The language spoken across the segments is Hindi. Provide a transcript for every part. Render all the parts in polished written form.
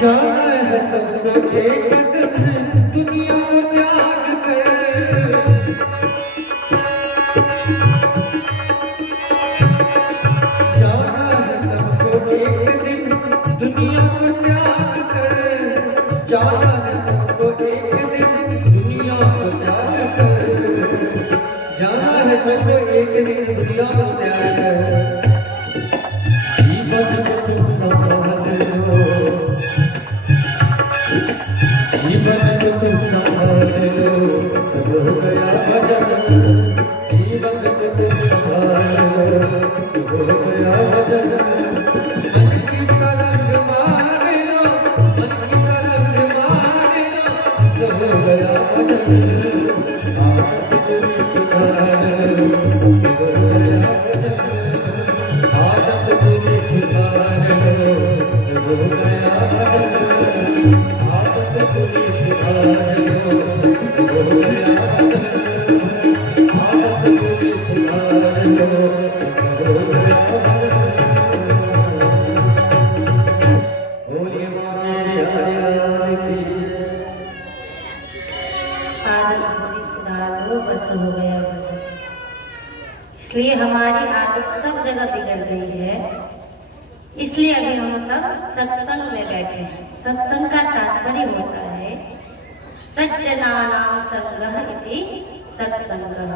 जाना है सबको एक दिन दुनिया को त्याग कर, जाना है सबको एक दिन दुनिया को त्याग कर, जाना है सबको एक दिन दुनिया को त्याग कर, जाना है सबको एक दिन दुनिया को त्याग कर। जीवन को तुम संभाल लो, जीवन को तुम संभाल लो, सब हो गया भजन। जीवन को तुम संभाल लो, सब हो गया भजन। मन की तरंग मार लो, मन की तरंग मार लो, सब हो गया भजन। आदत पूरी सुधार लो, सब हो गया भजन। आदत पूरी सुधार लो, सब हो गया भजन। आदत पूरी सुधार लो, सब हो गया भजन। आदत पूरी सुधार लो, सब हो गया भजन। बोलिए मेरे हरियाणा की आदत पूरी सुधार लो, बस हो गया भजन। इसलिए हमारी आदत सब जगह बिगड़ गई है। इसलिए अभी हम सब सत्संग में बैठे हैं। सत्संग का तात्पर्य होता है सज्जनानां संगः इति सत्संगः।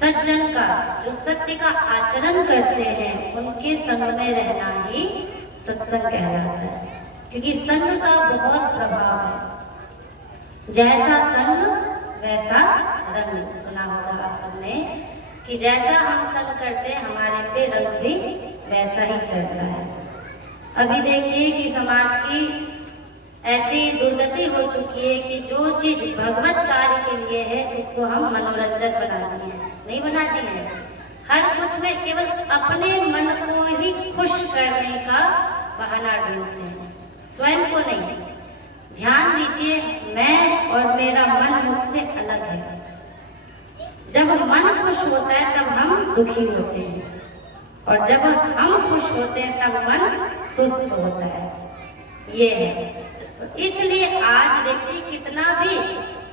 सज्जन का जो सत्य का आचरण करते हैं उनके संग में रहना ही सत्संग कहलाता है। क्योंकि संग का बहुत प्रभाव है। जैसा संग वैसा रंग। सुना होगा आप सबने कि जैसा हम संग करते हैं हमारे पे रंग भी वैसा ही चढ़ता है। अभी देखिए कि समाज की ऐसी दुर्गति हो चुकी है कि जो चीज भगवत कार्य के लिए है उसको हम मनोरंजन बना दिए हैं। नहीं बनाती है। हर कुछ में केवल अपने मन को ही खुश करने का बहाना ढूंढते हैं, स्वयं को नहीं। ध्यान दीजिए, मैं और मेरा मन मुझसे अलग है। जब मन खुश होता है तब हम दुखी होते हैं, और जब हम खुश होते हैं तब मन सुस्त होता है। ये है। तो इसलिए आज व्यक्ति कितना भी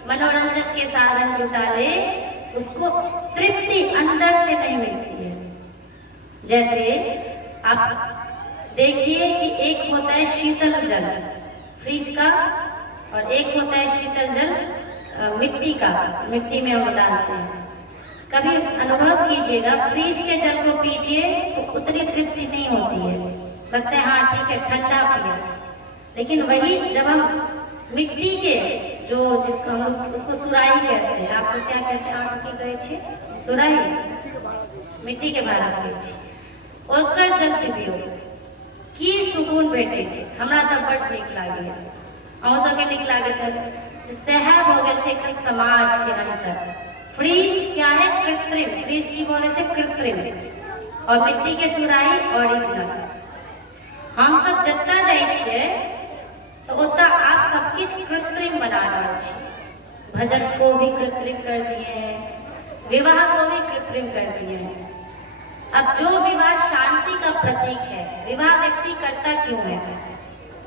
मनोरंजन के साधन जुटा ले, उसको तृप्ति अंदर से नहीं मिलती है। जैसे आप देखिए कि एक होता है शीतल जल फ्रिज का, और एक होता है शीतल जल मिट्टी का, मिट्टी में हम डालते हैं। कभी अनुभव कीजिएगा, फ्रिज के जल को पीजिए तो उतनी तृप्ति नहीं होती है, लगता है हाँ ठीक है ठंडा पिया। लेकिन वही जब हम मिट्टी के जो जिसको हम उसको सुराही कहते हैं, आपको क्या कहते हैं? आप की कहे छे सुराही, मिट्टी के बारे में ओकर जल पिबियो की सुकून भेटे छे। हमरा तो बड़ नीक लागे, अहूँ सबके नीक लागत है। सहब हो गए छे समाज के अंदर। फ्रिज क्या है? कृत्रिम। फ्रिज की बोले छे कृत्रिम, और मिट्टी के सुराही ओरिजिनल। हम सब जत्ता जाई छिए तो ओता आप सब किछ कृत्रिम बना रहल छी। भजन को भी कृत्रिम कर दिए हैं, विवाह को भी कृत्रिम कर दिए हैं। अब जो विवाह शांति का प्रतीक है, विवाह व्यक्ति करता क्यों है?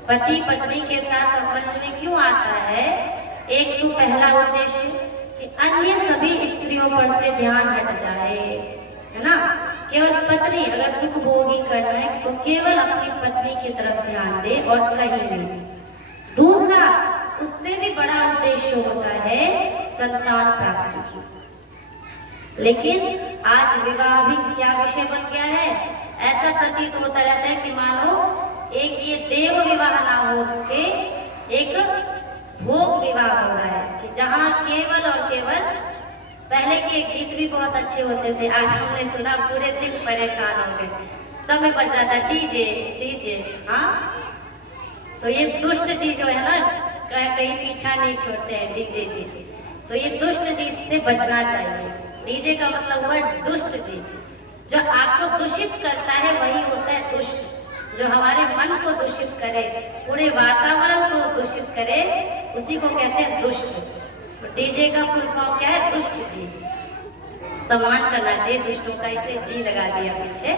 पति पत्नी के साथ संबंध में क्यों आता है? एक तो पहला उद्देश्य कि अन्य सभी स्त्रियों पर से ध्यान हट जाए, है ना। केवल पत्नी अगर सुख भोगी करना है तो केवल अपनी पत्नी की तरफ ध्यान दे और कहीं नहीं। दूसरा, उससे भी बड़ा उद्देश्य होता है संतान प्राप्ति की। लेकिन आज विवाह भी क्या विषय बन गया है? ऐसा प्रतीत होता रहता है कि मानो एक ये देव विवाह ना हो के एक भोग विवाह हो रहा है, कि जहाँ केवल और केवल पहले के गीत भी बहुत अच्छे होते थे, आज हमने सुना पूरे दिन परेशान हो गए। सब में बज रहा था डीजे डीजे। हाँ, तो ये दुष्ट चीज जो है ना, कहीं पीछा नहीं छोड़ते हैं डीजे जी। तो ये दुष्ट चीज से बचना चाहिए। डीजे का मतलब हुआ दुष्ट चीज, जो आपको दूषित करता है वही होता है दुष्ट। जो हमारे मन को दूषित करे, पूरे वातावरण को दूषित करे, उसी को कहते हैं दुष्ट। तो डीजे का फुल फॉर्म क्या है? दुष्ट जी। सम्मान करना चाहिए दुष्टों का, इसलिए जी लगा दिया पीछे।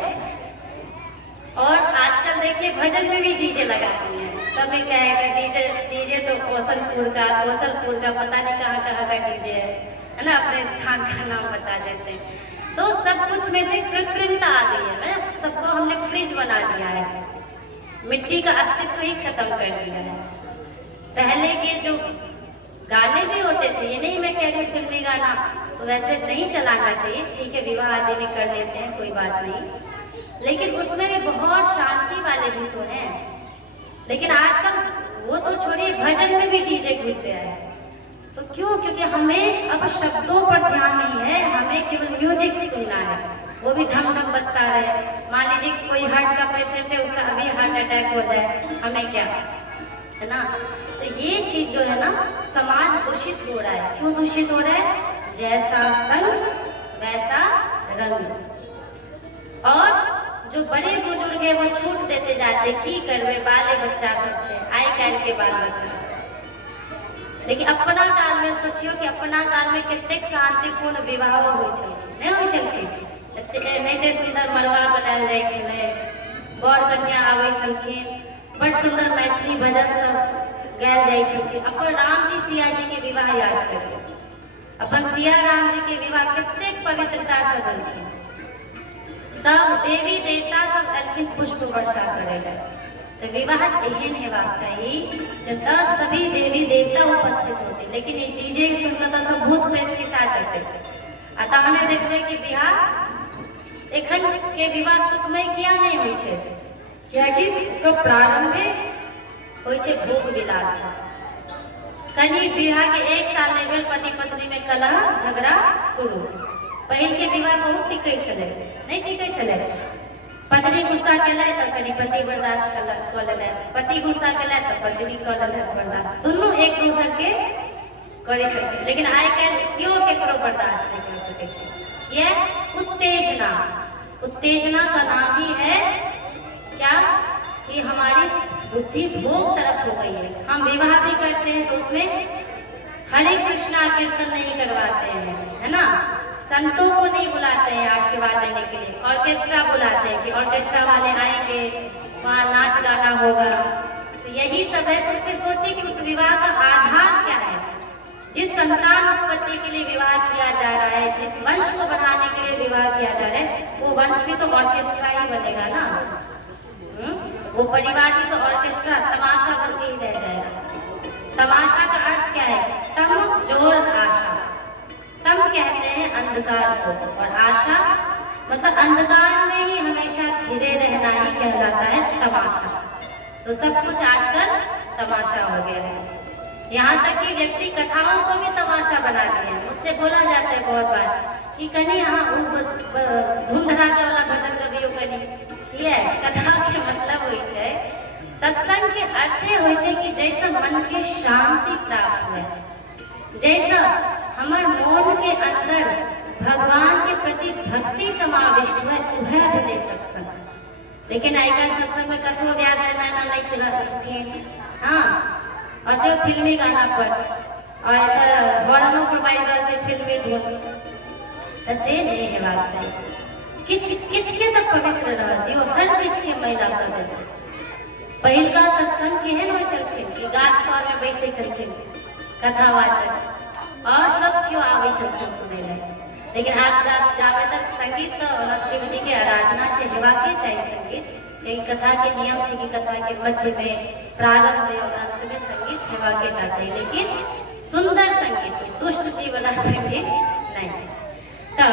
और आजकल देखिए भजन में भी डीजे लगाती हैं। सब में क्या है कि डीजे तो कौशलपुर का पता नहीं कहाँ कहाँ का डीजे है ना, अपने स्थान का नाम बता देते हैं। तो सब कुछ में से कृत्रिमता आ गई है ना, सबको हमने फ्रिज बना दिया है, मिट्टी का अस्तित्व ही खत्म कर दिया है। पहले के जो गाने भी होते थे, ये नहीं मैं कह रही फिल्मी गाना तो वैसे नहीं चलाना चाहिए, ठीक है विवाह आदि में कर लेते हैं कोई बात नहीं, लेकिन उसमें भी बहुत शांति वाले भी तो हैं। लेकिन आजकल वो तो छोड़िए, भजन में भी डीजे घुस गया है। तो क्यों? क्योंकि हमें अब शब्दों पर ध्यान नहीं है, हमें केवल म्यूजिक सुनना है, वो भी धम धम बजता रहे। मान लीजिए कोई हार्ट का पेशेंट है, उसका अभी हार्ट अटैक हो जाए, हमें क्या है ना। तो ये चीज जो है ना, समाज दूषित हो रहा है। क्यों दूषित हो रहा है? जैसा संग वैसा रंग। और जो बड़े बुजुर्ग है वो छूट देते जाते की करवे बाले बच्चा सबसे आई काल के बाल बच्चा सब। लेकिन अपना काल में सोचियो कि अपना काल में कितने शांतिपूर्ण विवाह हो नहीं हो चलती, नहीं सुंदर मरवा बनाल जाए छे, बर कन्या आवे छलखिन, बड़ सुंदर मैथिली भजन सब गायल जाए छलखिन। अपन राम जी सिया जी के विवाह याद करिए, अपन सिया राम जी के विवाह कितने पवित्रता से बनखिन, सब देवी देवता सब अलखिन पुष्प वर्षा करेगा। तो विवाह एहन हेबाक चाहिए जतऽ सभी देवी देवता उपस्थित होते, लेकिन ये डीजे सुनकर तो सब भूत प्रेत के साथ चलते। अतः हमें देखबे कि बिहार एखन के विवाह सुखमय किया नहीं होइ छै, कियाकि तो प्रारंभ में होइ छै भोग विलास। कनी विवाह के एक साल नहीं भेल पति पत्नी में कलह झगड़ा शुरू। पहिल के विवाह बहुत टिकै छलै, नहीं टिकै छलै। पत्नी गुस्सा केलै तो कनी पति बर्दाश्त कऽ लेलै, पति गुस्सा केलै तो पत्नी कऽ लेलै बर्दाश्त, दुनू एक दोसर के करै छथिन। लेकिन आइ काल्हि केओ केकरो बर्दाश्त नहीं कर सकै छै। यह उत्तेजना, उत्तेजना का नाम ही है क्या कि हमारी बुद्धि भोग तरफ हो गई है। हम विवाह भी करते हैं तो उसमें हरे कृष्णा कीर्तन नहीं करवाते हैं, है ना, संतों को नहीं बुलाते हैं आशीर्वाद देने के लिए, ऑर्केस्ट्रा बुलाते हैं कि ऑर्केस्ट्रा वाले आएंगे, वहाँ नाच गाना होगा। तो यही सब है। तो फिर सोचिए कि उस विवाह का आधार क्या है। जिस संतान उत्पत्ति के लिए विवाह किया जा रहा है, जिस वंश को बढ़ाने के लिए विवाह किया जा रहा है, वो वंश भी तो ऑर्केस्ट्रा ही बनेगा ना, वो परिवार भी तो ऑर्केस्ट्रा तमाशा बन के ही रह जाएगा। तमाशा का अर्थ क्या है? तम जोर आशा। तम कहते हैं अंधकार को, और आशा मतलब अंधकार में ही हमेशा घिरे रहना ही कहलाता है तमाशा। तो सब कुछ आजकल तमाशा हो गया है। यहाँ तक कि व्यक्ति कथाओं को भी तमाशा बना दिया है। मुझसे बोला जाता है बहुत बार कि कहीं यहाँ धूम धड़ाका वाला भजन कभी कनी ये कथा के मतलब होइ छै, सत्संग के अर्थ होइ छै कि जैसा मन के शांति प्राप्त हुए, जैसा हमारे मन के अंदर भगवान के प्रति भक्ति समाविष्ट हुए, वह भेलै सत्संग। लेकिन आइकाल्हि सत्संग में कथो व्यास रामायण नहीं चला छथिन, हाँ, और से फिल्मी गाना पर, और घरों पर बाजि रहल छै फिल्मी धुन। तो से नहीं हेबाक चाहिए। किछ के तक पवित्र रह दियो, हर किछ के मैला कर देते। पहिलका सत्संग केहन होइ छलखिन कि गाछ तर में बैसै छलखिन कथावाचक, और सब क्यों आवे छलखिन सुनै ले। लेकिन आप जाबे तक संगीत तो शिव जी के आराधना छै, हेबाके चाहिए संगीत। एक कथा के नियम छै कि कथा के मध्य में, प्रारंभ में और अंत में संगीत हेबाके टा चाहिए, लेकिन सुंदर संगीत, दुष्ट जी वाला संगीत नहीं। तब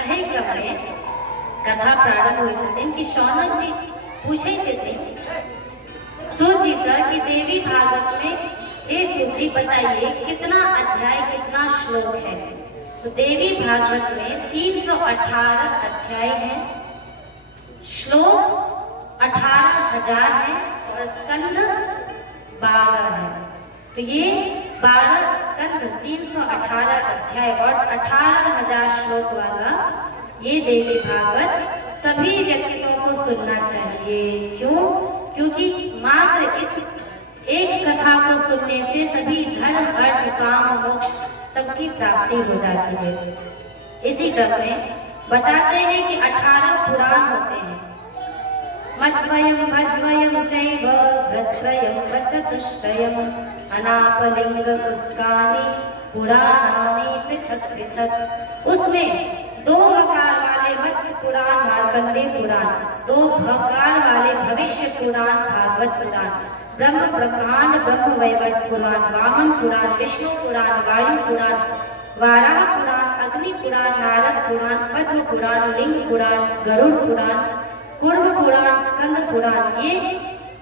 एहि क्रम में कथा प्रारंभ होइ छथिन कि शौनक जी पूछे छथिन सूत जी से कि देवी भागवत में हे सूत जी बताइए कितना अध्याय कितना श्लोक है। तो देवी भागवत में 318 अध्याय हैं, श्लोक 18,000 है और स्कंद 12 है। तो ये 12 स्कंद 318 अध्याय और 18,000 श्लोक वाला ये देवी भागवत सभी व्यक्तियों को सुनना चाहिए। क्यों? क्योंकि मात्र इस एक कथा को सुनने से सभी धर्म अर्थ काम मोक्ष सबकी प्राप्ति हो जाती है। इसी क्रम में बताते हैं कि 18 पुराण होते हैं। मध्वयम भद्वयम चैव भद्रयम वचतुष्टयम अनापलिंग पुस्कानि पुराणानि पृथक पृथक। उसमें 2 मकार वाले मत्स्य पुराण मार्कंडेय पुराण, 2 भकार वाले भविष्य पुराण भागवत पुराण, ब्रह्म ब्रह्मांड ब्रह्म वैवर्त पुराण, वामन पुराण, विष्णु पुराण, वायु पुराण, वाराह पुराण, अग्नि पुराण, नारद पुराण, पद्म पुराण, लिंग पुराण, गरुड़ पुराण, कूर्म पुराण, स्कंद पुराण, ये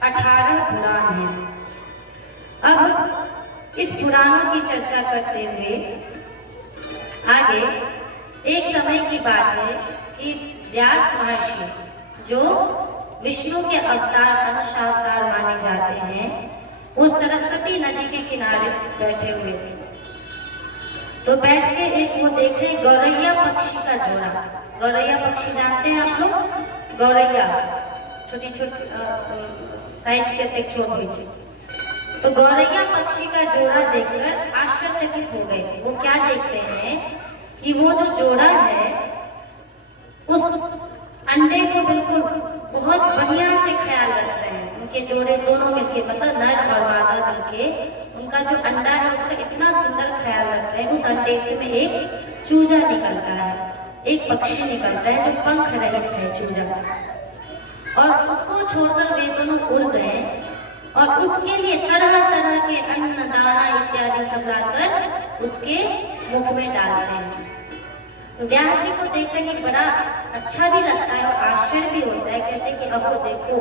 18 पुराण हैं। अब इस पुराणों की चर्चा करते हुए आगे एक समय की बात है कि व्यास महर्षि, जो विष्णु के अवतार अंशावतार माने जाते हैं, वो सरस्वती नदी के किनारे बैठे हुए थे। तो बैठ के एक वो देखे गौरैया पक्षी का जोड़ा। गौरैया पक्षी जानते हैं आप लोग? गौरैया छोटी छोटी साइज के एक छोटी सी। तो गौरैया पक्षी का जोड़ा देखकर आश्चर्यचकित हो गए। वो क्या देखते हैं कि वो जो जोड़ा है उस अंडे को बिल्कुल बहुत बढ़िया से ख्याल रख रहे हैं। उनके जोड़े दोनों मिलके, मतलब नर और मादा मिलके उनका जो अंडा है उसका इतना सुंदर ख्याल रख रहे हैं। उस अंडे से में एक चूजा निकलता है, एक पक्षी निकलता है जो पंख रहित है चूजा, और उसको छोड़कर वे दोनों उड़ गए और उसके लिए तरह तरह के अन्न दाना इत्यादि सब लाकर उसके मुख में डालते हैं। तो व्यास जी को देखकर ये बड़ा अच्छा भी लगता है और आश्चर्य भी होता है। कहते कि अब देखो,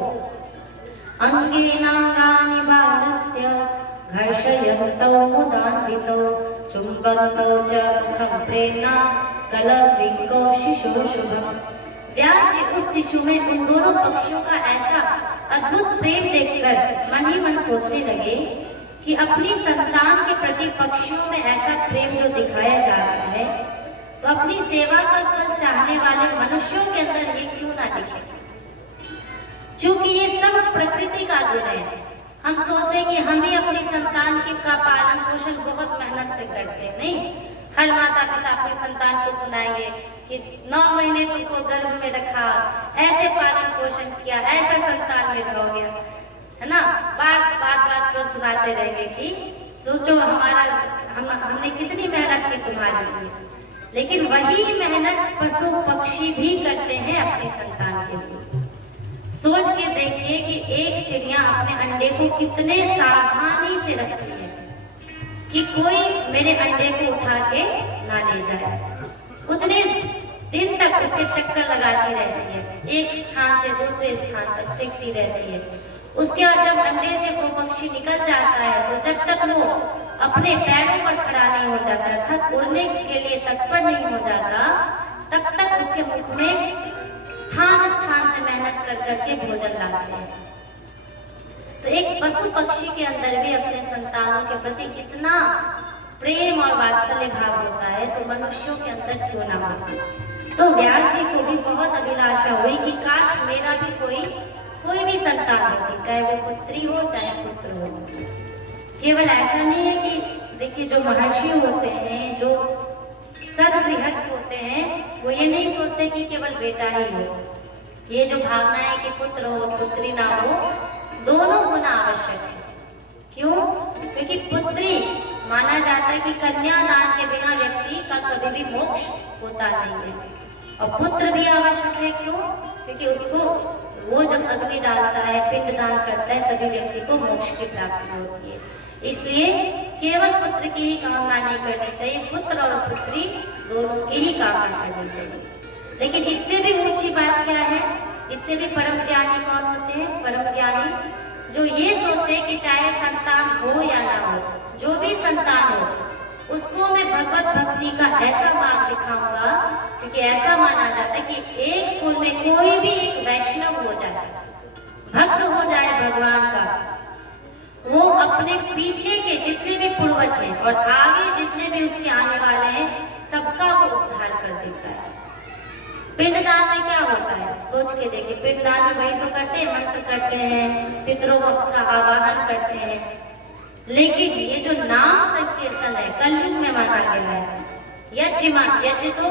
अंगेनांगानि बालस्य घर्षयन्तौ मुदान्वितौ चुम्बन्तौ च मुखं प्रेरणा कलविंगौ शिशु शुभम्। व्यास जी उस शिशु में उन दोनों पक्षियों का ऐसा अद्भुत प्रेम देखकर मन ही मन सोचने लगे कि अपनी संतान के प्रति पक्षियों में ऐसा प्रेम जो दिखाया जा रहा है, तो अपनी सेवा का फल चाहने वाले मनुष्यों के अंदर ये क्यों ना दिखे? क्योंकि ये सब प्रकृति का गुण है। हम सोचते हैं कि हम ही अपनी संतान का पालन पोषण बहुत मेहनत से करते हैं। नहीं, हर माता पिता अपनी संतान को सुनाएंगे कि 9 महीने तुमको गर्भ में रखा, ऐसे पालन पोषण किया, ऐसा संतान में हो गया, है ना। बात पर सुनाते रहेंगे कि सोचो हमने कितनी मेहनत की तुम्हारे लिए। लेकिन वही मेहनत पशु पक्षी भी करते हैं अपनी संतान के लिए। सोच के देखिए कि एक चिड़िया अपने अंडे को कितने सावधानी से रखती है कि कोई मेरे अंडे को उठा के ना ले जाए। उतने दिन तक उसके चक्कर लगाती रहती है, एक स्थान से दूसरे स्थान तक सीखती रहती है। उसके बाद जब अंडे से वो पक्षी निकल जाता है, तो जब तक वो अपने पैरों पर खड़ा नहीं हो जाता था, उड़ने के लिए तत्पर नहीं हो जाता, तब तक उसके मुख में स्थान स्थान से मेहनत कर करके भोजन लाते हैं। तो एक पशु पक्षी के अंदर भी अपने संतानों के प्रति इतना प्रेम और वात्सल्य भाव होता है, तो मनुष्यों के अंदर क्यों ना हो। तो व्यास जी को भी बहुत अभिलाषा हुई कि काश मेरा भी कोई भी संतान होती, चाहे वो पुत्री हो चाहे पुत्र हो। केवल ऐसा नहीं है कि देखिए जो महर्षि होते हैं, जो सद्गृहस्थ होते हैं, वो ये नहीं सोचते कि केवल बेटा ही हो। ये जो भावना है कि पुत्र हो पुत्री ना हो, दोनों होना आवश्यक है। क्यों? क्योंकि पुत्री माना जाता है कि कन्यादान के बिना व्यक्ति का कभी भी मोक्ष होता नहीं है, और पुत्र भी आवश्यक है। क्यों? क्योंकि उसको वो जब अग्नि डालता है, पिंड दान करता है, तभी व्यक्ति को मोक्ष की प्राप्ति होती है। इसलिए केवल पुत्र की ही कामना नहीं करनी चाहिए, पुत्र और पुत्री दोनों की ही कामना करनी चाहिए। लेकिन इससे भी ऊंची बात क्या है? इससे भी परम ज्ञानी कौन होते हैं? परम ज्ञानी जो ये सोचते हैं कि चाहे संतान हो या ना हो, जो भी संतान हो, उसको मैं भगवत भक्ति का ऐसा मार्ग दिखाऊंगा, क्योंकि ऐसा माना जाता है कि एक कुल में कोई भी एक वैष्णव हो जाए, भक्त हो जाए भगवान का, वो अपने पीछे के जितने भी पूर्वज हैं और आगे जितने भी उसके आने वाले हैं, सबका वो उद्धार कर देता है। पिंडदान में क्या होता है, सोच के देखिए, पिंडदान में वही तो करते हैं, मंत्र करते हैं, पितरों का आवाहन करते हैं, लेकिन ये जो नाम संकीर्तन है कलयुग में माना गया है। यज्ञ तो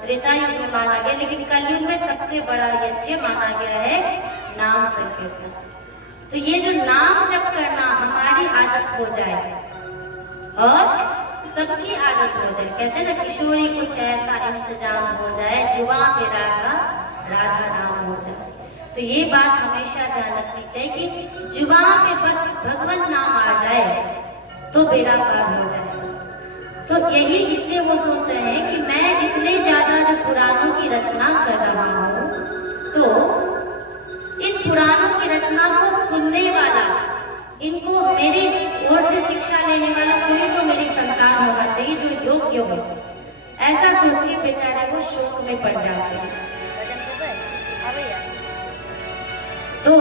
त्रेता युग में माना गया, लेकिन कलयुग में सबसे बड़ा यज्ञ माना गया है नाम संकीर्तन। तो ये जो नाम जप करना हमारी आदत हो जाए और सबकी आदत हो जाए, कहते हैं ना किशोरी कुछ ऐसा इंतजाम हो जाए, जुबान पे राधा राधा नाम हो जाए। तो ये बात हमेशा ध्यान रखनी चाहिए कि जुबान पे बस भगवान नाम आ जाए तो बेड़ा पार हो जाए। तो यही इसलिए वो सोचते हैं कि मैं इतने ज्यादा जो पुराणों की रचना कर रहा हूँ, तो इन पुराणों की रचना को सुनने वाला, इनको मेरी ओर से शिक्षा लेने वाला कोई तो मेरी संतान होना चाहिए जो योग्य हो। ऐसा सोच के बेचारे वो शोक में पड़ जाते हैं। तो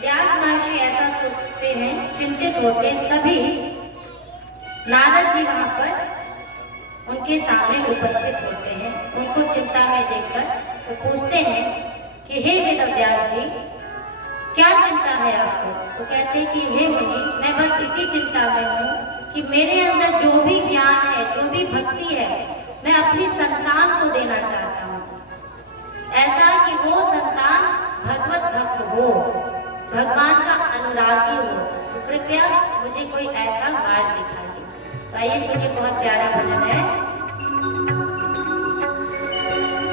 व्यास महर्षि ऐसा सोचते हैं, चिंतित होते हैं, तभी नारद जी वहां पर उनके सामने उपस्थित होते हैं। उनको चिंता में देखकर वो पूछते हैं कि हे वेदव्यास जी, क्या चिंता है आपको? तो कहते हैं कि हे मुनि, मैं बस इसी चिंता में हूँ कि मेरे अंदर जो भी ज्ञान है, जो भी भक्ति है, मैं अपनी संतान को देना चाहता हूँ, ऐसा कि वो संतान भगवत भक्त हो, भगवान का अनुरागी हो। तो कृपया मुझे कोई ऐसा मार्ग दिखाइए। तो आइए सुनिए, बहुत प्यारा भजन है।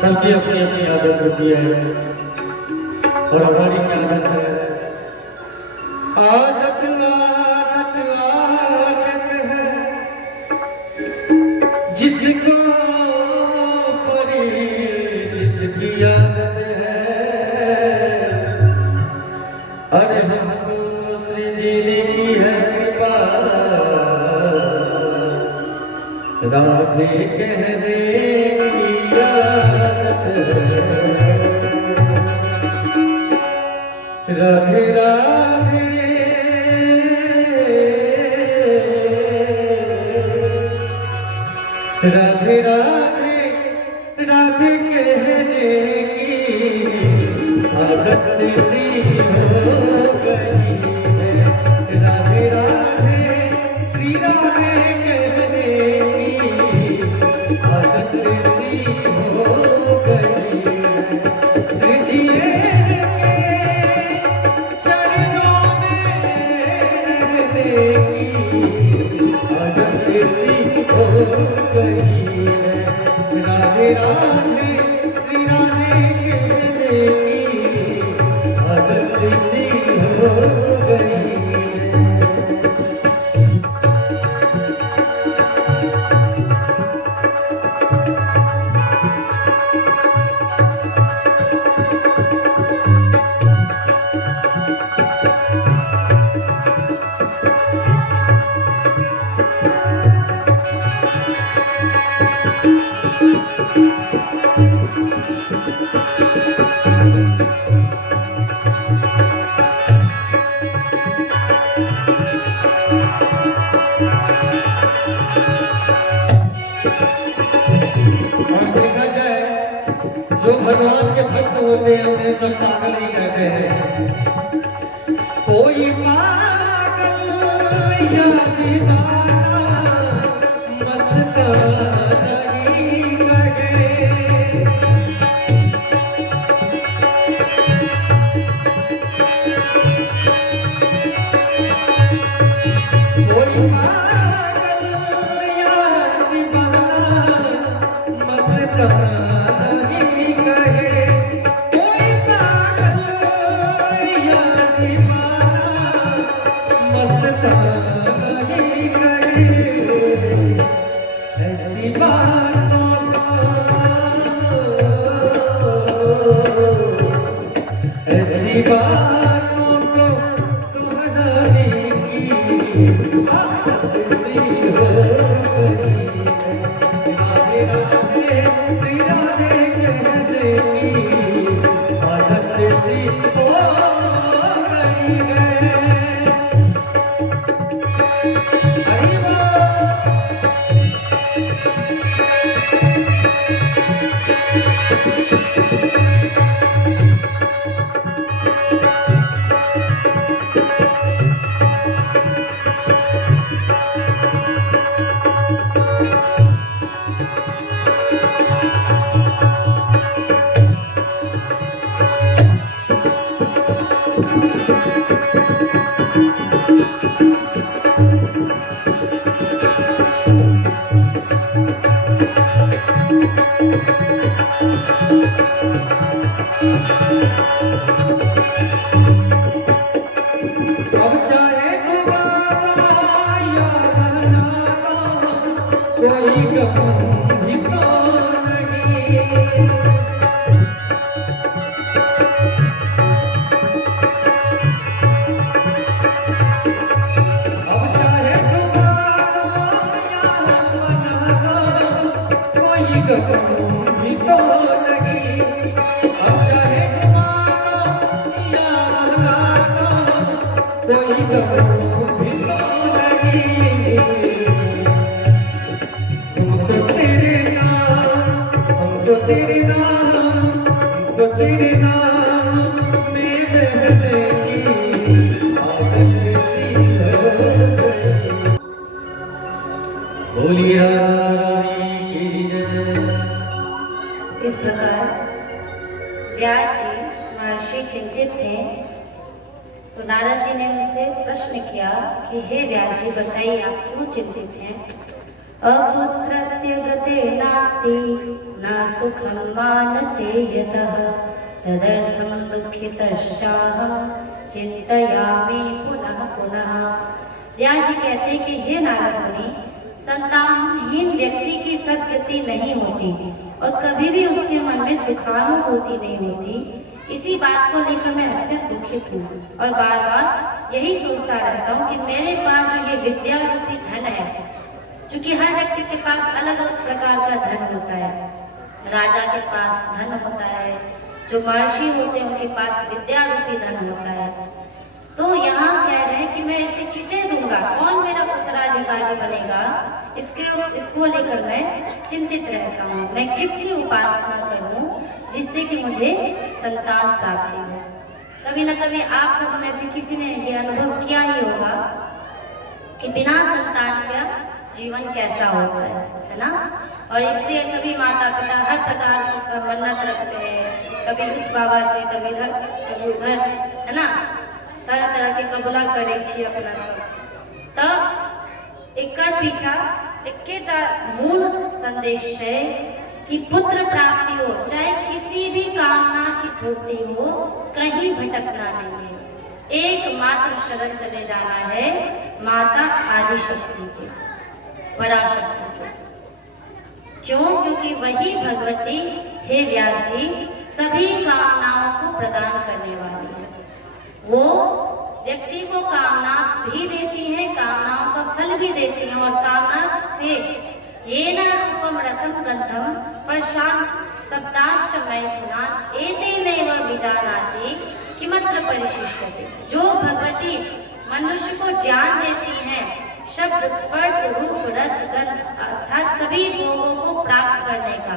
सबकी अपनी अपनी आदत होती है और हमारी क्या आदत है? आदत आदत आदत है जिसको परी जिसकी आदत है। अरे हमको श्री जी ने की है कृपा, राधे कहने की आदत है। राधे राधे राधे राधे राधे कहने की आदत सी हो गई है। राधे राधे श्री राधे कहने की आदत सी हो गई है। श्री जी के चरणों में रहने की आदत सी हो गई है। राधे राधे श्री राधे कहने की आदत सी हो गई है। जो भगवान के भक्त होते हैं उन्हें सब पागल ही कहते हैं। कोई पागल या दीवाना मस्ताना नहीं कहे। कोई पागल या दीवाना मस्ताना ऐसी बातों को दोहराने की आदत सी हो अब चाहे डुबाना या बहलाना, कोई गम भी तो नहीं। अब चाहे डुबाना या बहलाना, कोई गम भी तो नहीं। अब चाहे डुबाना या बहलाना, कोई गम भी तो नहीं। हमको तेरे नाम, हमको तेरे नाम, हमको तेरे नाम में बहने की आदत सी हो गई। बोलिए राधा रानी की जय। इस प्रकार व्यास जी महर्षि चिंतित थे, तो नारद जी ने उनसे प्रश्न किया कि हे व्यास जी, बताइए आप क्यों चिंतित हैं? अपुत्रस्य गतिर्नास्ति न सुखं मानसे यतः तदर्थं दुःखितश्चाहं चिंतयामि पुनः पुनः। व्यास जी कहते हैं कि हे नारद मुनि, संतानहीन व्यक्ति की सद्गति नहीं होती और कभी भी उसके मन में सुखानुभूति नहीं होती। इसी बात को लेकर मैं अत्यंत दुखित हूँ और बार बार यही सोचता रहता हूँ कि मेरे पास जो ये विद्या रूपी धन है, क्योंकि हर व्यक्ति के पास अलग अलग प्रकार का धन होता है। राजा के पास धन होता है, जो महर्षि होते हैं उनके पास विद्या रूपी धन होता है। तो यहाँ कह रहे हैं कि मैं इसे किसे दूंगा, कौन मेरा उत्तराधिकारी बनेगा, इसको लेकर मैं चिंतित रहता हूँ। मैं किसकी उपासना करूँ जिससे कि मुझे संतान प्राप्ति हो। कभी न कभी आप सब में से किसी ने ये अनुभव किया ही होगा कि बिना संतान का जीवन कैसा होता है ना। और इसलिए सभी माता पिता हर प्रकार का मन्नत रखते हैं, कभी उस बाबा से, कभी इधर कभी उधर, है ना, तरह तरह के कबूला करे छी अपना सब। तब एकर पीछा एकेटा मूल संदेश है कि पुत्र प्राप्ति हो, चाहे किसी भी कामना की पूर्ति हो, कहीं भटकना नहीं है। एकमात्र शरण चले जाना है माता आदि शक्ति के, पराशक्ति के। क्यों? क्योंकि वही भगवती, हे व्यास जी, सभी कामनाओं को प्रदान करने वाली है। वो व्यक्ति को कामना भी देती है, कामनाओं का फल भी देती है। और कामना से येन रूपम रसम गंधम स्पर्शान शब्दाश्च मैथुनान एतेनैव विजानाति किमत्र परिशिष्यते। जो भगवती मनुष्य को ज्ञान देती हैं, शब्द स्पर्श रूप रस गंध अर्थात सभी भोगों को प्राप्त करने का,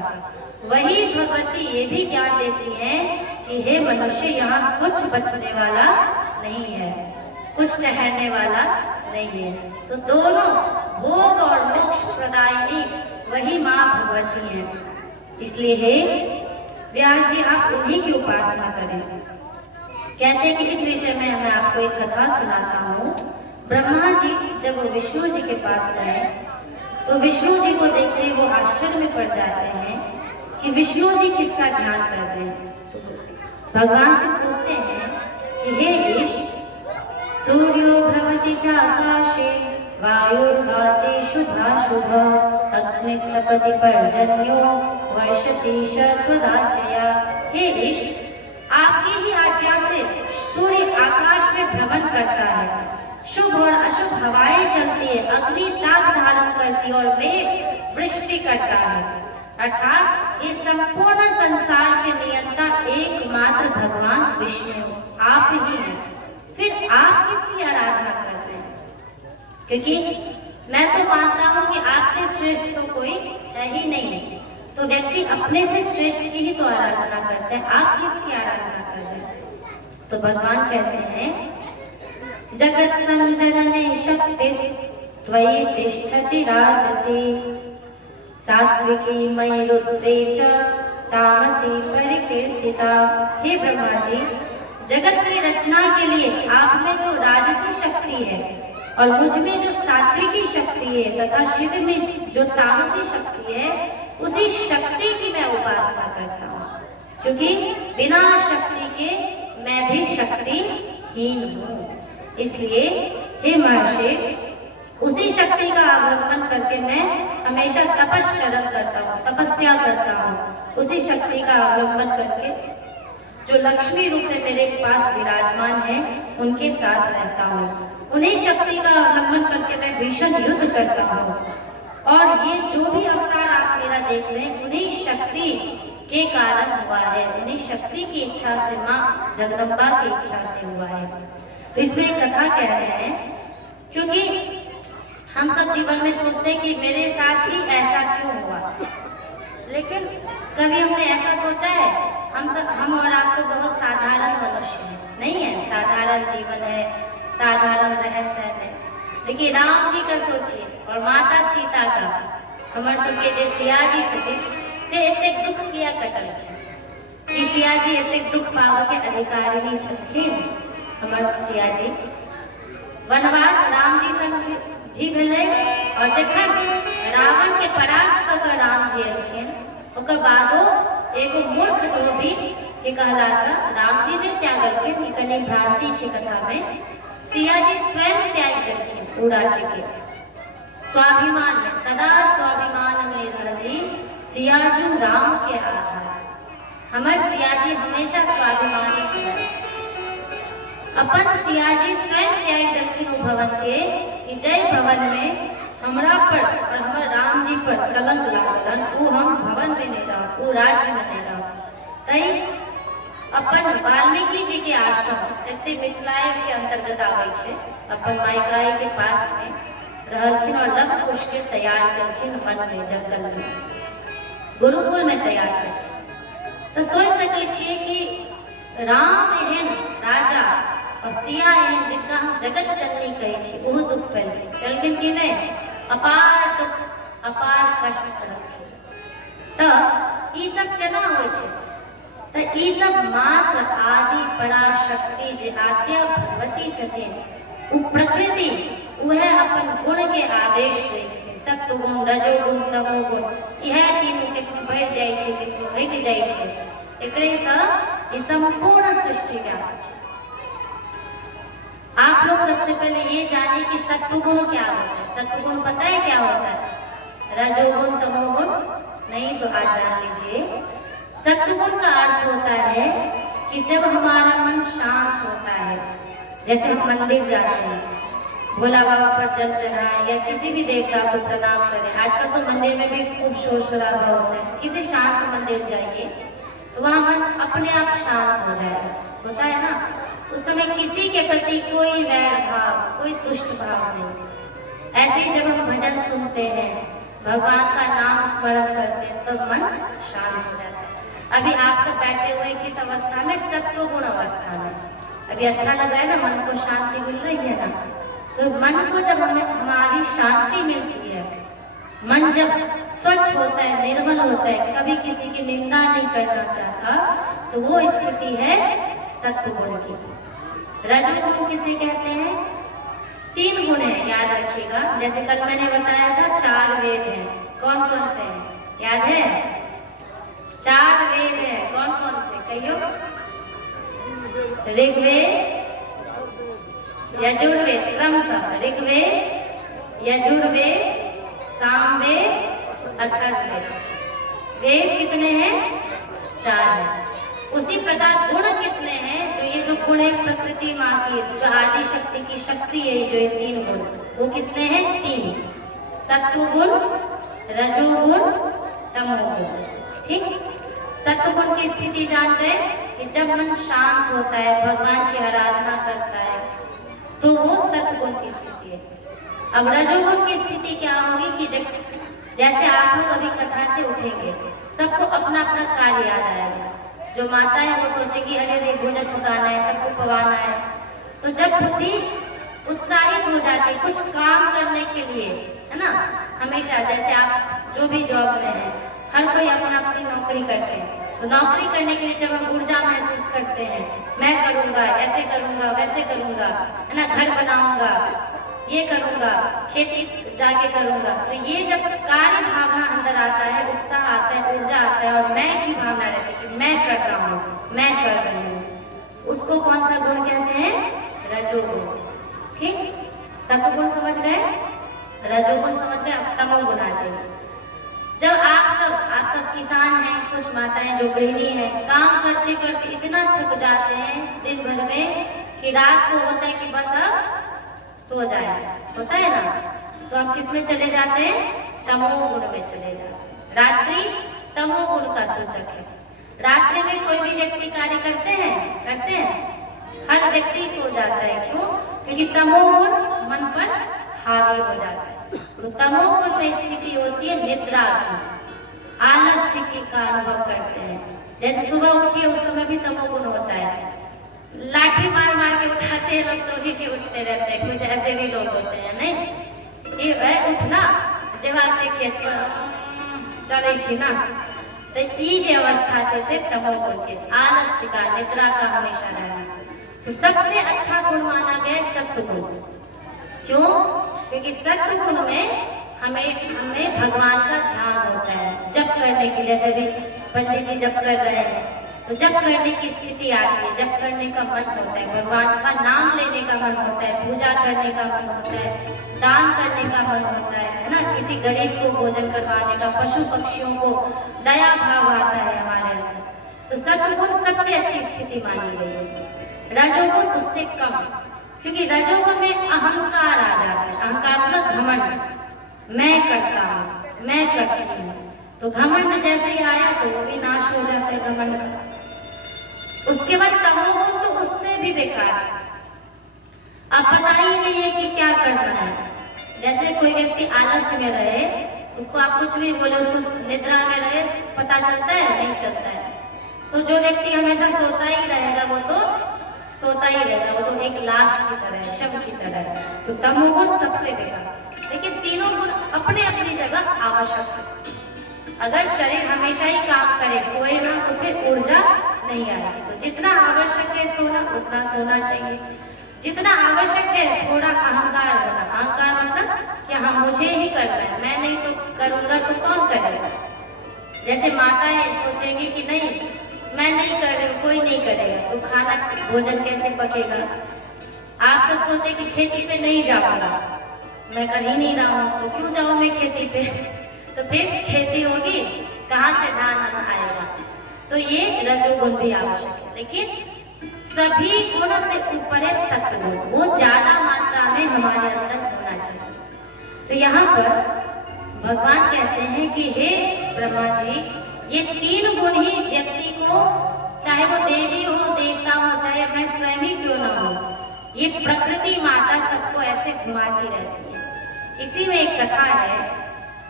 वही भगवती ये भी ज्ञान देती है कि हे मनुष्य, यहाँ कुछ बचने वाला नहीं है, कुछ ठहरने वाला नहीं है। तो दोनों भोग और मोक्ष प्रदायिनी वही माँ भगवती है। इसलिए हे व्यास जी, आप उन्हीं की उपासना करें। कहते हैं कि इस विषय में मैं आपको एक कथा सुनाता हूँ। ब्रह्मा जी जब विष्णु जी के पास गए तो विष्णु जी को देखते वो आश्चर्य में पड़ जाते हैं कि विष्णु जी किसका ध्यान कर रहे हैं। तो भगवान से पूछते हैं कि हे ईश, सूर्यो भ्रमति चाकाशे वायुर्गाते शुभाशुभ अग्निस्तपति पर्जन्यो वर्षति शतवदाज्ञया। हे ईश, आपकी ही आज्ञा से सूर्य आकाश में भ्रमण करता है, शुभ और अशुभ हवाएं चलती है, अग्नि ताप धारण करती है और मेघ वृष्टि करता है। अर्थात ये संपूर्ण संसार के नियंता एकमात्र भगवान विष्णु आप ही हैं। फिर आप किसकी आराधना करते हैं? क्योंकि मैं तो मानता हूँ कि आपसे श्रेष्ठ तो कोई है ही नहीं। तो व्यक्ति अपने से श्रेष्ठ की ही तो आराधना करते हैं, आप किसकी आराधना कर रहे हैं? तो भगवान कहते हैं जगत संजनने शक्ति त्वयि तिष्ठति राजसी सात्विकी मयि रुद्रे च तामसी परिकीर्तिता। हे ब्रह्मा जी, जगत की रचना के लिए आप में जो राजसी शक्ति है और मुझ में जो सात्विकी शक्ति है तथा शिव में जो तामसी शक्ति है, उसी शक्ति की मैं उपासना करता हूँ, क्योंकि बिना शक्ति के मैं भी शक्तिहीन हूँ। इसलिए हे महर्षि, उसी शक्ति का अवलंबन करके मैं हमेशा तपश्चरण करता हूँ, तपस्या करता हूँ। उसी शक्ति का अवलंबन करके जो लक्ष्मी रूप में मेरे पास विराजमान है उनके साथ रहता हूँ। उन्हीं शक्ति का अवलंबन करके मैं भीषण युद्ध करता हूँ। और ये जो भी अवतार आप मेरा देख रहे हैं, उन्हीं शक्ति के कारण हुआ है, उन्हीं शक्ति की इच्छा से, माँ जगदम्बा की इच्छा से हुआ है। तो इसमें एक कथा कह रहे हैं, क्योंकि हम सब जीवन में सोचते हैं कि मेरे साथ ही ऐसा क्यों हुआ, लेकिन कभी हमने ऐसा सोचा है? हम और आप तो बहुत साधारण मनुष्य हैं, नहीं है? साधारण जीवन है, साधारण रहन सहन है, लेकिन राम जी का सोचिए और माता सीता का, हमारे सबके जे सिया जी छे से एते दुख किया कटल कि सिया जी एते दुख पावे के अधिकारी नहीं छथिन। हमार सिया जी वनवास राम जी संग भी भेलै, और जखन रावण के परास्त कर राम जी एलखिन, ओकर बादो एगो मूर्ख धोबी के कहला से राम जी ने त्यागलखिन। ई कनी भ्रांति छै कथा में। सिया जी स्वयं त्याग देलखिन ओ राज्य के, स्वाभिमान में, सदा स्वाभिमान में रहली सियाजू राम के आधार। हमार सियाजी हमेशा स्वाभिमानी छे। अपन सियाजी स्वयं त्याग देलखिन ओ भवन के कि जय भवन में हमरा पर और हमर राम जी पर कलंक लागलन, वो हम भवन में नहीं रह, वो राज्य में नहीं रह। तई अपन वाल्मीकि जी के आश्रम एते मिथिलाए के अंतर्गत आवे छे, अपन मायकाई के पास में रहलखिन और लव कुश के तैयार करखिन मन में, जंगल में, गुरुकुल में तैयार कर। तो सोच सके छिए कि राम एहन राजा और सिया एहन जिनका हम जगत जननी कहे छी, वो दुख पेलखिन कि नहीं? अपार दुख, अपार कष्ट सहलखिन। तो ई सब केना होय छै? तो ई सब मात्र आदि पराशक्ति जे आद्या भगवती छथिन, उ प्रकृति वह अपन गुण के आदेश दै छथिन। सत्व गुण, रजो गुण, तमो गुण, यह तीन केकरो बढ़ जाय छै, केकरो घट जाय छै। एकरे से ई संपूर्ण सृष्टि व्यापक छै। आप लोग सबसे पहले ये जानिए कि सत्व गुण क्या होता है। सत्व गुण पता है क्या होता है? रजोगुण, तमोगुण नहीं? तो आज जान लीजिए। सत्वगुण का अर्थ होता है कि जब हमारा मन शांत होता है, जैसे हम मंदिर जाते हैं, भोला बाबा पर जल चढ़ाएं या किसी भी देवता को प्रणाम करें। आजकल तो मंदिर में भी खूब शोर शराबा होता है। किसी शांत मंदिर जाइए तो वहाँ मन अपने आप शांत हो जाएगा, होता है ना? उस समय किसी के प्रति कोई वैर भाव, कोई दुष्ट भाव नहीं। ऐसे ही जब हम भजन सुनते हैं, भगवान का नाम स्मरण करते हैं, तो मन शांत हो जाता है। अभी आप सब बैठे हुए किस अवस्था में? सत्वगुण अवस्था में। अभी अच्छा लग रहा है ना? मन को शांति मिल रही है ना? तो मन को जब हमें हमारी शांति मिलती है, मन जब स्वच्छ होता है, निर्मल होता है, कभी किसी की निंदा नहीं करना चाहता, तो वो स्थिति है सत्वगुण की। रजोगुण किसे कहते हैं? 3 गुण है, याद रखिएगा। जैसे कल मैंने बताया था 4 वेद हैं। कौन कौन से हैं? याद है? 4 वेद हैं। कौन कौन से? कहियो। ऋग्वेद, यजुर्वेद, क्रमशः ऋग्वेद, यजुर्वेद, सामवेद, अथर्ववेद। वेद कितने हैं? 4 हैं। उसी प्रकार गुण कितने हैं? जो ये जो गुण है प्रकृति माँ की, जो आदि शक्ति की शक्ति है, जो ये 3 गुण, वो कितने हैं? 3। सत्वगुण, रजोगुण, तमोगुण। ठीक? सत्वगुण की स्थिति जान गए कि जब मन शांत होता है, भगवान की आराधना करता है, तो वो सत्वगुण की स्थिति है। अब रजोगुण की स्थिति क्या होगी कि जब जैसे आप लोग अभी कथा से उठेंगे सबको अपना अपना कार्य याद आएगा। जो माता है वो सोचेगी अरे रे भोजन पकाना है, सबको पवाना है। तो जब बुद्धि उत्साहित हो जाती है कुछ काम करने के लिए, है ना, हमेशा जैसे आप जो भी जॉब में हैं, हर कोई अपना अपनी नौकरी करते हैं, तो नौकरी करने के लिए जब हम ऊर्जा महसूस करते हैं, मैं करूँगा, ऐसे करूँगा, वैसे करूँगा, है ना, घर बनाऊँगा, ये करूँगा, खेती जाके करूँगा, तो ये जब कार्य भावना अंदर आता है, उत्साह आता है, ऊर्जा आता है और मैं की भावना रहती है कि मैं कर रहा हूँ, मैं कर रही हूँ, उसको कौन सा गुण कहते हैं? रजोगुण। ठीक, सत्वगुण समझ गए, रजोगुण समझ गए, अब तमोगुण आ जाएगा। जब आप सब किसान हैं, कुछ माताएं जो गृहिणी हैं, काम करते करते इतना थक जाते हैं दिन भर में कि रात को होता है कि बस अब सो जाए, होता है ना, तो आप किस में चले जाते हैं? तमोगुण में चले जाते हैं। रात्रि तमोगुण का सूचक है। रात्रि में कोई भी व्यक्ति कार्य करते हैं, हर व्यक्ति सो जाता है। क्यों? क्योंकि तमोगुण मन पर हावी हो जाता है। तो तमोगुण में स्थिति होती है निद्रा की, आलस्य का अनुभव करते हैं। जैसे सुबह उठिए उस समय भी तमोगुण होता है, लाठी मार मार के उठाते हैं लोग तो भी उठते रहते हैं। कुछ ऐसे भी लोग होते हैं, नहीं ये है उठना जेवाक से खेत पर चले छी ना, तो ये जो अवस्था है से तमोगुण के, आलस्य का, निद्रा का हमेशा रहना। तो सबसे अच्छा गुण माना गया सत्वगुण। क्यों? क्योंकि सत्वगुण में हमें भगवान का ध्यान होता है। जप करने की, जैसे भी पंडित जी जप कर रहे हैं तो जप करने की स्थिति आती है, जप करने का मन होता है, भगवान का नाम लेने का मन होता है, पूजा करने का मन होता है, दान करने का मन होता है ना, किसी गरीब को भोजन करवाने का, पशु पक्षियों को दया भाव आता है हमारे अंदर। तो सत्वगुण सबसे अच्छी स्थिति मानी गई है। रजोगुण उससे कम, क्योंकि रजोगुण में अहंकार आ जाता है। अहंकार मतलब घमंड, मैं करता हूँ, मैं करती हूँ। तो घमंड जैसे ही आया तो वो भी नाश हो जाता है घमंड। उसके बाद तमोगुण तो उससे भी बेकार है। अब पता ही नहीं है कि क्या करना है। जैसे कोई व्यक्ति आलस्य में रहे, उसको आप कुछ भी बोले, उसको निद्रा में रहे, पता चलता है? नहीं चलता है। तो जो व्यक्ति हमेशा सोता ही रहेगा वो तो सोता ही रहेगा, वो तो एक लाश की तरह, शव की तरह। तो तमोगुण सबसे बेकार। लेकिन तीनों गुण अपने अपनी जगह आवश्यक है। अगर शरीर हमेशा ही काम करे, सोए ना, तो फिर ऊर्जा नहीं आएगी। तो जितना आवश्यक है सोना उतना सोना चाहिए, जितना आवश्यक है थोड़ा अहंकार होना। अहंकार मतलब कि हाँ मुझे ही करना है, मैं नहीं तो करूँगा तो कौन करेगा। जैसे माताएं सोचेंगी कि नहीं मैं नहीं कर रही हूँ, कोई नहीं करेगा, तो खाना भोजन कैसे पकेगा। आप सब सोचे कि खेती पे नहीं जाऊँगा, मैं कर ही नहीं रहा हूँ, तो क्यों जाऊँ मैं खेती पे। तो फिर खेती होगी, कहाँ से धान आएगा। तो ये रजोगुण भी आवश्यक है। लेकिन सभी गुणों से ऊपर है सत्वगुण, वो ज्यादा मात्रा में हमारे अंदर होना चाहिए। तो यहाँ पर भगवान कहते हैं कि हे ब्रह्मा जी, ये तीन गुण ही व्यक्ति को, चाहे वो देवी हो, देवता हो, चाहे मैं स्वयं ही क्यों ना हो, ये प्रकृति माता सबको ऐसे घुमाती रहती है। इसी में एक कथा है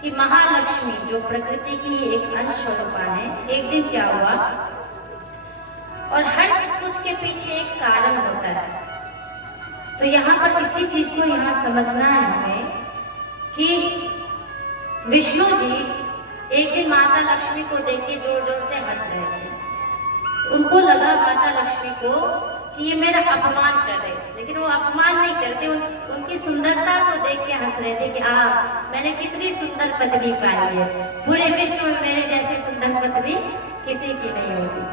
कि महालक्ष्मी जो प्रकृति की एक अंश स्वरूपा है, एक दिन क्या हुआ, और हर कुछ के पीछे एक कारण होता है। तो यहाँ पर इसी चीज को यहाँ समझना है हमें कि विष्णु जी एक दिन माता लक्ष्मी को देख के जोर जोर से हंस रहे थे। उनको लगा माता लक्ष्मी को कि ये मेरा अपमान कर रहे थे, लेकिन वो अपमान नहीं करते, उनकी सुंदरता को देख के हंस रहे थे कि मैंने कितनी सुंदर पत्नी पाई है, पूरे विश्व में मेरे जैसी सुंदर पत्नी किसी की नहीं होगी।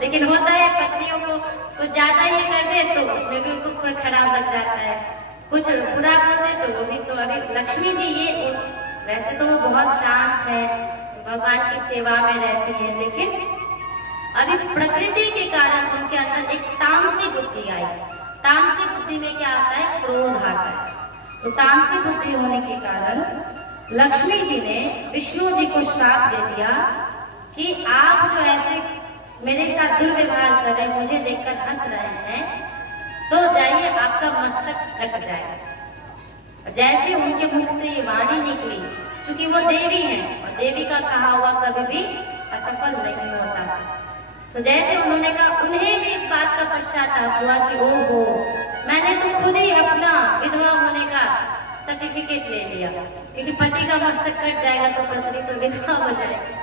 लेकिन होता है पत्नियों को कुछ ज्यादा ये कर दे तो उसमें भी उनको थोड़ा खराब लग जाता है, कुछ बुरा कर दे तो वो भी। तो अभी लक्ष्मी जी ये वैसे तो वो बहुत शांत है, भगवान की सेवा में रहती है, लेकिन अभी प्रकृति के कारण उनके अंदर एक तामसी बुद्धि आई। तामसी बुद्धि में क्या आता है? क्रोध आता है। तो तामसी बुद्धि होने के कारण लक्ष्मी जी ने विष्णु जी को श्राप दे दिया कि आप जो ऐसे मेरे साथ दुर्व्यवहार कर रहे हैं, मुझे देखकर हंस रहे हैं, तो जाइए आपका मस्तक कट जाए। जैसे उनके मुख से ये वाणी निकली, क्योंकि वो देवी हैं और देवी का कहा हुआ कभी भी असफल नहीं होता। तो जैसे उन्होंने कहा, उन्हें भी इस बात का पश्चाताप हुआ कि ओहो, मैंने तो खुद ही अपना विधवा होने का सर्टिफिकेट ले लिया, क्योंकि पति का मस्तक कट जाएगा तो पत्नी तो विधवा हो जाएगी,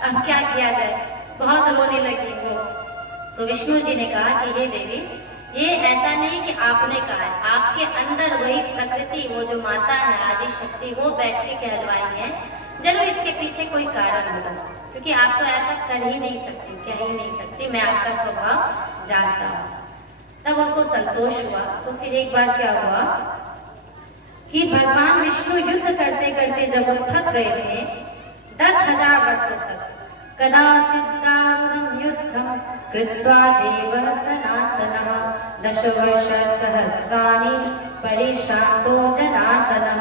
अब क्या किया जाए। बहुत रोने लगी वो। तो विष्णु जी ने कहा कि हे देवी, ये ऐसा नहीं कि आपने कहा है, आपके अंदर वही प्रकृति, वो जो माता है आदि शक्ति, वो बैठ के कहलवाई है, जरूर इसके पीछे कोई कारण होगा, क्योंकि आप तो ऐसा कर ही नहीं सकती, कह ही नहीं सकती, मैं आपका स्वभाव जानता हूँ। तब उनको संतोष हुआ। तो फिर एक बार क्या हुआ कि भगवान विष्णु युद्ध करते करते जब वो थक गए थे 10,000 वर्षों तक, कदाचित् दारुणं युद्धं कृत्वा देवः सनातनः दशवर्षसहस्राणि परिश्रांतो जनार्दनः।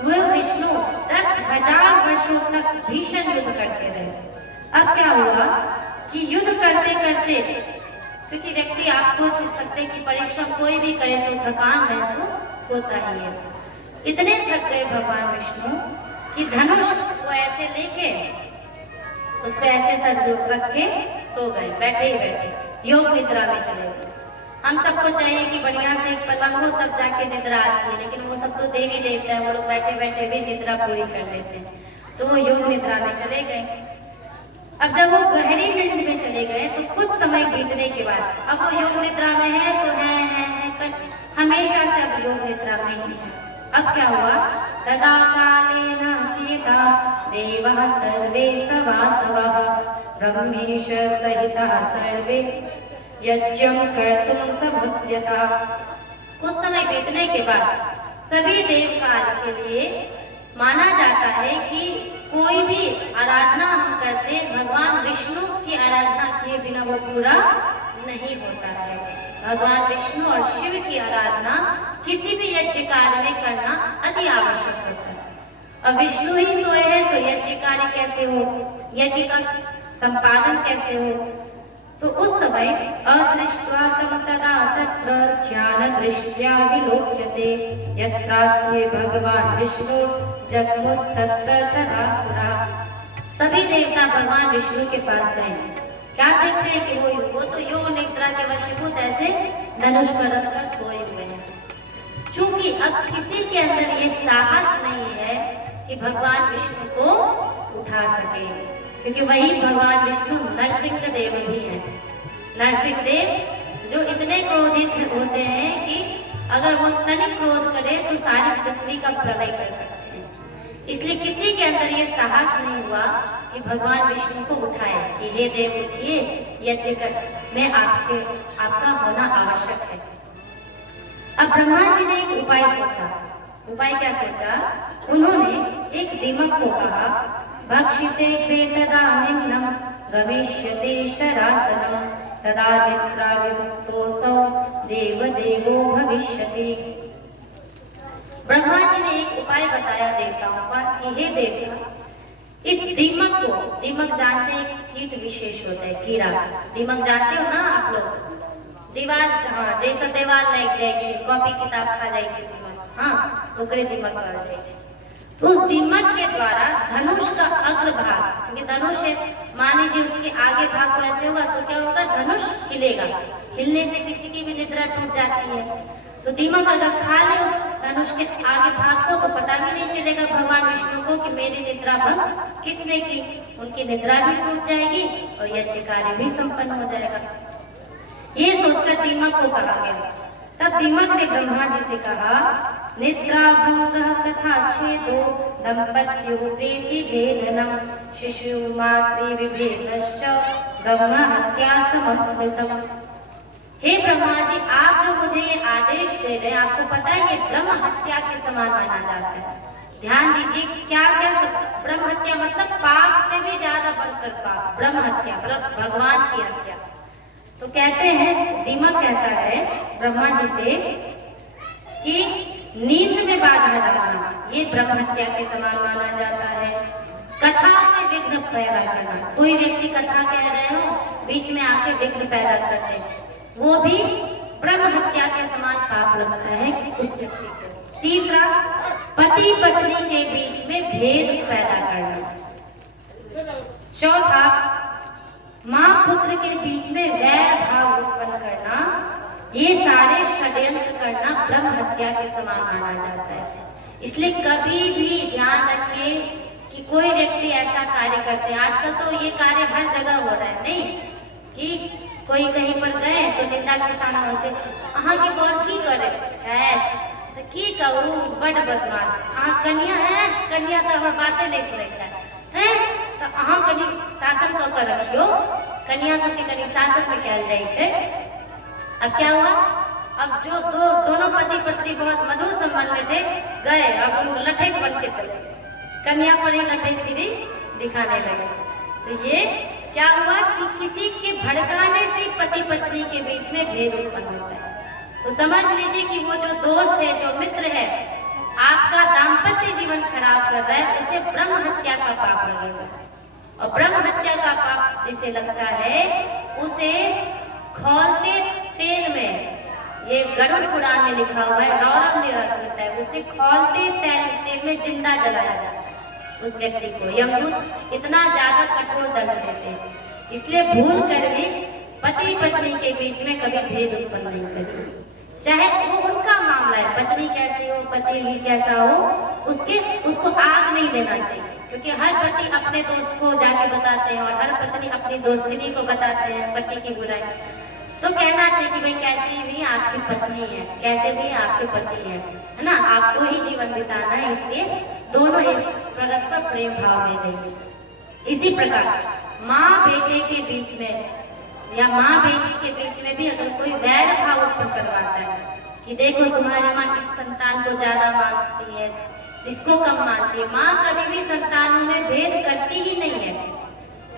वह विष्णु 10,000 वर्षों तक भीषण युद्ध करते रहे। अब क्या हुआ कि युद्ध करते करते, क्योंकि व्यक्ति, आप सोच सकते हैं कि परिश्रम कोई भी करे तो थकान महसूस होता ही है, इतने थक गए भगवान विष्णु कि धनुष को ऐसे लेके उस पे ऐसे सर रख के सो गए, बैठे ही बैठे योग निद्रा में चले गए। हम सबको चाहिए कि बढ़िया से एक पलंग हो तब जाके निद्रा आती है, लेकिन वो सब तो देवी देवता है, वो लोग बैठे बैठे भी निद्रा पूरी कर लेते हैं। तो वो योग निद्रा में चले गए। अब जब वो गहरी नींद में चले गए तो कुछ समय बीतने के बाद, अब वो योग निद्रा में है तो है कर हमेशा से अब योग निद्रा में ही है। अब क्या हुआ, तदा कालेन केता देवः सर्वे सवासवः ब्रह्मेश सहितः सर्वे यज्ञं कर्तुं समुद्यता। कुछ समय बीतने के बाद सभी देव कार्य के लिए माना जाता है कि कोई भी आराधना हम करते हैं, भगवान विष्णु की आराधना किए बिना वो पूरा नहीं होता है। भगवान विष्णु और शिव की आराधना किसी भी यज्ञ कार्य में करना अति आवश्यक होता है। अब विष्णु ही सोए हैं तो यज्ञ कार्य कैसे हो, यज्ञ का संपादन कैसे हो। तो उस समय अदृष्ट्वा तं तदा तत्र ज्ञान दृष्ट्या विलोक्यते यत्रास्ते भगवान विष्णु जगमुस्तत्र तदासुरा। सभी देवता भगवान विष्णु के पास गए, क्या देखते हैं कि वो तो योग निद्रा के वशीभूत ऐसे धनुष पर रखकर सोए हुए हैं। चूंकि अब किसी के अंदर ये साहस नहीं है कि भगवान विष्णु को उठा सके, क्योंकि वही भगवान विष्णु नरसिंह देव भी हैं। नरसिंह देव जो इतने क्रोधित होते हैं कि अगर वो तनिक क्रोध करे तो सारी पृथ्वी का प्रलय कर सकते हैं। इसलिए किसी के अंदर ये साहस नहीं हुआ कि भगवान विष्णु को उठाए कि हे देव उठिए, यज्ञ में आपका होना आवश्यक है। अब ब्रह्मा जी ने एक उपाय सोचा। उपाय क्या सोचा? उन्होंने एक दीमक को कहा, भक्षिते ग्रे तदा निम्नम गमिष्यते शरासनम तदा निद्रा विमुक्तोऽसौ देवदेवो भविष्यति। ब्रह्मा जी ने एक उपाय बताया देवताओं का कि हे देवता, इस दीमक को, दीमक जानते हैं कीट विशेष होता है, कीड़ा। दीमक जानते हो ना आप लोग? दीवार, हाँ, जैसा दीवार लग जाए, कॉपी किताब खा जाए दीमक, हाँ, ओकरे दीमक कर जाए। तो उस दीमक के द्वारा धनुष का अग्रभाग, क्योंकि धनुष है, मान लीजिए उसके आगे भाग को ऐसे होगा तो क्या होगा, धनुष हिलेगा। हिलने से किसी की भी निद्रा टूट जाती है। तो दीमक अगर खा ले उस धनुष के आगे भाग को तो पता भी नहीं चलेगा भगवान विष्णु को कि मेरी निद्रा भंग किसने की। उनकी निद्रा भी टूट जाएगी और यज्ञ कार्य भी संपन्न हो जाएगा। ये सोचकर दीमक को कहा गया। तब दीमक ने ब्रह्मा जी से कहा, निद्रा भंगः कथा छेदो दंपत्यो प्रीति भेदनम शिशु मातृ विभेदश्च ब्रह्म हत्या समस्मृतम। हे ब्रह्मा जी, आप जो मुझे ये आदेश दे रहे हैं, आपको पता है ये ब्रह्म हत्या के समान माना जाता है। ध्यान दीजिए, क्या क्या सब ब्रह्म हत्या मतलब पाप से भी ज्यादा बढ़कर पाप, ब्रह्म हत्या मतलब भगवान की हत्या। तो कहते हैं, दीमक कहता है ब्रह्मा जी से कि नींद में बाधा डालना ये ब्रह्म हत्या के समान माना जाता है। कथा में विघ्न पैदा करना, कोई व्यक्ति कथा कह रहे हो बीच में आके विघ्न पैदा करते हैं, वो भी ब्रह्म हत्या के समान पाप लगता है उस व्यक्ति को। तीसरा, पति पत्नी के बीच में भेद पैदा करना। चौथा, माँ पुत्र के बीच में वैर भाव उत्पन्न करना, ये सारे षड्यंत्र करना ब्रह्म हत्या के समान माना जाता है। इसलिए कभी भी ध्यान रखिए कि कोई व्यक्ति ऐसा कार्य करते हैं, आजकल तो ये कार्य हर जगह हो रहा है, नहीं कि कोई कहीं पर गए तो निंदा के सामने पहुंचे, अहाँ के कौन की करे शायद तो की कहू बड़ बदमाश, अहाँ कन्या है, कन्या तो हमार बातें नहीं सुनै है, तो अहाँ कनी शासन कऽ के रखियो, कन्या सबके कनी शासन में कयल जाइ छै। अब क्या हुआ, अब जो दोनों पति पत्नी बहुत मधुर संबंध में थे, गए अब उन लठैत बन के चले, कन्या पर ही लठैत गिरी दिखाने लगे। तो ये क्या हुआ कि किसी के भड़काने से पति पत्नी के बीच में भेद उत्पन्न होता है। तो समझ लीजिए कि वो जो दोस्त है, जो मित्र है, आपका दाम्पत्य जीवन खराब कर रहा है, उसे ब्रह्म हत्या का पाप लगेगा। और ब्रह्म हत्या का पाप जिसे लगता है, उसे खौलते तेल में, ये गरुड़ पुराण में लिखा हुआ है, रौरव में लिखता है, उसे खौलते तेल में जिंदा जलाया जाता है। उस व्यक्ति को यमदूत इतना ज्यादा कठोर दंड देते हैं। इसलिए भूल कर भी पति पत्नी के बीच में कभी भेद उत्पन्न नहीं करते, चाहे वो उनका मामला है, पत्नी कैसी हो, पति ही कैसा हो, उसको आग नहीं देना चाहिए, क्योंकि हर पति अपने दोस्त को जाके बताते हैं और हर पत्नी अपनी दोस्तिनी को बताते हैं पति की बुराई। तो कहना चाहिए कि भाई कैसी भी आपकी पत्नी है, कैसे भी आपके पति है ना, आपको ही जीवन बिताना है, इसलिए दोनों एक परस्पर प्रेम भाव में रहेंगे। इसी प्रकार माँ बेटे के बीच में या माँ बेटी के बीच में भी अगर कोई वैर भाव उत्पन्न करवाता है कि देखो तुम्हारी माँ इस संतान को ज्यादा मानती है, इसको कम मानती है, माँ कभी भी संतानों में भेद करती ही नहीं है।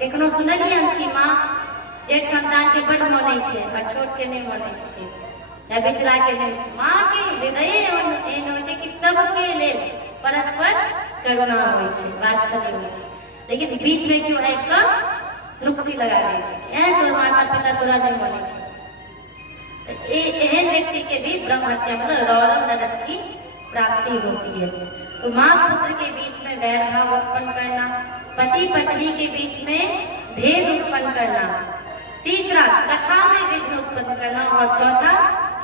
कखनो सुनलिए हम कि माँ जेठ संतान के बड़ मानै छै आ छोट के नहीं मानै छथिन, या बिचला के नहीं। माँ के हृदय एहन होइ छै कि सबके लेल परस्पर करुणा होइ छै, वात्सल्य होइ छै, लेकिन बीच में क्यों है का नुक्सी लगा दै छै, तोर माता पिता तोरा नहीं मानै छै। एहन व्यक्ति के भी ब्रह्म हत्या मतलब रौरव नरक की प्राप्ति होती है। तो माँ पुत्र के बीच में वैर भाव उत्पन्न करना, पति पत्नी के बीच में भेद उत्पन्न करना, तीसरा कथा में विघ्न उत्पन्न करना, और चौथा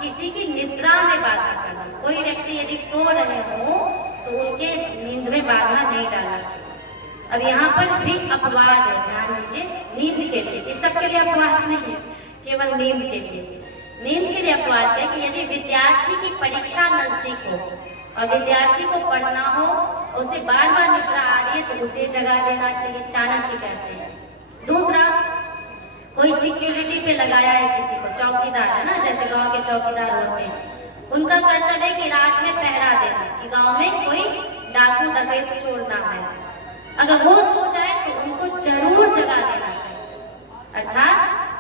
किसी की निद्रा में बाधा करना। कोई व्यक्ति यदि सो रहे हो तो उनके नींद में बाधा नहीं डालना चाहिए। अब यहाँ पर भी अपवाद है, ध्यान दीजिए, नींद के लिए, इस सब के लिए अपवाद नहीं है, केवल नींद के लिए। नींद के लिए अपवाद है कि यदि विद्यार्थी की परीक्षा नजदीक हो और विद्यार्थी को पढ़ना हो, उसे बार बार निद्रा आ रही है तो उसे जगा देना चाहिए, चाणक्य कहते हैं। दूसरा, कोई सिक्योरिटी पे लगाया है किसी को, चौकीदार है ना, जैसे गांव के चौकीदार होते हैं, उनका कर्तव्य है कि रात में पहरा देना कि गांव में कोई डाकू डकैत चोर ना आए। अगर वो सो जाए तो उनको जरूर जगा देना चाहिए। अर्थात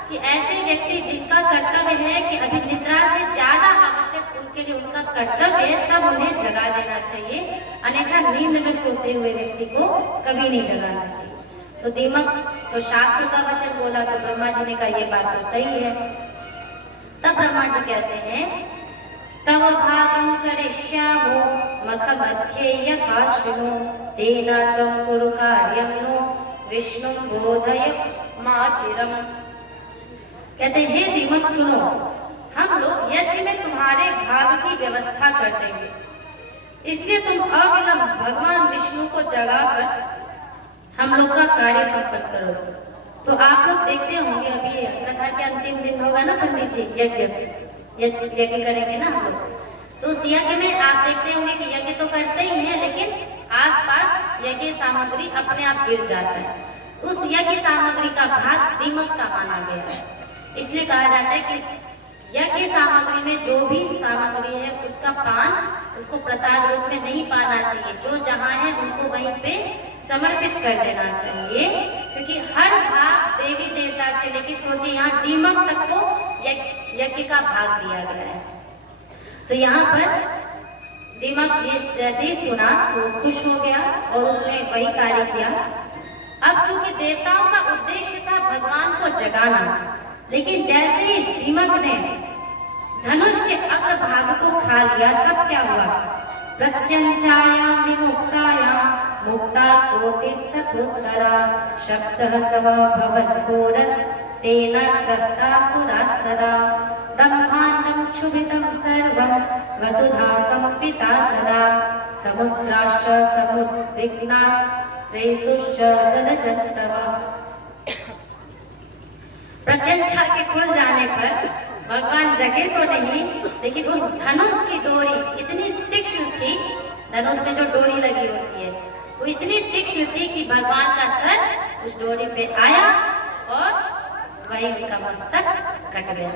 कि ऐसे व्यक्ति जिनका कर्तव्य है कि अभी निद्रा से ज्यादा आवश्यक उनके लिए उनका कर्तव्य है, तब उन्हें जगा देना चाहिए, अन्यथा नींद में सोते हुए व्यक्ति को कभी नहीं जगाना चाहिए। तो दीमक तो शास्त्र का वचन बोला, तो ब्रह्मा जी ने कहा ये बात तो सही है। तब ब्रह्मा जी कहते हैं, तव भागं करिष्यामो मख मध्ये यथा शृणु तेन त्वं कुरु कार्यं नो विष्णुं बोधय मा चिरम। कहते हैं, हे दीमक सुनो, हम लोग यज्ञ में तुम्हारे भाग की व्यवस्था कर देंगे, इसलिए तुम अविलंब भगवान विष्णु को जगाकर हम लोग का कार्य संपन्न करो। तो आप लोग देखते होंगे, अभी कथा के अंतिम दिन होगा ना पंडित जी, यज्ञ करेंगे ना हम लोग, तो उस यज्ञ में आप देखते होंगे कि यज्ञ तो करते ही हैं, लेकिन आसपास यज्ञ सामग्री अपने आप गिर जाता है। उस यज्ञ सामग्री का भाग दीमक का माना गया है, इसलिए कहा जाता है कि यज्ञ सामग्री में जो भी सामग्री है उसका पान उसको प्रसाद रूप में नहीं पाना चाहिए, जो जहाँ है उनको वहीं पे समर्पित कर देना चाहिए, क्योंकि हर भाग देवी देवता से लेकर सोचिए यहाँ दीमक तक को यज्ञ का भाग दिया गया है। तो यहाँ पर दीमक ये जैसे ही सुना तो खुश हो गया और उसने वही कार्य किया। अब चूंकि देवताओं का उद्देश्य था भगवान को जगाना, लेकिन जैसे ही दीमक ने धनुष के अग्रभाग को खा लिया, तब क्या हुआ, प्रत्यञ्चायां विमुक्तायां मुक्ता कोटिस्तथोत्तरा शक्तः समभवद्घोरस्तेन त्रस्तासुरास्तदा ब्रह्माण्डं क्षुभितं सर्वं वसुधाकम्पिता तदा समुद्राश्च समुद्विग्नास्त्रेषुश्च जलजन्तवः। प्रत्यंचा के खुल जाने पर भगवान जगे तो नहीं, लेकिन उस धनुष की डोरी इतनी तीक्ष्ण थी, धनुष में जो डोरी लगी होती है वो इतनी तीक्ष्ण थी कि भगवान का सर उस डोरी पे आया और वही उनका मस्तक कट गया।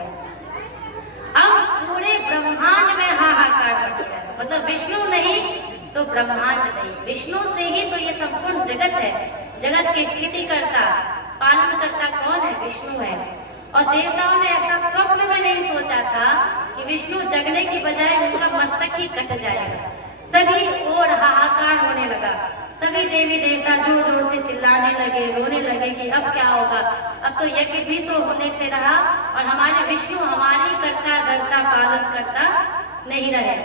अब पूरे ब्रह्मांड में हाहाकार मच गया, मतलब विष्णु नहीं तो ब्रह्मांड नहीं, विष्णु से ही तो ये संपूर्ण जगत है, जगत की स्थिति करता पालन करता कौन है? विष्णु है। और देवताओं ने ऐसा स्वप्न में नहीं सोचा था कि विष्णु जगने की बजाय उनका मस्तक ही कट जाएगा। सभी ओर हाहाकार होने लगा, सभी देवी देवता जोर जोर से चिल्लाने लगे, रोने लगे कि अब क्या होगा, अब तो यज्ञ भी तो होने से रहा और हमारे विष्णु हमारी करता धरता पालन करता नहीं रहे।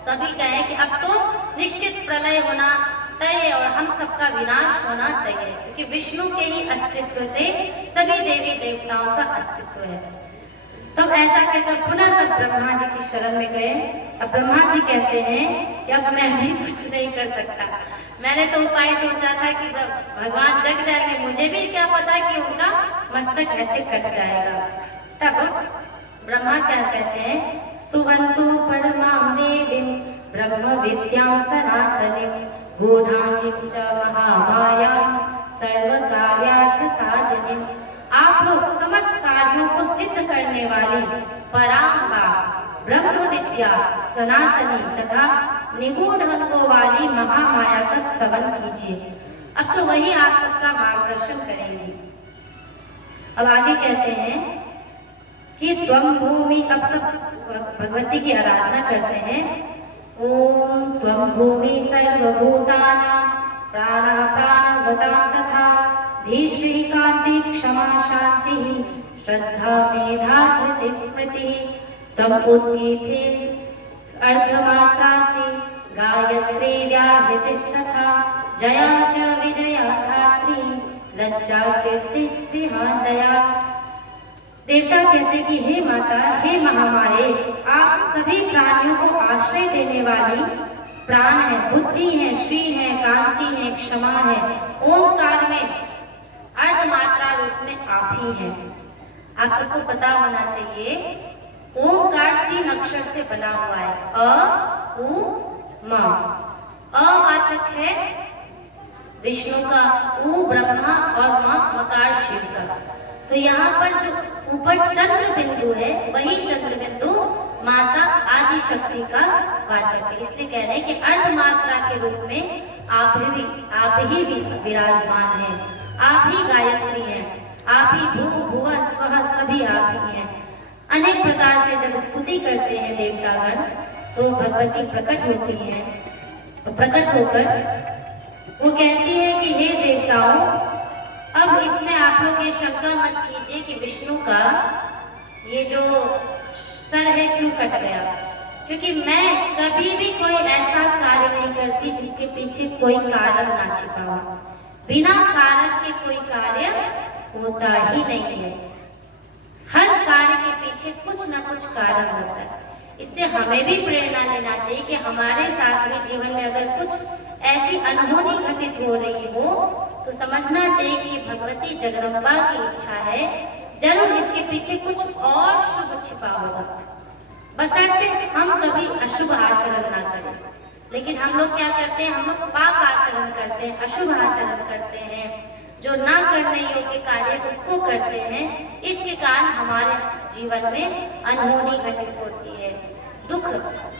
सभी कहे कि अब तो निश्चित प्रलय होना तय है और हम सबका विनाश होना तय है, क्योंकि विष्णु के ही अस्तित्व से सभी देवी देवताओं का अस्तित्व है। तब ऐसा कहकर पुनः सब ब्रह्मा जी की शरण में गए। अब ब्रह्मा जी कहते हैं कि अब मैं भी कुछ नहीं कर सकता, मैंने तो उपाय सोचा था कि भगवान जग जाएंगे, मुझे भी क्या पता कि उनका मस्तक ऐसे कट जाएगा। तब ब्रह्मा क्या कहते हैं, स्तुवन्तु परमां देवीं ब्रह्म विद्यां सनातनीं गूढ़ांगीं च महामायां सर्वकार्यार्थ साधनीं। आप लोग समस्त कार्यों को सिद्ध करने वाली पराम्बा ब्रह्म विद्या सनातनी तथा निगूढ़ अंगों वाली महामाया का स्तवन कीजिए। अब तो वही आप सबका मार्गदर्शन करेंगी। अब आगे कहते हैं कि त्वं भूमि, अब सब भगवती की आराधना करते हैं। ओम त्वं भूमि सर्वभूतानां प्राणापानवतां तथा धीश्री कांति क्षमा शांति श्रद्धा मेधा धृति स्मृति त्वं उद्गीते अर्धमात्रासि गायत्री व्याहृतिस्तथा जया च विजया धात्री लज्जा कीर्ति स्पृहा दया। देवता कहते कि हे माता, हे महामाये, आप सभी प्राणियों को आश्रय देने वाली प्राण है, बुद्धि है, श्री है, कांति है, क्षमा है, ओंकार में अर्धमात्रा रूप में आप ही हैं। आप सबको पता होना चाहिए ओंकार 3 अक्षर से बना हुआ है, अ उ म। अ वाचक है विष्णु का, उ ब्रह्मा और म मकार शिव का। तो यहाँ पर जो ऊपर चंद्र बिंदु है वही चंद्र बिंदु माता आदि शक्ति का वाचक है, इसलिए कह रहे हैं कि अर्धमात्रा के रूप में आप ही विराजमान हैं, आप ही गायत्री हैं, आप ही भू भुव स्वः सभी आप ही हैं। अनेक प्रकार से जब स्तुति करते हैं देवतागण तो भगवती प्रकट होती हैं, प्रकट होकर वो कहती है कि हे देवताओं, अब इसमें आप लोग ये शंका मत कीजिए कि विष्णु का ये जो सर है क्यों कट गया, क्योंकि मैं कभी भी कोई ऐसा कार्य नहीं करती जिसके पीछे कोई कारण ना छिपा हो। बिना कारण के कोई कार्य होता ही नहीं है, हर कार्य के पीछे कुछ ना कुछ कारण होता है। इससे हमें भी प्रेरणा लेना चाहिए कि हमारे साथ में जीवन में अगर कुछ ऐसी अनहोनी घटित हो रही हो तो समझना चाहिए कि भगवती जगदम्बा की इच्छा है, जरूर इसके पीछे कुछ और शुभ छिपा होगा, बशर्ते हम कभी अशुभ आचरण ना करें। लेकिन हम लोग क्या करते हैं, हम लोग पाप आचरण करते हैं, अशुभ आचरण करते हैं, जो ना करने योग्य कार्य उसको करते हैं। इसके कारण हमारे जीवन में अनहोनी घटित होती है, दुख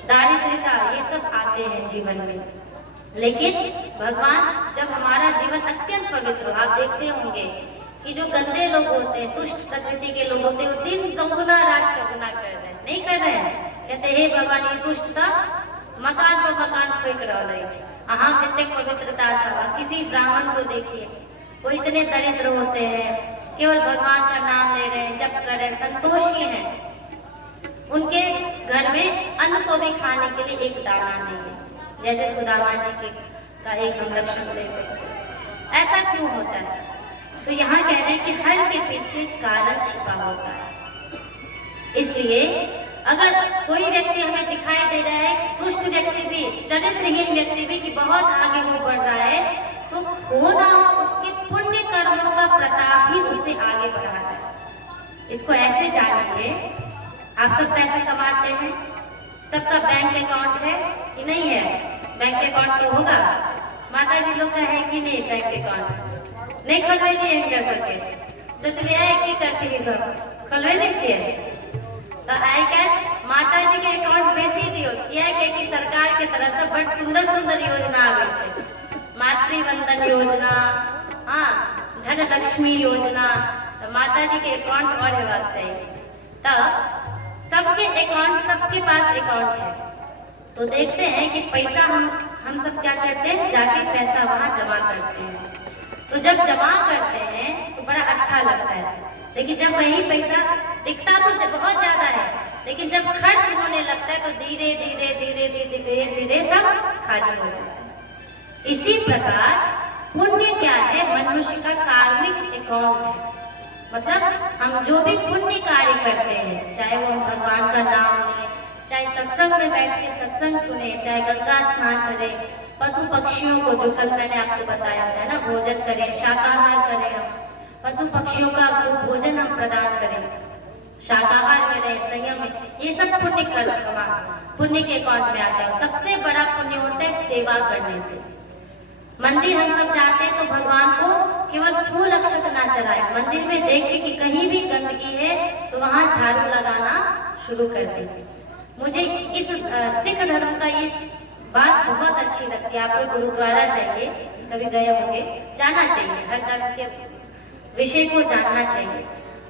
दारिद्रता ये सब आते हैं जीवन में। लेकिन भगवान जब हमारा जीवन अत्यंत पवित्र हो, आप देखते होंगे कि जो गंदे लोग होते हैं, दुष्ट प्रकृति के लोग होते हैं, वो दिन दोगुना रात चौगुना कर रहे हैं, नहीं कर रहे हैं। कहते हे भगवान ये दुष्टता मकान पर मकान फेंक रहा है, अहाँ कितने पवित्रता से। किसी ब्राह्मण को देखिए, वो इतने दरिद्र होते हैं, केवल भगवान का नाम ले रहे हैं, जप कर रहे हैं, संतोषी हैं, उनके घर में अन्न को भी खाने के लिए एक दाना नहीं है। जैसे सुदामा जी के का एक हम लक्षण ले सकते हैं। ऐसा क्यों होता है? तो यहाँ कह रहे हैं कि हर के पीछे कारण छिपा होता है। इसलिए अगर कोई व्यक्ति हमें दिखाई दे रहा है, दुष्ट व्यक्ति भी, चरित्रहीन व्यक्ति भी कि बहुत आगे वो बढ़ रहा है, तो हो ना हो उसके पुण्य कर्मों का प्रताप ही उसे आगे बढ़ा रहा है। इसको ऐसे जानिए, आप सब पैसा कमाते हैं, सबका बैंक अकाउंट है कि नहीं है? बैंक अकाउंट तो होगा, माता जी लोग का है कि नहीं बैंक अकाउंट? नहीं खोलवे दिए हैं क्या सबके? सोच लिया है कि करती है सब खोलवे नहीं चाहिए। तो आई कैन माता जी के अकाउंट बेसी दियो, किया कि सरकार के तरफ से बड़ सुंदर सुंदर योजना आवे छे, मातृवंदन योजना, हाँ धन लक्ष्मी योजना। तो माता जी के अकाउंट और हेबाक चाहिए। तो सबके अकाउंट, सबके पास अकाउंट है। तो देखते हैं कि पैसा हम सब क्या करते हैं, जाके पैसा वहाँ जमा करते हैं। तो जब जमा करते हैं तो बड़ा अच्छा लगता है, लेकिन जब वही पैसा दिखता तो बहुत ज्यादा है, लेकिन जब खर्च होने लगता है तो धीरे धीरे धीरे धीरे धीरे धीरे सब खाली हो जाता है। इसी प्रकार पुण्य क्या है? मनुष्य का कार्मिक अकाउंट है। मतलब हम जो भी पुण्य कार्य करते हैं, चाहे वो हम भगवान का नाम लें, चाहे सत्संग में बैठ के सत्संग सुने, चाहे गंगा स्नान करें, पशु पक्षियों को, जो कल मैंने आपको बताया है ना, भोजन करें, शाकाहार करें, हम पशु पक्षियों का भोजन हम प्रदान करें, शाकाहार में रहे, संयम में, ये सब पुण्य कर्म पुण्य के अकाउंट में आता है। सबसे बड़ा पुण्य होता है सेवा करने से। मंदिर हम सब जाते हैं तो भगवान को केवल फूल अक्षत ना चढ़ाए, मंदिर में देखे कि कहीं भी गंदगी है तो वहाँ झाड़ू लगाना शुरू कर दें। मुझे इस सिख धर्म का ये बात बहुत अच्छी लगती है। आप लोग गुरुद्वारा जाइए, कभी गए होंगे, जाना चाहिए, हर धर्म के विषय को जानना चाहिए।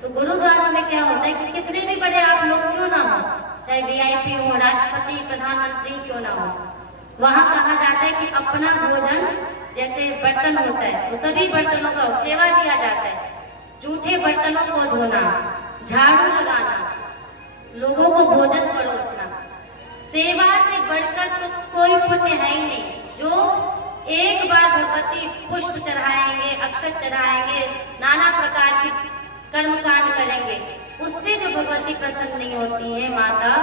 तो गुरुद्वारा में क्या होता है कि कितने भी बड़े आप लोग क्यों ना हो, चाहे वीआईपी हो, राष्ट्रपति, प्रधानमंत्री क्यों ना हो, वहाँ कहा जाता है कि अपना भोजन, जैसे बर्तन होता है, तो सभी बर्तनों का सेवा दिया जाता है। जूठे बर्तनों को धोना, झाड़ू लगाना, लोगों को भोजन परोसना, सेवा से बढ़कर तो कोई पुण्य है ही नहीं। जो एक बार भगवती पुष्प चढ़ाएंगे, अक्षत चढ़ाएंगे, नाना प्रकार की कर्मकांड करेंगे, उससे जो भगवती प्रसन्न नहीं होती है माता,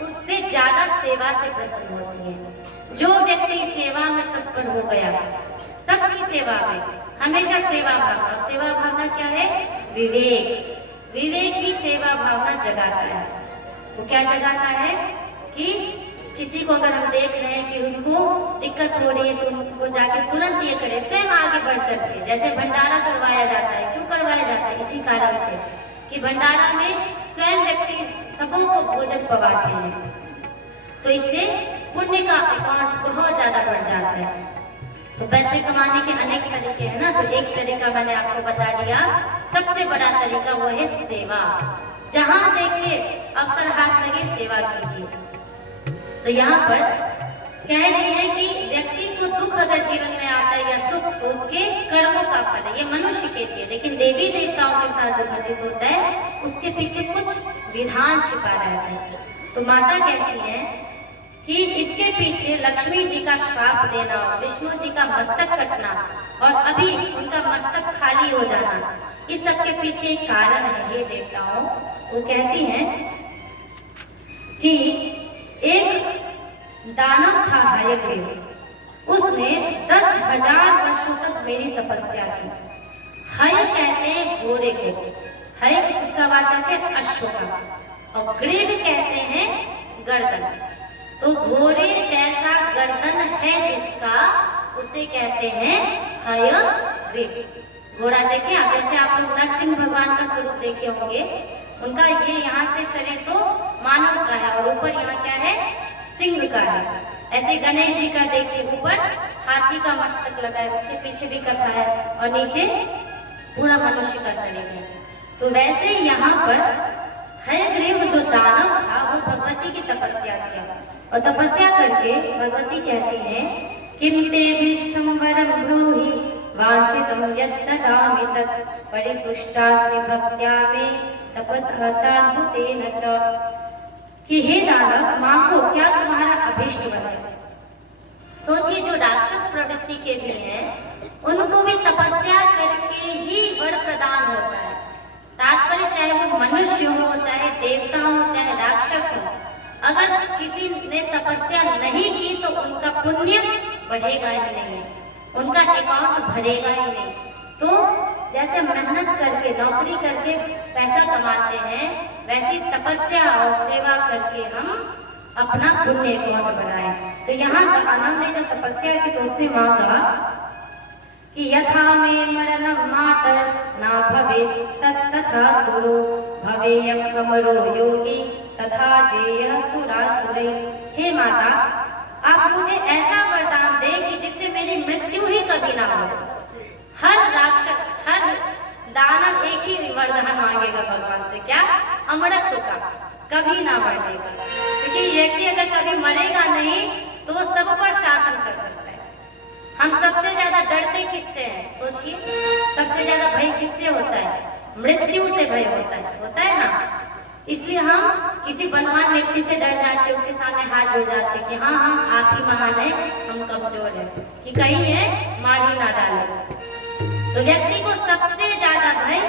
उससे ज्यादा सेवा से प्रसन्न होती है। जो व्यक्ति सेवा में तत्पर हो गया, सबकी सेवा में हमेशा सेवा भावना, सेवा भावना क्या है? विवेक। विवेक ही सेवा भावना जगाता है। वो क्या जगाता है कि किसी को अगर हम देख रहे हैं कि उनको दिक्कत हो रही है तो उनको जाके तुरंत ये करे, स्वयं आगे बढ़ चढ़ के। जैसे भंडारा करवाया जाता है, क्यों करवाया जाता है? इसी कारण से कि भंडारा में स्वयं व्यक्ति सबों को भोजन पवाते हैं, तो इससे पुण्य का अकाउंट बहुत ज्यादा बढ़ जाता है। तो पैसे कमाने के अनेक तरीके हैं ना, तो एक तरीका मैंने आपको बता दिया, सबसे बड़ा तरीका वो है सेवा। जहां देखिए अवसर हाथ लगे सेवा कीजिए। तो यहाँ पर कह रही है कि व्यक्ति को दुख अगर जीवन में आता है या सुख, तो उसके कर्मों का फल है, ये मनुष्य के लिए। लेकिन देवी देवताओं के साथ जो घटित होता है उसके पीछे कुछ विधान छिपा रहता है। तो माता कहती है कि इसके पीछे लक्ष्मी जी का श्राप देना, विष्णु जी का मस्तक कटना और अभी उनका मस्तक खाली हो जाना, इस सब के पीछे एक कारण है ये देवताओं। वो कहती हैं कि एक दानव था हयग्रीव, उसने 10,000 वर्षों तक मेरी तपस्या की। हय कहते हैं घोड़े को, हय इसका वाचक है अश्व का, और ग्रीव कहते हैं गर्दन। तो घोड़े जैसा गर्दन है जिसका, उसे कहते हैं हयग्रीव। घोड़ा देखे आप, जैसे आप लोग नरसिंह भगवान का स्वरूप देखे होंगे, उनका ये यहाँ से शरीर तो मानव का है और ऊपर यहाँ क्या है? सिंह का है। ऐसे गणेश जी का देखिए, ऊपर हाथी का मस्तक लगा है, उसके पीछे भी कथा है, और नीचे पूरा मनुष्य का शरीर है। तो वैसे यहाँ पर हयग्रीव जो दानव था वो भगवती की तपस्या किया, और तपस्या करके भगवती कहती है किम ते भीष्टं वरं ब्रूहि वांछितं यत् ददामि तत् परितुष्टास्मि भक्त्या मे तपसः चाद्भुतेन च। कि हे दानव, मांगो क्या तुम्हारा अभिष्ट वर है। सोचिए जो राक्षस प्रवृत्ति के भी हैं, उनको भी तपस्या करके ही वर प्रदान होता है। तात्पर्य चाहे वो मनुष्य हो, चाहे देवता हो, चाहे राक्षस हो, अगर किसी ने तपस्या नहीं की तो उनका पुण्य बढ़ेगा ही नहीं, उनका अकाउंट भरेगा ही नहीं। तो जैसे मेहनत करके, नौकरी करके पैसा कमाते हैं, वैसी तपस्या और सेवा करके हम अपना पुण्य अकाउंट बनाएं। तो यहाँ दानव ने जो तपस्या की तो उसने मांगा कि यथा मे मरणं मातर ना भवेत् तथा गुरु भवेयं कमरो योगी तथा जेयः सुरासुरैः। हे माता, आप मुझे ऐसा वरदान दें कि जिससे मेरी मृत्यु ही कभी ना हो। हर राक्षस, हर दानव एक ही वरदान मांगेगा भगवान से, क्या? अमरत्व का, कभी ना मरने का। क्योंकि व्यक्ति अगर कभी मरेगा नहीं तो वो सब पर शासन कर सकता है। हम सबसे ज्यादा डरते किससे हैं? सोचिए, सबसे ज्यादा भय किससे होता है? मृत्यु से भय होता है ना। इसलिए हम किसी बलवान व्यक्ति से डर जाते, उसके सामने हाथ जोड़ जाते कि हाँ हाँ आप ही महान है, हम कमजोर हैं, कि कहीं है मार ही ना डाले। तो व्यक्ति को सबसे ज्यादा भय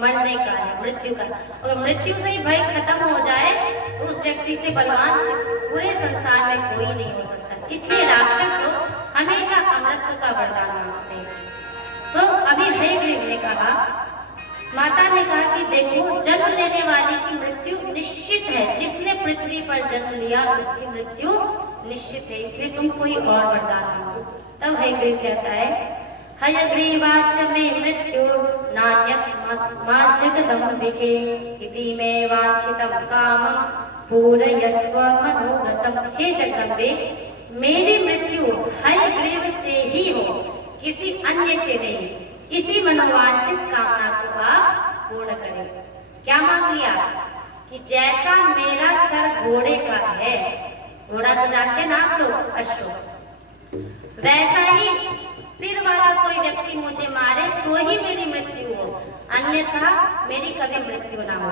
मरने का है, मृत्यु का। अगर मृत्यु से ही भय खत्म हो जाए तो उस व्यक्ति से बलवान इस पूरे संसार में कोई नहीं हो सकता। इसलिए राक्षस लोग हमेशा अमरत्व का वरदान मांगते हैं। तो अभी हयग्रीव ने कहा, माता ने कहा कि देखो, जन्म लेने वाले की मृत्यु निश्चित है, जिसने पृथ्वी पर जन्म लिया उसकी मृत्यु निश्चित है, इसलिए तुम कोई और वरदान मांगो। तब हयग्रीव कहता है, हयग्रीवाच मे मृत्यु नान्यस्मात् जगदम्बिके इति मे वाञ्छितं कामं पूरयस्व मनोगतम्। हे जगदम्बे, मेरी मृत्यु हयग्रीव से ही हो, किसी अन्य से नहीं। इसी मनोवांछित कामना को आप पूर्ण करें। क्या मांग लिया? कि जैसा मेरा सर घोड़े का है, घोड़ा तो जानते ना आप लोग, अश्व, वैसा ही सिर वाला कोई व्यक्ति मुझे मारे तो ही मेरी मृत्यु हो, अन्यथा मेरी कभी मृत्यु ना हो।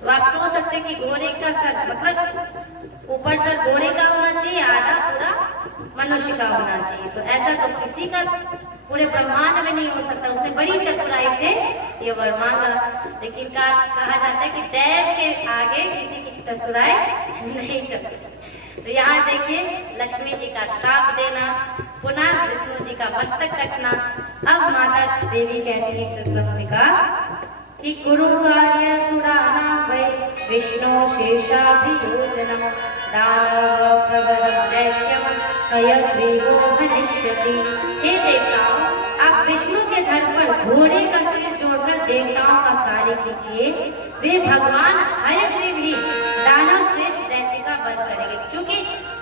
तो आप सोच सकते कि घोड़े का सर मतलब ऊपर सर घोड़े का होना चाहिए, आधा पूरा मनुष्य का होना चाहिए। तो ऐसा तो किसी का पूरे ब्रह्मांड में नहीं हो सकता। उसने बड़ी चतुराई से ये वर मांगा, लेकिन कहा जाता है कि देव के आगे किसी की चतुराई नहीं चलती। तो यहाँ देखिए, लक्ष्मी जी का श्राप देना, पुनः विष्णु जी का मस्तक कटना। अब माता देवी कहती है जगदम्बिका कि कुरु कार्य सुराणां वै विष्णु शेषाभियोजनम् दानव प्रवरं दैत्यं हयग्रीवो हनिष्यति। हे देवताओं, आप विष्णु के धड़ पर घोड़े का सिर जोड़कर देवताओं का कार्य कीजिए। वे भगवान हयग्रीव ही दानव श्रेष्ठ दैत्य का वध करेंगे। क्योंकि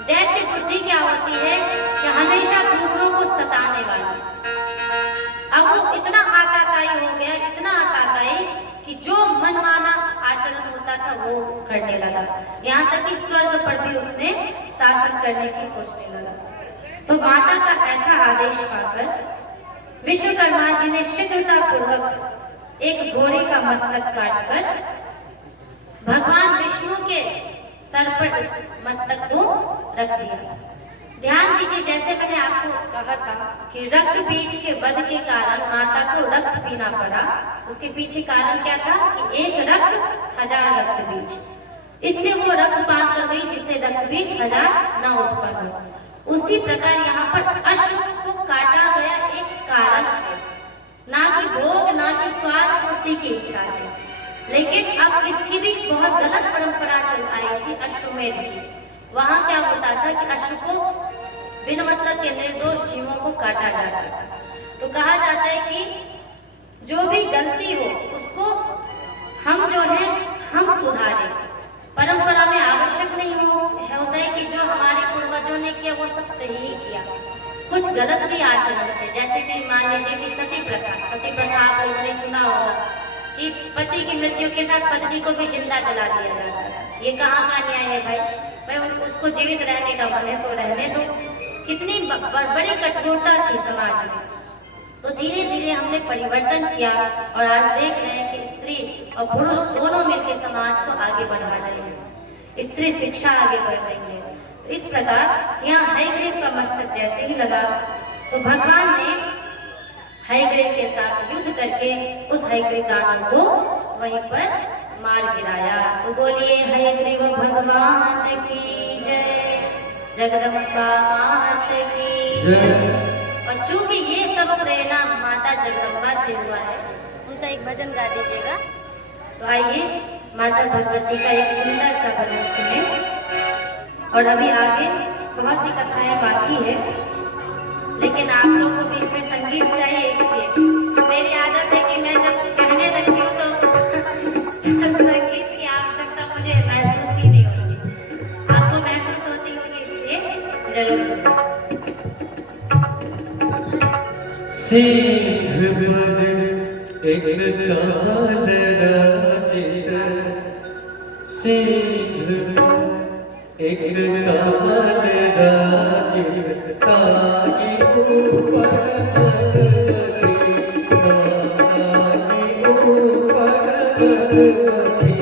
दैत्य बुद्धि क्या होती है कि हमेशा दूसरों को सताने वाली। अब वो इतना आकाकाई हो गया, इतना आकाकाई कि जो मनमाना आचरण होता था वो करने लगा। यहाँ तक कि स्वर्ग पर भी उसने शासन करने की सोचने लगा। तो माता का ऐसा आदेश पाकर विश्वकर्मा जी ने शीघ्रता पूर्वक एक घोड़े का मस्तक काटकर भगवान विष्णु के सर पर मस्तक को रख दिया। ध्यान दीजिए, जैसे मैंने आपको कहा था कि रक्त बीज के वध के कारण माता को रक्त पीना पड़ा, उसके पीछे कारण क्या था कि एक रक्त हजार रक्त बीज, इसलिए वो रक्त पान कर गई जिससे रक्त बीज हजार न उत्पन्न हो। उसी प्रकार यहाँ पर अश्व को काटा गया एक कारण से, ना कि भोग, ना कि स्वाद पूर्ति की इच्छा से। लेकिन अब इसकी भी बहुत गलत परंपरा चल आई थी अश्वमेध की। वहां क्या होता था कि अश्व को बिना मतलब के निर्दोष जीवों को काटा जाता था। तो कहा जाता है कि जो भी गलती हो उसको हम जो है हम सुधारें। परंपरा में आवश्यक नहीं होता है कि जो हमारे पूर्वजों ने किया वो सब सही ही किया। कुछ गलत भी आचरण थे, जैसे कि मान लीजिए कि सती प्रथा आप लोगों ने सुना होगा कि पति की मृत्यु के साथ पत्नी को भी जिंदा जला दिया जाता है। ये कहाँ का न्याय है भाई उसको जीवित रहने का मन है तो रहने दो। कितनी बड़ी कठोरता थी समाज में। तो धीरे धीरे हमने परिवर्तन किया और आज देख रहे हैं कि स्त्री और पुरुष दोनों मिलकर समाज को आगे बढ़ा रहे हैं। स्त्री शिक्षा आगे बढ़ रही है। इस प्रकार यहाँ हयग्रीव का मस्तक जैसे ही लगा तो भगवान ने हयग्रीव के साथ युद्ध करके उस हयग्रीव दानव को वहीं पर मार गिराया। तो बोलिए हयग्रीव भगवान की जय, जगदम्बा मात की जय। और चूंकि ये सब प्रेरणा माता जगदम्बा से हुआ है, उनका एक भजन गा दीजिएगा। तो आइए माता भगवती का एक सुंदर सा भजन सुने। और अभी आगे बहुत सी कथाएं बाकी है, लेकिन आप लोग को बीच में संगीत चाहिए, इसलिए मेरी आदत है कि मैं जब कहने लगती हूँ तो संगीत की आवश्यकता मुझे महसूस ही नहीं होती। आपको महसूस होती होगी, इसलिए जरूर सुनो। शीघ्र पद एक काल राचित, शीघ्र एक काल राचित, ताई ऊपर भगवती, ताई ऊपर भगवती।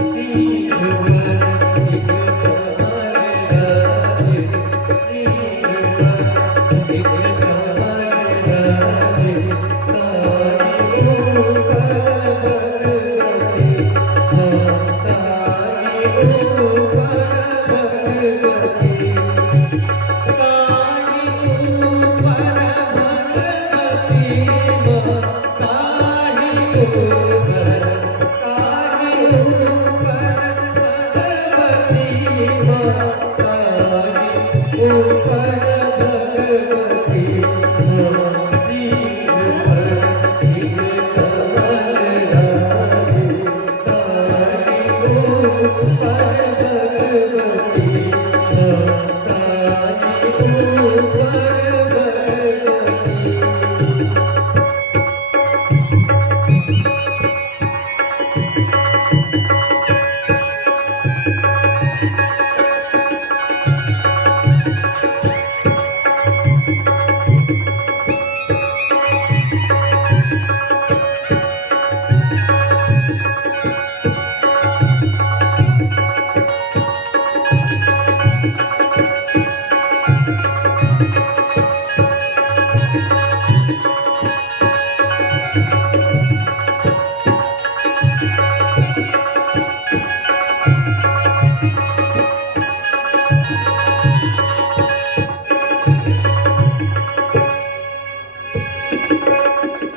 शीघ्र पद एक काल राचित, शीघ्र पद एक काल राचित, ताई ऊपर भगवती, ताई ऊपर भगवती, ताई ऊपर भगवती, ताई ऊपर, ताई ऊपर भगवती, ताई ऊपर भगवती। शीघ्र पद एक काल राचित, ताई ऊपर भगवती, ताई ऊपर भगवती।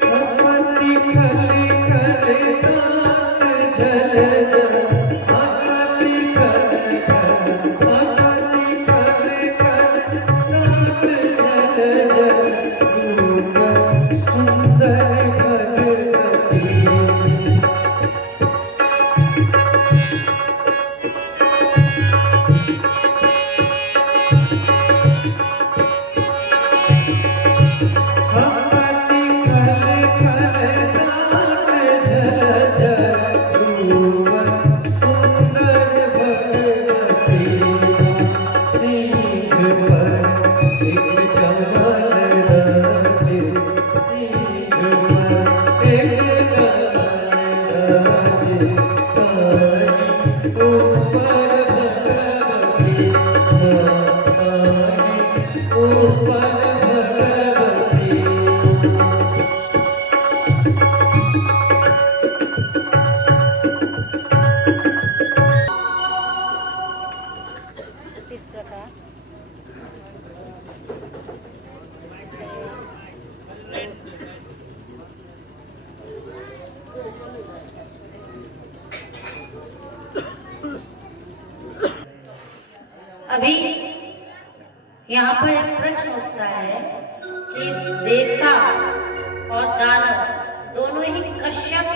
हसती खल खल दात झल झल, हसती खल खल, हसती खल खल दात झल झल, रूप सुंदर भगवती। हसती खल खल दात झल झल, रूप सुंदर भगवती। शीघ्र पद एक काल राचित, शीघ्र पद एक काल राचित, ताई ऊपर भगवती, ताई ऊपर भगवती। इस प्रकार अभी यहाँ पर एक प्रश्न उठता है कि देवता और दानव दोनों ही कश्यप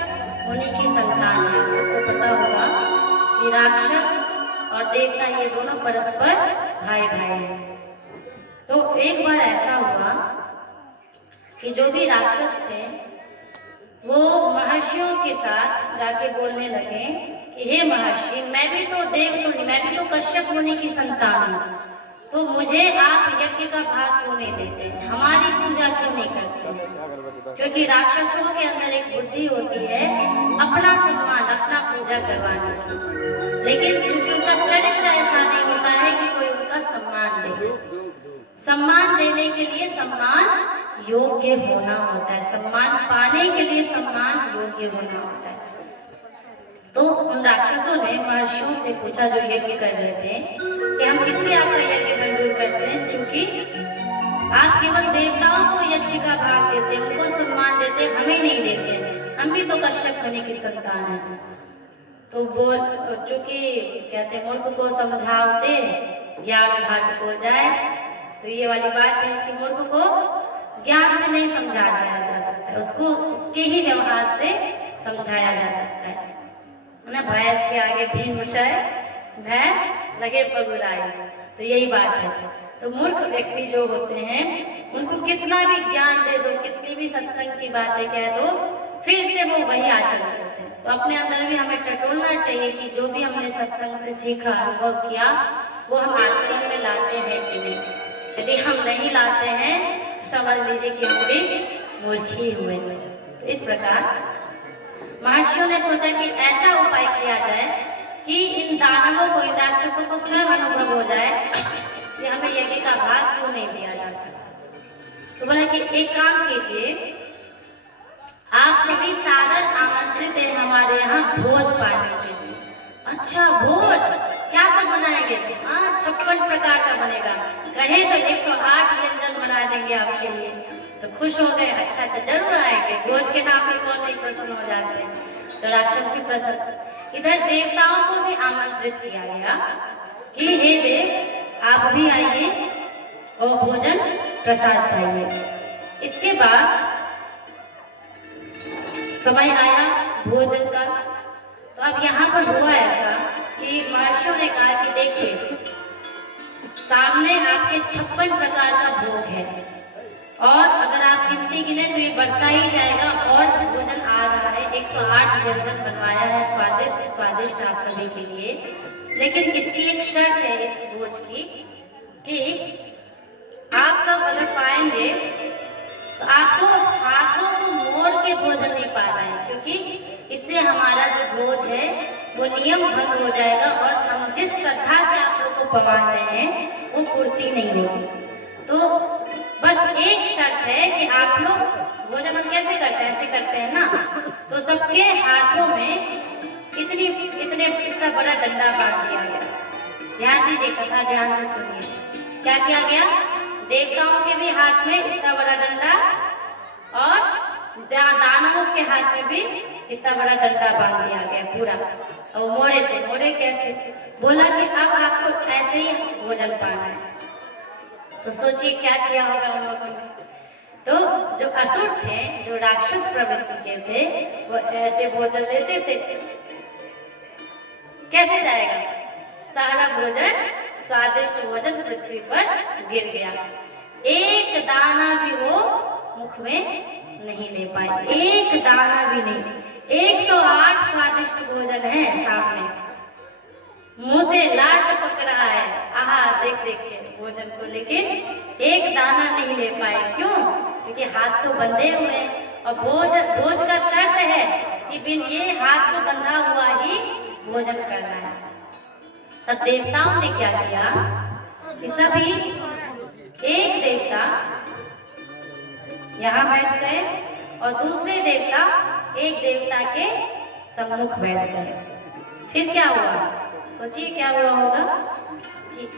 मुनि की संतान है। सबको पता होगा कि राक्षस और देवता ये दोनों परस्पर भाई भाई हैं। तो एक बार ऐसा हुआ कि जो भी राक्षस थे वो महर्षियों के साथ जाके बोलने लगे कि हे महर्षि, मैं भी तो देवतुल्य, मैं भी तो कश्यप मुनि की संतान हूँ, तो मुझे आप यज्ञ का भाग क्यों नहीं देते, हमारी पूजा क्यों नहीं करते? क्योंकि राक्षसों के अंदर एक बुद्धि होती है अपना सम्मान, अपना पूजा करवाने की, लेकिन चूंकि उनका चरित्र ऐसा नहीं होता है कि सम्मान देने के लिए सम्मान योग्य होना होता है, सम्मान पाने के लिए सम्मान योग्य होना होता है। तो उन राक्षसों ने महर्षियों से पूछा जो यज्ञ कर रहे थे कि हम इसलिए आपका यज्ञ मंजूर करते हैं क्योंकि आप केवल देवताओं को यज्ञ का भाग देते हैं, उनको सम्मान देते हैं, हमें नहीं देते, हम भी तो कश्यप मुनि की संतान है। तो वो चूंकि कहते हैं मूर्ख को समझाते ज्ञान घाट हो जाए, तो ये वाली बात है कि मूर्ख को ज्ञान से नहीं समझाया जा सकता है, उसको उसके ही व्यवहार से समझाया जा सकता है ना। भैंस के आगे भीम उचाए, भैंस लगे पगुराए, तो यही बात है। तो मूर्ख व्यक्ति जो होते हैं उनको कितना भी ज्ञान दे दो, कितनी भी सत्संग की बातें कह दो, फिर से वो वही आचरण करते हैं। तो अपने अंदर भी हमें टटोलना चाहिए कि जो भी हमने सत्संग से सीखा, अनुभव किया, वो हम आचरण में लाते हैं कि नहीं। यदि हम नहीं लाते हैं समझ लीजिए कि हम भी मूर्ख ही हुए। तो इस प्रकार महर्षियों ने सोचा कि ऐसा उपाय किया जाए कि इन दानवों को, इन राक्षसों को स्वयं अनुभव हो जाए कि हमें यज्ञ का भाग क्यों नहीं दिया जाता। तो बोला कि एक काम कीजिए, आप सभी सादर आमंत्रित हैं हमारे यहाँ भोज पाने के लिए। अच्छा भोज, क्या सब बनाएंगे? हाँ 56 प्रकार का बनेगा, कहे तो 108 व्यंजन बना देंगे आपके लिए। तो खुश हो गए, अच्छा अच्छा जरूर आएंगे, भोज के नाम पे कौन नहीं प्रसन्न हो जाते हैं। तो राक्षस भी प्रसन्न। इधर देवताओं को भी आमंत्रित किया गया कि हे देव आप भी आइए और भोजन प्रसाद पाइए। इसके बाद समय आया भोजन का। तो अब यहाँ पर हुआ ऐसा कि महर्षियों ने कहा कि देखिए सामने आपके 56 प्रकार का भोग है, और अगर आप गिनती गिने तो ये बढ़ता ही जाएगा, और भोजन आ रहा है, 108 व्यंजन बनवाया है स्वादिष्ट स्वादिष्ट आप सभी के लिए। लेकिन इसकी एक शर्त है इस भोज की कि आप सब अगर पाएंगे तो आपको हाथों को मोड़ के भोजन नहीं पाना है, क्योंकि इससे हमारा जो भोज है वो नियम भंग हो जाएगा, और हम जिस श्रद्धा से आप लोग को पवा रहे हैं वो पूर्ति नहीं होगी। तो बस एक शर्त है कि आप लोग भोजन हम कैसे करते हैं, ऐसे करते हैं ना, तो सबके हाथों में इतना बड़ा डंडा बांध दिया गया। ध्यान दीजिए, कथा ध्यान से सुनिए। क्या किया गया? देवताओं के भी हाथ में इतना बड़ा डंडा, और दानवों के हाथ में भी इतना बड़ा डंडा बांध दिया गया पूरा। और मोड़े कैसे? बोला कि अब आपको ऐसे ही भोजन पाना है। तो सोचिए क्या किया होगा उन लोगों ने। तो जो असुर थे, जो राक्षस प्रवृत्ति के थे, वो ऐसे भोजन लेते थे। कैसे जाएगा? सारा भोजन, स्वादिष्ट भोजन पृथ्वी पर गिर गया। एक दाना भी वो मुख में नहीं ले पाए, एक दाना भी नहीं। 108 स्वादिष्ट भोजन है सामने, मुंह से लाट पक रहा है, आहा देख देख के भोजन को, लेकिन एक दाना नहीं ले पाए। क्यों? क्योंकि हाथ तो बंधे हुए हैं, और भोज का शर्त है कि बिन ये हाथ को बंधा हुआ ही भोजन करना है। तब देवताओं ने क्या किया कि सभी एक देवता यहाँ बैठ गए और दूसरे देवता एक देवता के सम्मुख बैठ गए। फिर क्या हुआ? सोचिए क्या हुआ होगा कि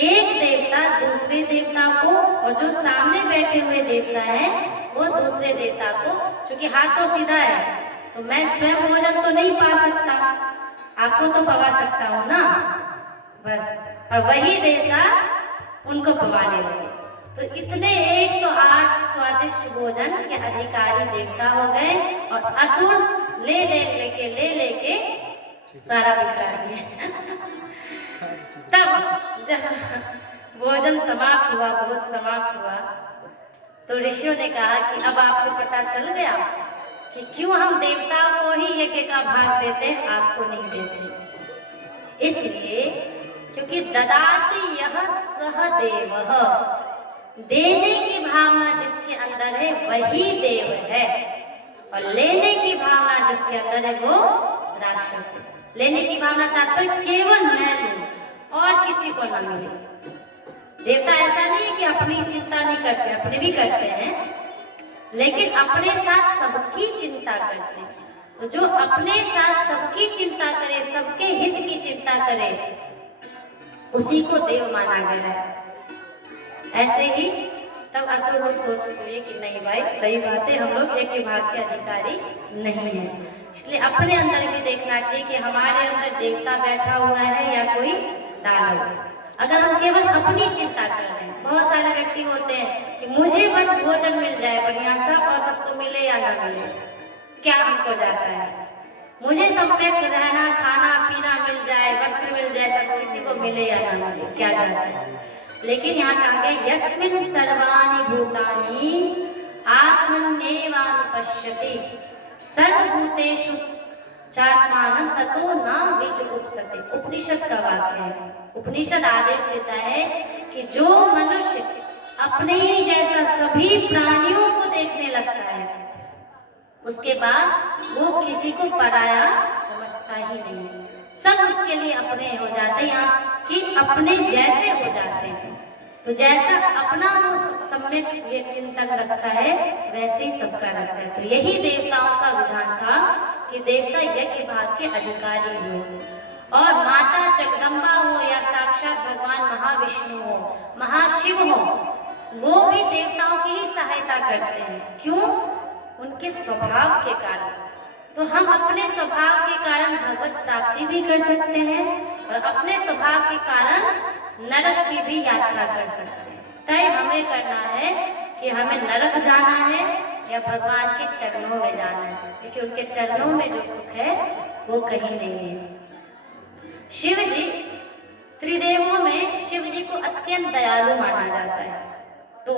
एक देवता दूसरे देवता को, और जो सामने बैठे हुए देवता है वो दूसरे देवता को, क्योंकि हाथ तो सीधा है तो मैं स्वयं भोजन तो नहीं पा सकता, आपको तो पवा सकता हूँ ना बस, और वही देवता उनको पवाने लगे। तो इतने 108 स्वादिष्ट भोजन के अधिकारी देवता हो गए, और असुर ले लेके सारा बिखरा दिए। तब जब भोजन समाप्त हुआ, भोज समाप्त हुआ, तो ऋषियों ने कहा कि अब आपको पता चल गया कि क्यों हम देवताओं को ही यज्ञ का भाग देते हैं, आपको नहीं देते। इसलिए क्योंकि ददाति यह सह देवः, देने की भावना जिसके अंदर है वही देव है, और लेने की भावना जिसके अंदर है वो राक्षस है। लेने की भावना तात्पर्य केवल मैं लूं और किसी को न मिले। देवता ऐसा नहीं है कि अपनी चिंता नहीं करते, अपने भी करते हैं, लेकिन अपने साथ सबकी चिंता करते हैं। तो जो अपने साथ सबकी चिंता करे, सबके हित की चिंता करे, उसी को देव माना गया है। ऐसे ही तब असुर लोग सोच हुए कि नहीं भाई, सही बात है, हम लोग एक ही भाग के अधिकारी नहीं है। इसलिए अपने अंदर भी देखना चाहिए कि हमारे अंदर देवता बैठा हुआ है या कोई दानव। अगर हम केवल अपनी चिंता कर रहे हैं, बहुत सारे व्यक्ति होते हैं कि मुझे बस भोजन मिल जाए बढ़िया सा और सबको मिले या ना मिले, क्या हमको जाता है, मुझे सम्यक रहना, खाना पीना मिल जाए, वस्त्र मिल जाए, सब किसी को मिले या ना मिले, क्या जाता है। लेकिन यहाँ कहा गया यस्मिन् सर्वाणि भूतानि आत्मन्येवानुपश्यति सर्वभूतेषु चात्मानं ततो न विजुगुप्सते। उपनिषद का वाक्य है। उपनिषद आदेश देता है कि जो मनुष्य अपने ही जैसा सभी प्राणियों को देखने लगता है, उसके बाद वो किसी को पराया समझता ही नहीं, सब उसके लिए अपने हो जाते हैं, कि अपने जैसे हो जाते हैं। तो जैसा अपना वो सम्यक ये चिंतन रखता है, वैसे ही सबका रखता है। तो यही देवताओं का विधान था कि देवता यज्ञ भाग के अधिकारी हुए, और माता जगदम्बा हो या साक्षात भगवान महाविष्णु हो, महाशिव हो, वो भी देवताओं की ही सहायता करते हैं। क्यों? उनके स्वभाव के कारण। तो हम अपने स्वभाव के कारण भगवत प्राप्ति भी कर सकते हैं, और अपने स्वभाव के कारण नरक की भी यात्रा कर सकते हैं। तय हमें करना है कि हमें नरक जाना है या भगवान के चरणों में जाना है, क्योंकि उनके चरणों में जो सुख है वो कहीं नहीं है। शिव जी, त्रिदेवों में शिव जी को अत्यंत दयालु माना जाता है। तो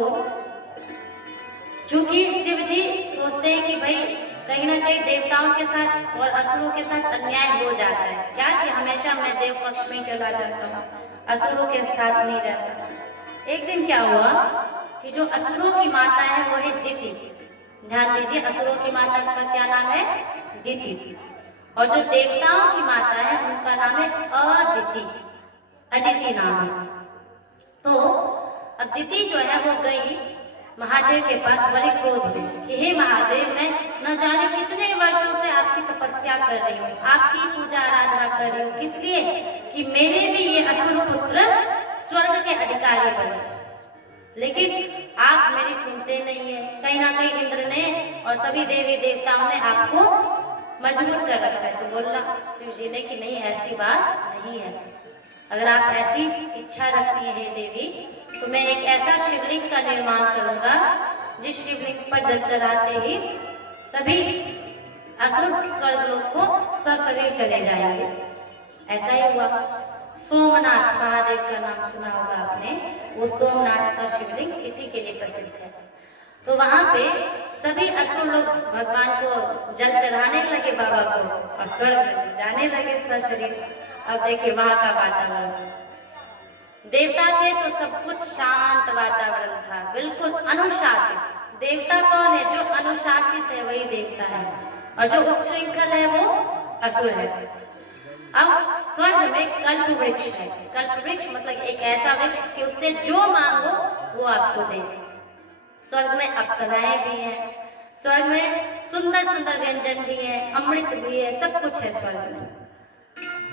चूंकि शिव जी सोचते हैं कि भाई कहीं ना कहीं देवताओं के साथ और असुरों के साथ अन्याय हो जाता है, क्या कि हमेशा मैं देव पक्ष में ही चला जाता हूँ, असुरों के साथ नहीं रहता। एक दिन क्या हुआ कि जो असुरों की माता है वो है दिति। ध्यान दीजिए, असुरों की माता का क्या नाम है? दिति। और जो देवताओं की माता है उनका नाम है अदिति, अदिति नाम है। तो अब दिति जो है वो गई महादेव के पास बड़े क्रोध में कि हे महादेव, मैं न जाने कितने वर्षों से आपकी तपस्या कर रही हूँ, आपकी पूजा आराधना कर रही हूँ, किस लिए कि मेरे भी ये असुर पुत्र स्वर्ग के अधिकारी बने, लेकिन आप मेरी सुनते नहीं है। कहीं ना कहीं इंद्र ने और सभी देवी देवताओं ने आपको मजबूर कर रखा है। तो बोला शिव जी ने कि नहीं, ऐसी बात नहीं है, अगर आप ऐसी इच्छा रखती हैं देवी, तो मैं एक ऐसा शिवलिंग का निर्माण करूंगा जिस शिवलिंग पर जल चढ़ाते ही सभी असुर स्वर्गलोक को सशरीर चले जाएंगे। ऐसा ही हुआ। सोमनाथ महादेव का नाम सुना होगा आपने, वो सोमनाथ का शिवलिंग इसी के लिए प्रसिद्ध है। तो वहां पे सभी असुर लोग भगवान को जल चढ़ाने लगे बाबा को, और स्वर्ग जाने लगे सशरीर। अब देखिए वहां का वातावरण, देवता थे तो सब कुछ शांत वातावरण था, बिल्कुल अनुशासित। देवता कौन है? जो अनुशासित है वही देवता है, और जो उच्छृंखल है वो असुर है। अब स्वर्ग में कल्प वृक्ष है। कल्प वृक्ष मतलब एक ऐसा वृक्ष कि उससे जो मांगो वो आपको दे। स्वर्ग में अप्सराएं भी हैं, स्वर्ग में सुंदर सुंदर व्यंजन भी है, अमृत भी है, सब कुछ है स्वर्ग में।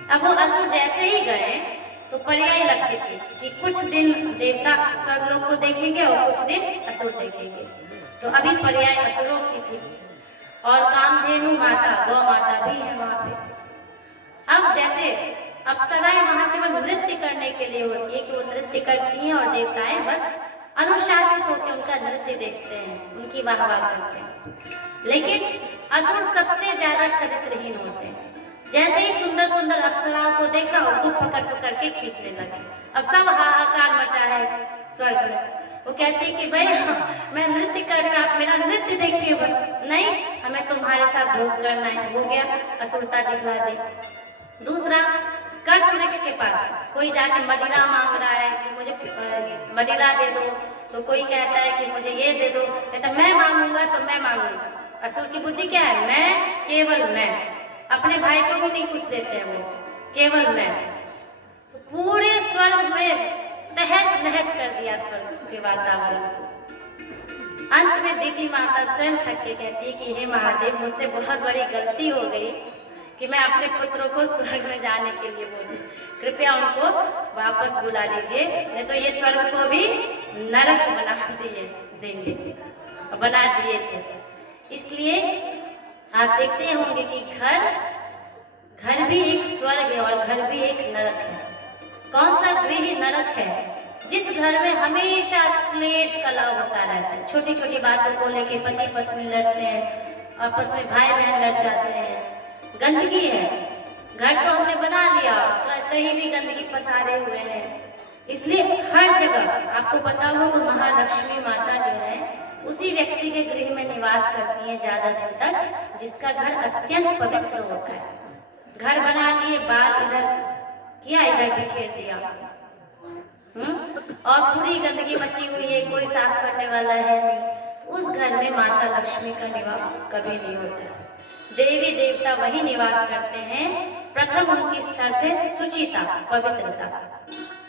अब वो असुर जैसे ही गए तो पर्याय लगती थी कि कुछ दिन देवता स्वर्गलोक को देखेंगे और कुछ दिन असुर देखेंगे। तो अभी पर्याय असुरों की थी, और कामधेनु माता, गौ माता भी है वहां पे। अब जैसे अप्सराएं वहां केवल नृत्य करने के लिए होती है कि वो नृत्य करती हैं, और देवताएं बस अनुशासित होकर उनका नृत्य देखते हैं, उनकी वाहवाह करते हैं। लेकिन असुर सबसे ज्यादा चरित्रहीन होते हैं। जैसे ही सुंदर सुंदर अप्सराओं को देखा, उनको पकड़ पकड़ के खींचने लगे। अब सब हाहाकार मचा है स्वर्ग में। वो कहते हैं कि भाई मैं नृत्य कर रही हूँ, आप मेरा नृत्य देखिए बस। नहीं, हमें तुम्हारे साथ भोग करना है। हो गया, असुरता दिखला दी। दूसरा, कल्प वृक्ष के पास कोई जाके मदिरा मांग रहा है कि मुझे मदिरा दे दो, तो कोई कहता है कि मुझे ये दे दो, कहता मैं मांगूंगा तो मैं मांगूंगा। असुर की बुद्धि क्या है? मैं, केवल मैं। अपने भाई को भी नहीं कुछ देते हैं वो, केवल मैं। तो पूरे स्वर्ग में तहस नहस कर दिया स्वर्ग के वातावरण को। अंत में दीदी माता स्वयं थक के कहती है कि हे महादेव, मुझसे बहुत बड़ी गलती हो गई कि मैं अपने पुत्रों को स्वर्ग में जाने के लिए बोली, कृपया उनको वापस बुला लीजिए, नहीं तो ये स्वर्ग को भी नरक बना दिए थे। इसलिए आप देखते होंगे कि घर भी एक स्वर्ग है और घर भी एक नरक है। कौन सा गृह नरक है? जिस घर में हमेशा क्लेश कलह होता रहता है, छोटी छोटी बातों को लेके पति पत्नी लड़ते हैं, आपस में भाई बहन लड़ जाते हैं, गंदगी है। घर तो हमने बना लिया, कहीं भी गंदगी पसारे हुए हैं। इसलिए हर जगह आपको पता हो तो महालक्ष्मी माता जो है उसी व्यक्ति के गृह में निवास करती है ज्यादा दिन तक, जिसका घर अत्यंत पवित्र होता है। घर बना लिए, बाल इधर किया, इधर बिखेर दिया, और पूरी गंदगी मची हुई है, कोई साफ करने वाला है नहीं। उस घर में माता लक्ष्मी का निवास कभी नहीं होता। देवी देवता वही निवास करते हैं। प्रथम उनकी शर्त है शुचिता, पवित्रता।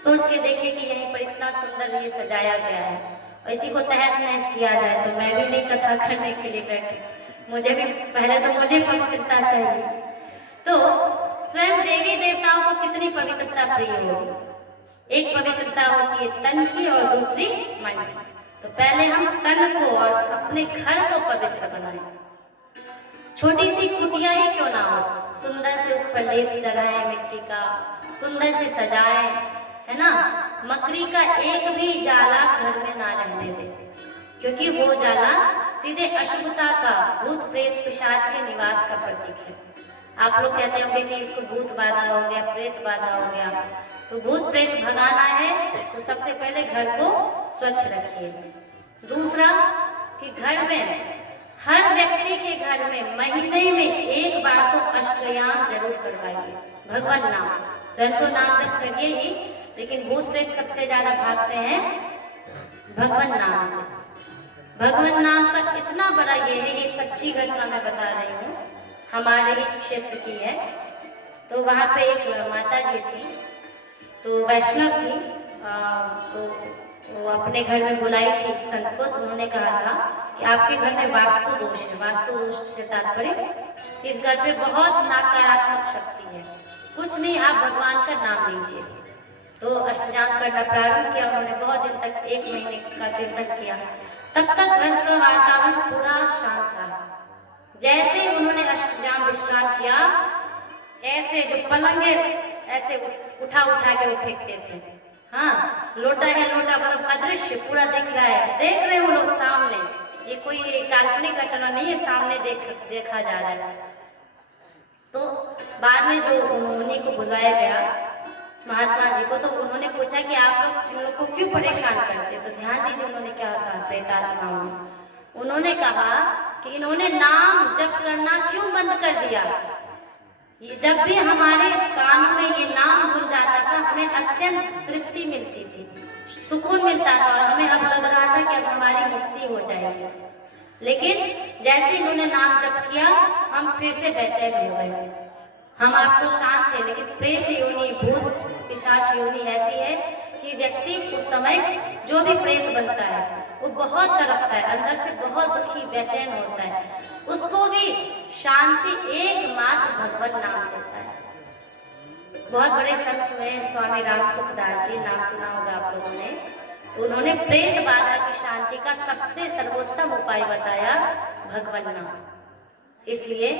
सोच के देखिए कि यहीं पर इतना सुंदर ये सजाया गया है, और इसी को तहस नहस किया जाए तो मैं भी नहीं कथा करने के लिए बैठी, मुझे भी पहले तो मुझे पवित्रता चाहिए। तो स्वयं देवी देवताओं को कितनी पवित्रता प्रिय होगी। एक पवित्रता होती है तन की और दूसरी मन की। तो पहले हम तन को और अपने घर को पवित्र बनाएं। छोटी सी कुटिया ही क्यों ना हो, सुंदर से उस पर लेप चढ़ाएं, मिट्टी का सुंदर से सजाएं, है ना। मकड़ी का एक भी जाला घर में ना रहने दें, क्योंकि वो जाला सीधे अशुभता का, भूत प्रेत पिशाच के निवास का प्रतीक है। आप लोग कहते होंगे कि इसको भूत बाधा हो गया, प्रेत बाधा हो गया। तो भूत प्रेत भगाना है तो सबसे पहले घर को स्वच्छ रखिए। दूसरा कि घर में, हर व्यक्ति के घर में महीने में एक बार तो अष्टयाम जरूर करवाइए। भगवान नाम, स्वयं तो नाम जप करिए ही, लेकिन भूत प्रेत सबसे ज्यादा भागते हैं भगवान नाम से। भगवान नाम का इतना बड़ा ये है, ये सच्ची घटना मैं बता रही हूँ, हमारे ही क्षेत्र की है। तो वहाँ पे एक माता जी थी, तो वैष्णव थी, तो वो अपने घर में बुलाई थी संत को। तो उन्होंने कहा था कि आपके घर में वास्तु दोष है। वास्तु दोष से तात्पर्य इस घर पे बहुत नकारात्मक शक्ति है, कुछ नहीं, आप भगवान का नाम लीजिए। तो अष्टयाम करना प्रारंभ किया उन्होंने, बहुत दिन तक, 1 महीने का कीर्तन किया। तब तक घर का वातावरण पूरा शांत रहा। जैसे उन्होंने अष्टयाम विश्राम किया, ऐसे जो पलंग है ऐसे उठा के वो फेंकते थे। हाँ, लोटा है, लोटा मतलब अदृश्य पूरा दिख रहा है, देख रहे हैं वो लोग सामने, ये कोई काल्पनिक घटना नहीं है, सामने देखा जा रहा है। तो बाद में जो उन्हीं को बुलाया गया महात्मा जी को, तो उन्होंने पूछा कि आप लोग इन लोग को क्यों परेशान करते। तो ध्यान दीजिए उन्होंने क्या कहा प्रेतात्माओं ने। उन्होंने कहा कि इन्होंने नाम जप करना क्यों बंद कर दिया। ये जब भी हमारे कानों में ये नाम घुल जाता था, हमें अत्यंत तृप्ति मिलती थी, सुकून मिलता था, और हमें अब लग रहा था कि अब हमारी मुक्ति हो जाएगी। लेकिन जैसे इन्होंने नाम जप किया, हम फिर से बेचैन हो गए। हम आपको शांत थे, लेकिन प्रेत योनि, भूत पिशाच योनि ऐसी है कि व्यक्ति उस समय जो भी प्रेत बनता है वो बहुत तड़पता है, अंदर से बहुत दुखी बेचैन होता है। उसको भी शांति एकमात्र भगवान नाम देता है। बहुत बड़े संत हुए स्वामी राम सुखदास जी, नाम सुना होगा आप लोगों ने। तो उन्होंने प्रेत बाधा की शांति का सबसे सर्वोत्तम उपाय बताया भगवान नाम। इसलिए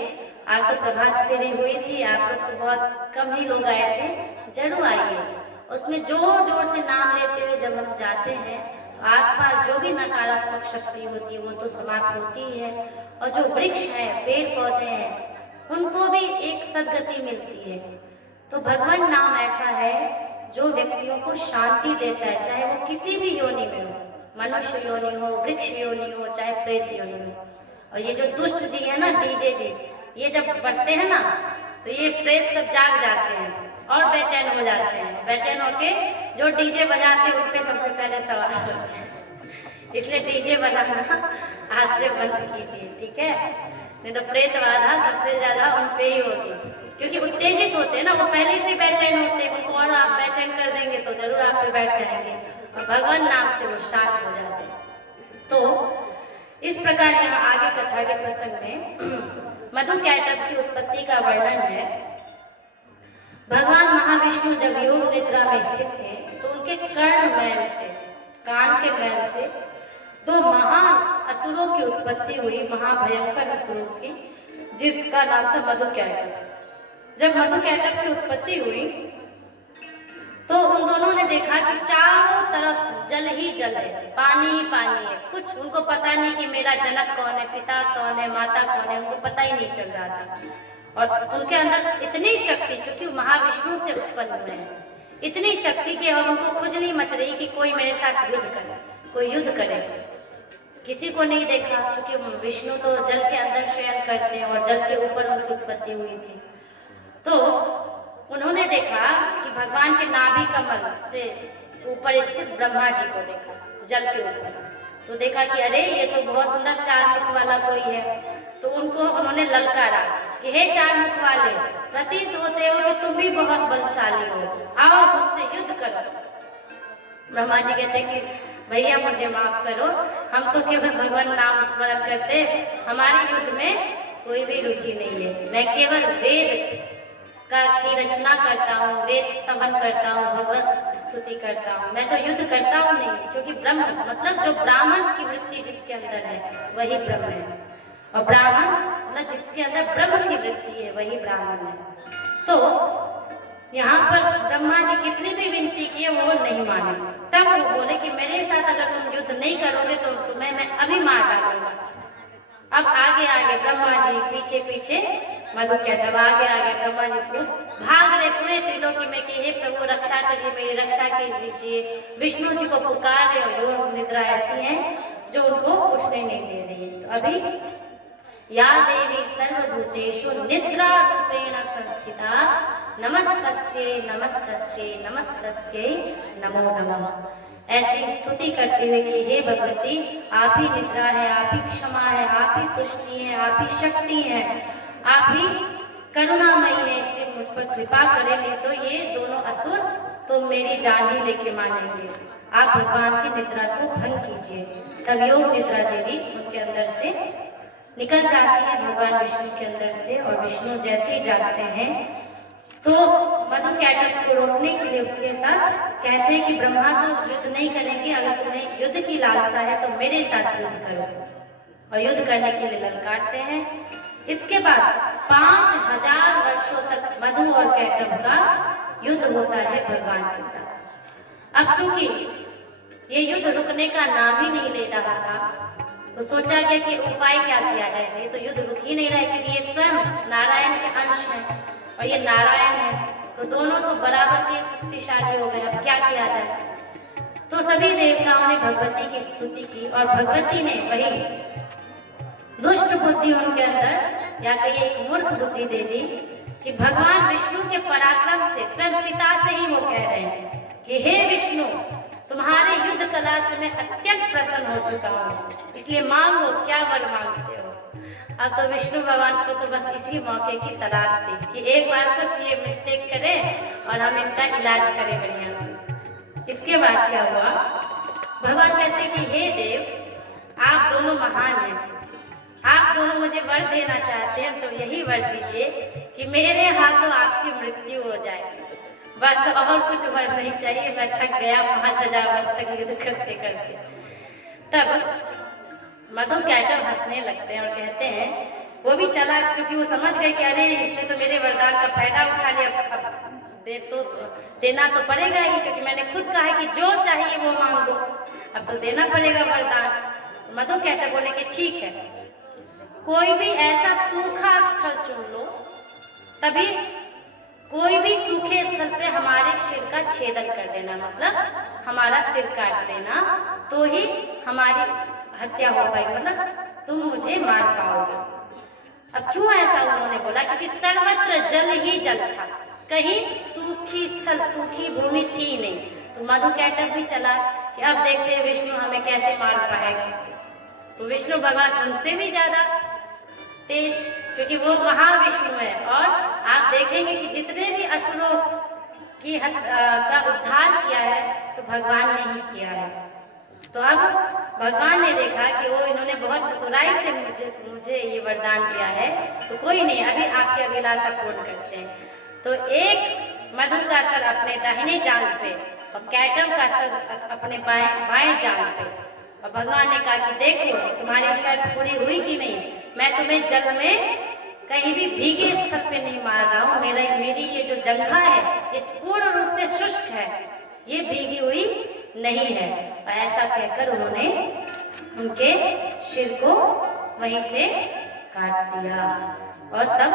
आज तो प्रभात फेरी हुई थी, आप लोग तो बहुत कम ही लोग आए थे, जरूर आइए। उसमें जोर जोर से नाम लेते हुए जब हम जाते हैं, आसपास जो भी नकारात्मक शक्ति होती है वो तो समाप्त होती ही है, और जो वृक्ष है, पेड़ पौधे हैं, उनको भी एक सद्गति मिलती है। तो भगवान नाम ऐसा है जो व्यक्तियों को शांति देता है, चाहे वो किसी भी योनि में हो, मनुष्य योनि हो, वृक्ष योनि हो, चाहे प्रेत योनि हो। और ये जो दुष्ट जी है ना, डीजे जी, ये जब बढ़ते हैं ना तो ये प्रेत सब जाग जाते हैं और बेचैन हो जाते हैं। बेचैन होके जो डीजे बजाते हैं उन पे सबसे पहले सवार होते हैं। इसलिए डीजे बजाना आज से बंद कीजिए, ठीक है। नहीं तो प्रेत बाधा सबसे ज्यादा उन पे ही होगी, क्योंकि उत्तेजित होते हैं ना, वो पहले से बेचैन होते हैं, उनको और आप बेचैन कर देंगे तो जरूर आप पे बैठ जाएंगे। और भगवान नाम से वो शांत हो जाते हैं। तो इस प्रकार यहाँ आगे कथा के प्रसंग में मधुकैटभ की उत्पत्ति का वर्णन है। भगवान महाविष्णु जब योग निद्रा में स्थित थे तो उनके कर्ण मैल से, कान के मैल से दो महान असुरों की उत्पत्ति हुई, महाभयंकर असुरों की, जिसका नाम था मधुकैटभ। जब मधुकैटभ की उत्पत्ति हुई तो उन दोनों ने देखा कि चारों तरफ जल ही जल है, पानी ही पानी है। कुछ उनको पता नहीं कि मेरा जनक कौन है, पिता कौन है, माता कौन है, उनको पता ही नहीं चल रहा था। और उनके अंदर इतनी शक्ति, चूंकि महाविष्णु से उत्पन्न हुए हैं, इतनी शक्ति कि अब उनको खुजली मच रही कि कोई मेरे साथ युद्ध करे, कोई युद्ध करे। किसी को नहीं देखा, चूंकि विष्णु तो जल के अंदर शयन करते हैं और जल के ऊपर उनकी उत्पत्ति हुई थी। तो उन्होंने देखा कि भगवान के नाभि कमल से ऊपर स्थित ब्रह्मा जी को देखा, जल के ऊपर। तो देखा कि अरे ये तो बहुत सुंदर चार मुख वाला कोई है। तो उनको उन्होंने ललकारा कि हे चार मुख वाले, प्रतीत होते हो कि तुम भी बहुत बलशाली हो, आओ मुझसे युद्ध करो। ब्रह्मा जी कहते कि भैया मुझे माफ करो, हम तो केवल भगवान नाम स्मरण करते, हमारी युद्ध में कोई भी रुचि नहीं है। मैं केवल वेद की रचना करता हूँ, वेद स्तवन करता हूँ, भगवत स्तुति करता हूँ, मैं तो युद्ध करता हूँ नहीं। क्योंकि ब्रह्म मतलब जो ब्राह्मण की वृत्ति जिसके अंदर है वही ब्रह्म है, और ब्राह्मण मतलब जिसके अंदर ब्रह्म की वृत्ति है वही ब्राह्मण है। तो यहाँ पर ब्रह्मा जी कितनी भी विनती की वो नहीं माने। तब वो बोले कि मेरे साथ अगर तुम युद्ध नहीं करोगे तो तुम्हें मैं अभी मार डालूंगा। अब आगे आगे ब्रह्मा जी, पीछे पीछे मधुकैटभ, आगे आगे ब्रह्मा जी भाग रहे पूरे त्रिलोकी में कि हे प्रभु रक्षा करिए, मेरी रक्षा कीजिए। विष्णु जी को पुकार रहे और योग निद्रा ऐसी है जो उनको उठने नहीं दे रही है। तो अभी या देवी सर्वभूतेषु निद्रा रूपेण संस्थिता नमस्तस्यै नमस्तस्यै नमस्तस्यै नमो नमः, ऐसी स्तुति करते हुए कि हे भगवती आप ही निद्रा है, आप ही क्षमा है, आप ही तुष्टि है, आप ही शक्ति है, आप ही करुणामयी है, इसलिए मुझ पर कृपा करें, नहीं तो ये दोनों असुर तो मेरी जान ही लेके मानेंगे। आप भगवान की निद्रा को भंग कीजिए। तब योग निद्रा देवी उनके अंदर से निकल जाती है, भगवान विष्णु के अंदर से। और विष्णु जैसे ही जागते हैं तो मधुकैटभ को रोकने के लिए उसके साथ कहते हैं कि ब्रह्मा तो युद्ध नहीं करेंगे, अगर तुम्हें युद्ध की लालसा है तो मेरे साथ युद्ध करो। और युद्ध करने के लिए ललकारते हैं। इसके बाद 5000 वर्षों तक मधु और कैटभ का युद्ध होता है भगवान के साथ। अब चूंकि ये युद्ध रुकने का नाम ही नहीं ले रहा था तो सोचा गया कि उपाय क्या किया जाए। तो युद्ध रुक ही नहीं रहा है क्योंकि ये स्वयं नारायण के अंश है और ये नारायण है, तो दोनों तो बराबर के शक्तिशाली हो गए। अब क्या किया जाए? तो सभी देवताओं ने भगवती की स्तुति की और भगवती ने वही दुष्ट बुद्धि उनके अंदर या कहीं एक मूर्ख बुद्धि दे दी कि भगवान विष्णु के पराक्रम से, स्वयं पिता से ही वो कह रहे हैं कि हे विष्णु तुम्हारे युद्ध कला से मैं अत्यंत प्रसन्न हो चुका हूँ, इसलिए मांगो क्या वर मांगते हो। अब तो विष्णु भगवान को तो बस इसी मौके की तलाश थी कि एक बार कुछ ये मिस्टेक करें और हम इनका इलाज करें बढ़िया से। इसके बाद क्या हुआ, भगवान कहते कि हे देव आप दोनों महान हैं, आप दोनों मुझे वर देना चाहते हैं तो यही वर दीजिए कि मेरे हाथों आपकी मृत्यु हो जाए, बस और कुछ वर नहीं चाहिए, मैं थक गया 5000 वर्ष तक युद्ध करते करते। तब मधुकैटभ हंसने लगते हैं और कहते हैं, वो भी चला क्योंकि वो समझ गए कि अरे इसने तो मेरे वरदान का फायदा उठा लिया, अब देना तो पड़ेगा ही, क्योंकि मैंने खुद कहा है कि जो चाहिए वो मांगो, अब तो देना पड़ेगा वरदान। मधुकैटभ बोले कि ठीक है, कोई भी ऐसा सूखा स्थल चुन लो, तभी कोई भी सूखे स्थल पे हमारे सिर का छेदन कर देना, मतलब हमारा सिर काट देना, तो ही हमारी हत्या हो पाएगी, मतलब तुम मुझे मार पाओगे। अब क्यों ऐसा उन्होंने बोला? क्योंकि सर्वत्र जल ही जल था, कहीं सूखी स्थल, सूखी भूमि थी नहीं। तो मधुकैटभ भी चला कि अब देखते हैं विष्णु हमें कैसे मार पाएगा। तो विष्णु भगवान उनसे भी ज्यादा तेज, क्योंकि वो महाविष्णु है। और आप देखेंगे कि जितने भी असुरों की का उद्धार किया है तो तो भगवान ने ही किया है। तो अब भगवान ने देखा कि वो इन्होंने बहुत चतुराई से मुझे ये वरदान दिया है, तो कोई नहीं, अभी आपकी अभिलाषा पूर्ण करते हैं। तो एक मधु का सर अपने दाहिने जांघ पे और कैटव का सर अपने बाएं जांघ पे, और भगवान ने कहा कि देखो तुम्हारी शर्त पूरी हुई कि नहीं, मैं तुम्हें जल में कहीं भी भीगे स्थल पे नहीं मार रहा हूँ, मेरी ये जो जंघा है ये पूर्ण रूप से शुष्क है, ये भीगी हुई नहीं है। और ऐसा कहकर उन्होंने उनके सिर को वहीं से काट दिया और तब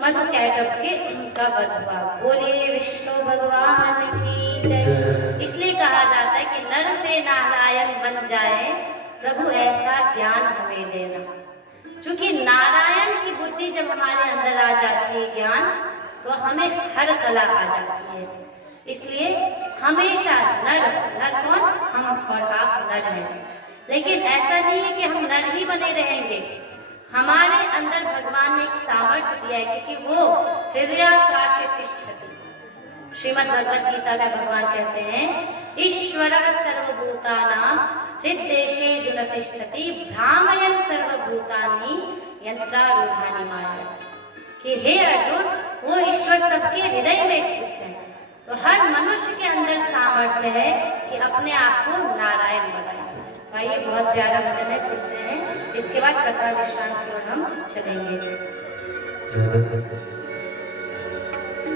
मधु कैटव के उनका वध हुआ। बोलिए विष्णु भगवान की जय। इसलिए कहा जाता है कि नर से नारायण बन जाए प्रभु ऐसा ज्ञान हमें देना। क्योंकि नारायण की बुद्धि जब हमारे अंदर आ जाती है ज्ञान, तो हमें हर कला आ जाती है। इसलिए हमेशा नर कौन, हम और आप नर हैं, लेकिन ऐसा नहीं है कि हम नर ही बने रहेंगे। हमारे अंदर भगवान ने एक सामर्थ्य दिया है, क्योंकि वो हृदयाकाशे तिष्ठति। श्रीमद् भगवद गीता में भगवान कहते हैं ईश्वरः सर्वभूतानां हृद्देशे तिष्ठति भ्रामयन् सर्वभूतानि यंत्रारूढ़ानि माया। कि हे अर्जुन, वो ईश्वर सबके हृदय में स्थित है। तो हर मनुष्य के अंदर सामर्थ्य है कि अपने आप को नारायण बनाए। भाई बहुत प्यारा भजन है, सुनते हैं, इसके बाद कथा विश्राम की ओर हम चलेंगे।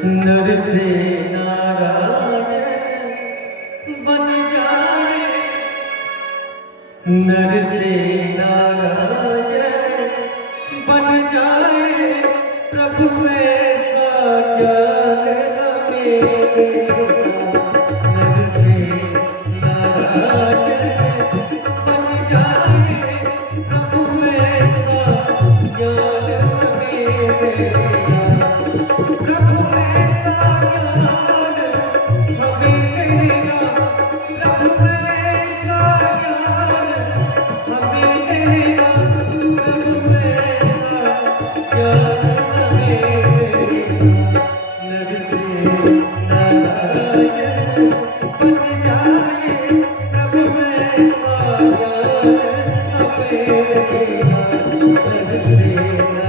नर से नारायण बन जाए, नर से नारायण बन जाए प्रभु ऐसा ज्ञान हमें देना। नर से नारायण बन जाए प्रभु ऐसा ज्ञान हमें देना। प्रभु ऐसा ज्ञान हमें देना, प्रभु ऐसा ज्ञान हमें देना, प्रभु ऐसा ज्ञान हमें देना। नर से नारायण बन जाए प्रभु ऐसा ज्ञान हमें देना। नर से नारायण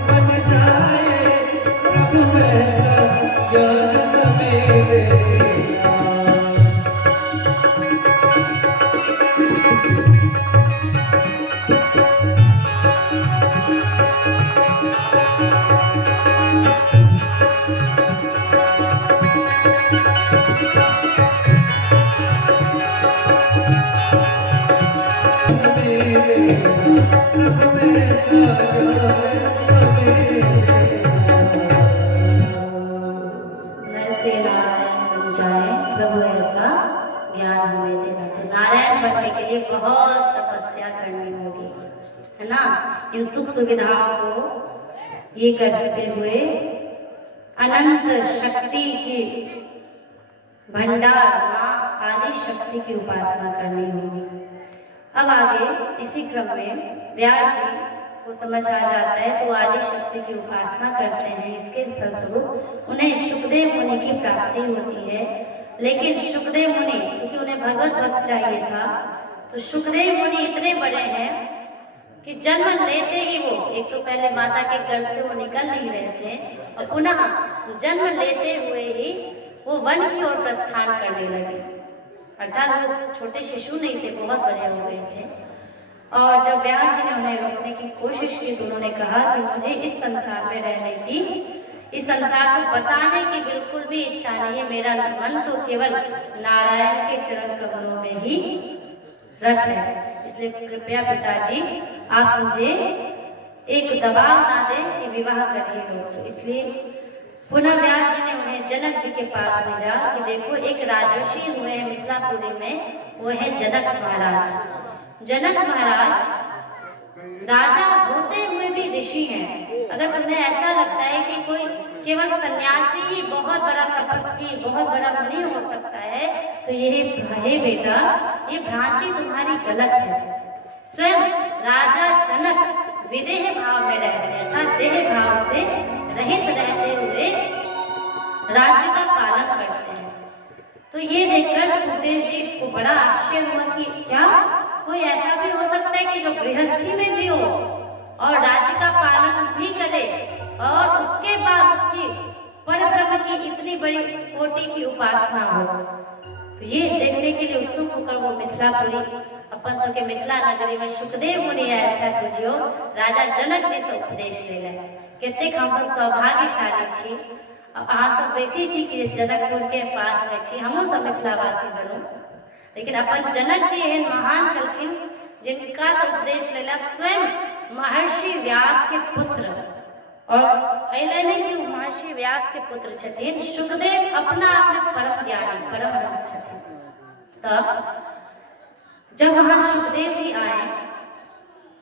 बन जाए। बहुत तपस्या करनी होगी, है ना। इन सुख सुविधाओं को ये करते हुए अनंत शक्ति की भंडार माँ आदि शक्ति की उपासना करनी होगी। अब आगे इसी क्रम में व्यास जी को समझ आ जाता है तो आदि शक्ति की उपासना करते हैं। इसके फलस्वरूप उन्हें सुखदेव मुनि की प्राप्ति होती है। लेकिन सुखदेव मुनि क्योंकि उन्हें भगवत भक्त चाहिए था, तो सुखदेव मुनि इतने बड़े हैं कि जन्म लेते ही वो एक तो पहले माता के गर्भ से वो निकल नहीं रहे थे और पुनः जन्म लेते हुए ही वो वन की ओर प्रस्थान करने लगे। अर्थात वो छोटे शिशु नहीं थे, बहुत बड़े हो गए थे। और जब व्यास जी ने उन्हें रोकने की कोशिश की तो उन्होंने कहा कि मुझे इस संसार में रहने की, इस संसार को बसाने की बिल्कुल भी इच्छा नहीं है। मेरा मन तो केवल नारायण के चरण कमलों में ही रत है। इसलिए कृपया पिताजी आप मुझे एक दबाव ना दें कि विवाह करिए लो। तो इसलिए पुनः व्यास जी ने उन्हें जनक जी के पास भेजा कि देखो एक राजर्षि हुए हैं मिथिलापुरी में, वो है जनक महाराज। जनक महाराज राजा होते हुए भी ऋषि हैं। अगर तुम्हें ऐसा लगता है कि कोई केवल सन्यासी ही बहुत बड़ा तपस्वी, बहुत बड़ा मुनि हो सकता है, तो ये बेटा, ये भ्रांति तुम्हारी गलत है। स्वयं राजा जनक विदेह भाव में रहते हैं, अर्थात देह भाव से रहित रहते हुए राज्य का पालन करते हैं। तो ये देखकर सुखदेव जी को बड़ा आश्चर्य हुआ कि क्या कोई ऐसा भी हो सकता है कि जो गृहस्थी में भी हो और राज्य का पालन भी करे और उसके बाद उसकी परब्रह्म की इतनी बड़ी कोटि की उपासना हो। तो ये देखने के लिए उत्सुक होकर वो मिथिलापुरी अपन सबके मिथिला नगरी में सुखदेव मुनि आयल छथि बुझियो राजा जनक जी से उपदेश ले ले। कतेक हम सब सौभाग्यशाली छी, अहाँ सब बेसी छी कि जनकपुर के पास में छी, हमहूँ सब मिथिलावासी बनू। लेकिन अपन जनक जी एहन महान छलखिन जिनका से उपदेश लेला स्वयं महर्षि व्यास के पुत्र, और अइले नहीं कि महर्षि व्यास के पुत्र छथिन, सुखदेव अपना आप में परम ज्ञानी परमहंस छथिन। तब जब वहां सुखदेव जी आए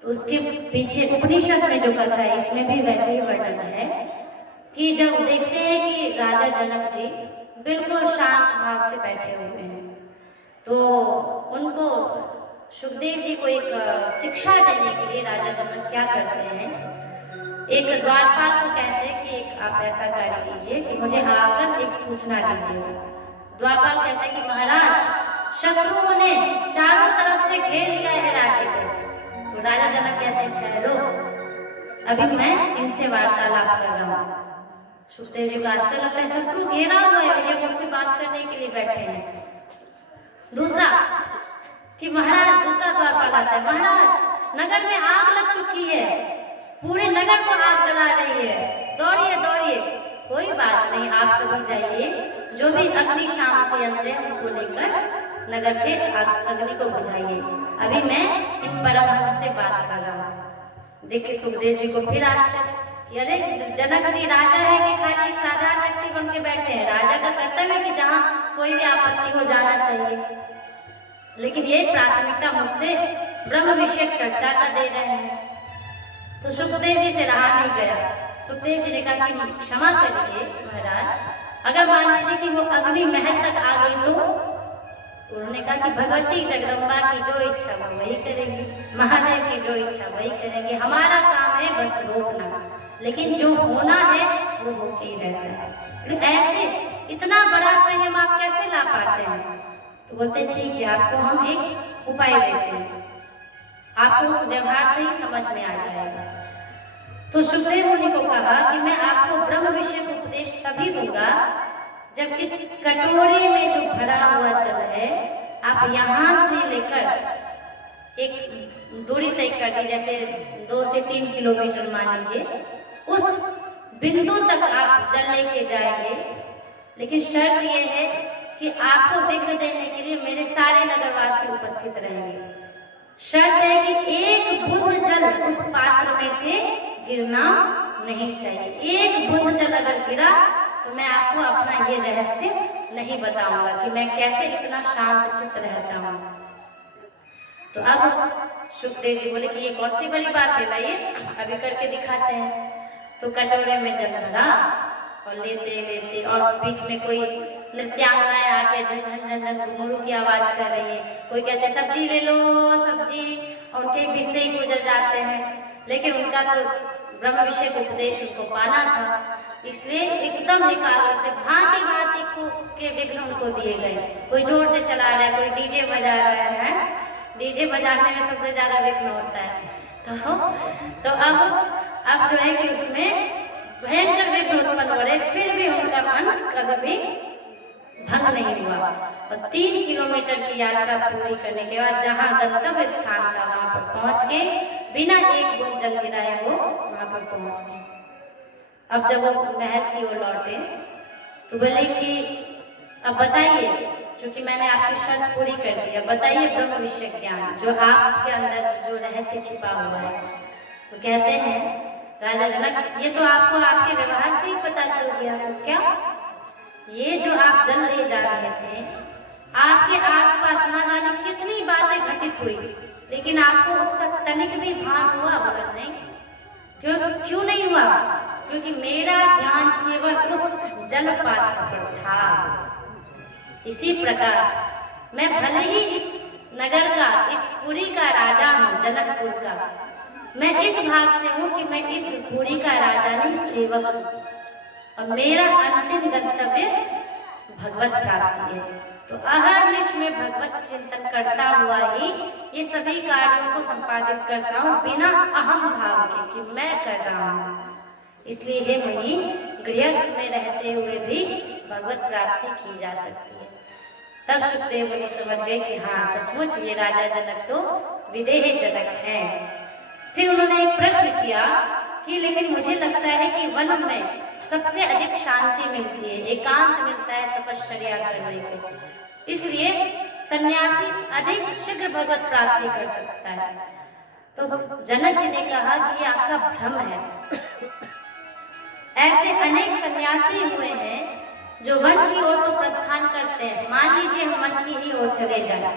तो उसके पीछे उपनिषद में जो कथा है इसमें भी वैसे ही वर्णन है कि जब देखते हैं कि राजा जनक जी बिल्कुल शांत भाव से बैठे हुए हैं, तो उनको सुखदेव जी को एक शिक्षा देने के लिए राजा जनक क्या करते हैं, एक द्वारपाल को कहते हैं कि एक आप ऐसा कार्य कीजिए कि मुझे आकर एक सूचना दीजिएगा। द्वारपाल कहते हैं कि महाराज शत्रुओं ने चारों तरफ से घेर लिया है राज्य को। तो राजा जनक कहते हैं ठहरो, अभी मैं इनसे वार्तालाप कर रहा हूँ। सुखदेव जी को आश्चर्य लगता है, शत्रु घेरा हुआ है, ये मुझसे बात करने के लिए बैठे हैं। दूसरा कि महाराज, दूसरा द्वारपाल आता है, महाराज नगर में आग लग चुकी है, पूरे नगर को आग जला रही है, दौड़िए दौड़िए। कोई बात नहीं, आप सभी जाइए, जो भी अग्निशामक यंत्र है उनको लेकर नगर के अग्नि को बुझाइए, अभी मैं इन परमहंस से बात कर रहा हूँ। देखिए सुखदेव जी को फिर आश्चर्य कि अरे जनक जी राजा है कि खाली एक साधारण व्यक्ति बन के बैठे हैं। राजा का कर्तव्य है कि जहाँ कोई भी आपत्ति हो जाना चाहिए, लेकिन ये प्राथमिकता मुझसे ब्रह्म विषयक चर्चा का दे रहे हैं। तो सुखदेव जी से रहा नहीं गया। सुखदेव जी ने कहा कि क्षमा करिए महाराज, अगर मान लीजिए कि वो अग्नि महल तक आ गई तो? उन्होंने कहा कि भगवती जगदम्बा की जो इच्छा वो वही करेंगे, महादेव की जो इच्छा वही करेंगे, हमारा काम है बस रोकना, लेकिन जो होना है वो होके ही रहता है। तो ऐसे इतना बड़ा संयम आप कैसे ला पाते हैं? तो बोलते ठीक है, आपको हम एक उपाय देते हैं, आपको उस व्यवहार से ही समझ में आ जाएगा। तो सुखदेव मुनि को कहा कि मैं आपको ब्रह्म विषय का उपदेश तभी दूंगा जब इस कटोरे में जो भरा हुआ जल है आप यहाँ से लेकर एक दूरी तय कर दी, जैसे 2 से 3 किलोमीटर मान लीजिए, उस बिंदु तक आप जल लेके जाएंगे। लेकिन शर्त यह है कि आपको विघ्न देने के लिए मेरे सारे नगरवासी उपस्थित रहेंगे। शर्त है कि एक बूंद जल उस पात्र में से गिरना नहीं चाहिए। एक बूंद जल अगर गिरा तो मैं आपको अपना ये रहस्य नहीं बताऊंगा कि मैं कैसे इतना शांत चित्त रहता हूँ। तो अब सुखदेव जी बोले कि ये कौन सी बड़ी बात है, लाइए अभी करके दिखाते हैं। तो कटोरे में जल भरा और लेते लेते, और बीच में कोई नृत्यांगनाएं आके झन झन झन झन घुंघरू की आवाज कर रही है, कोई कहते सब्जी ले लो सब्जी, और उनके बीच से ही गुजर जाते हैं। लेकिन उनका तो ब्रह्म विषय का उपदेश उनको पाना था, इसलिए एकदम एकाग्र से भांति भांति के विघ्न उनको दिए गए। कोई जोर से चला रहा है, कोई डीजे बजा रहा है, डीजे बजाने में सबसे ज्यादा विघ्न होता है। तो अब जो है कि उसमें भयंकर विघ्न उत्पन्न हो रहे, फिर भी उनका मन कभी भी भंग नहीं हुआ। और 3 किलोमीटर की यात्रा पूरी करने के बाद जहाँ गंतव्य स्थान था वहां पर पहुंच के बिना एक बूंद जल गिराए वो वहां पर पहुंच गए। अब जब वो महल की ओर लौटे तो बोले कि अब बताइए, क्योंकि मैंने आपकी शर्त पूरी कर दी है, बताइए ब्रह्म विषय ज्ञान जो आपके अंदर जो रहस्य छिपा हुआ है। तो कहते हैं राजा जनक, ये तो आपको आपके व्यवहार से ही पता चल गया। तो क्या ये जो आप जल ले जा रहे थे, आपके आसपास ना जाने कितनी बातें घटित हुई, लेकिन आपको उसका तनिक भी भान हुआ बोला नहीं? क्यों नहीं हुआ? क्योंकि मेरा ध्यान केवल उस जल पात्र पर था। इसी प्रकार मैं भले ही इस नगर का, इस पुरी का राजा हूँ, जनकपुर का, मैं इस भाग से हूँ कि मैं इस पुरी का राजा नहीं सेवक हूँ, और मेरा अंतिम गंतव्य भगवत प्राप्ति है। तो अहर्निश में भगवत चिंतन करता हुआ ही ये सभी कार्यों को संपादित करता हूँ, बिना अहम भाव के कि मैं कर रहा हूँ। इसलिए हे मुनि, गृहस्थ में रहते हुए भी भगवत प्राप्ति की जा सकती है। तब सुखदेव मुनि समझ गए कि हाँ, सचमुच ये राजा जनक तो विदेह जनक हैं। फिर उन्होंने एक प्रश्न किया कि लेकिन मुझे लगता है कि वन में सबसे अधिक शांति मिलती है, एकांत मिलता है तपश्चर्या करने को, इसलिए सन्यासी अधिक शीघ्र भगवत प्राप्ति कर सकता है। तो जनक जी ने कहा कि ये आपका भ्रम है। ऐसे अनेक सन्यासी हुए हैं जो वन की ओर तो प्रस्थान करते हैं, मान लीजिए हम वन की ही ओर चले जाए,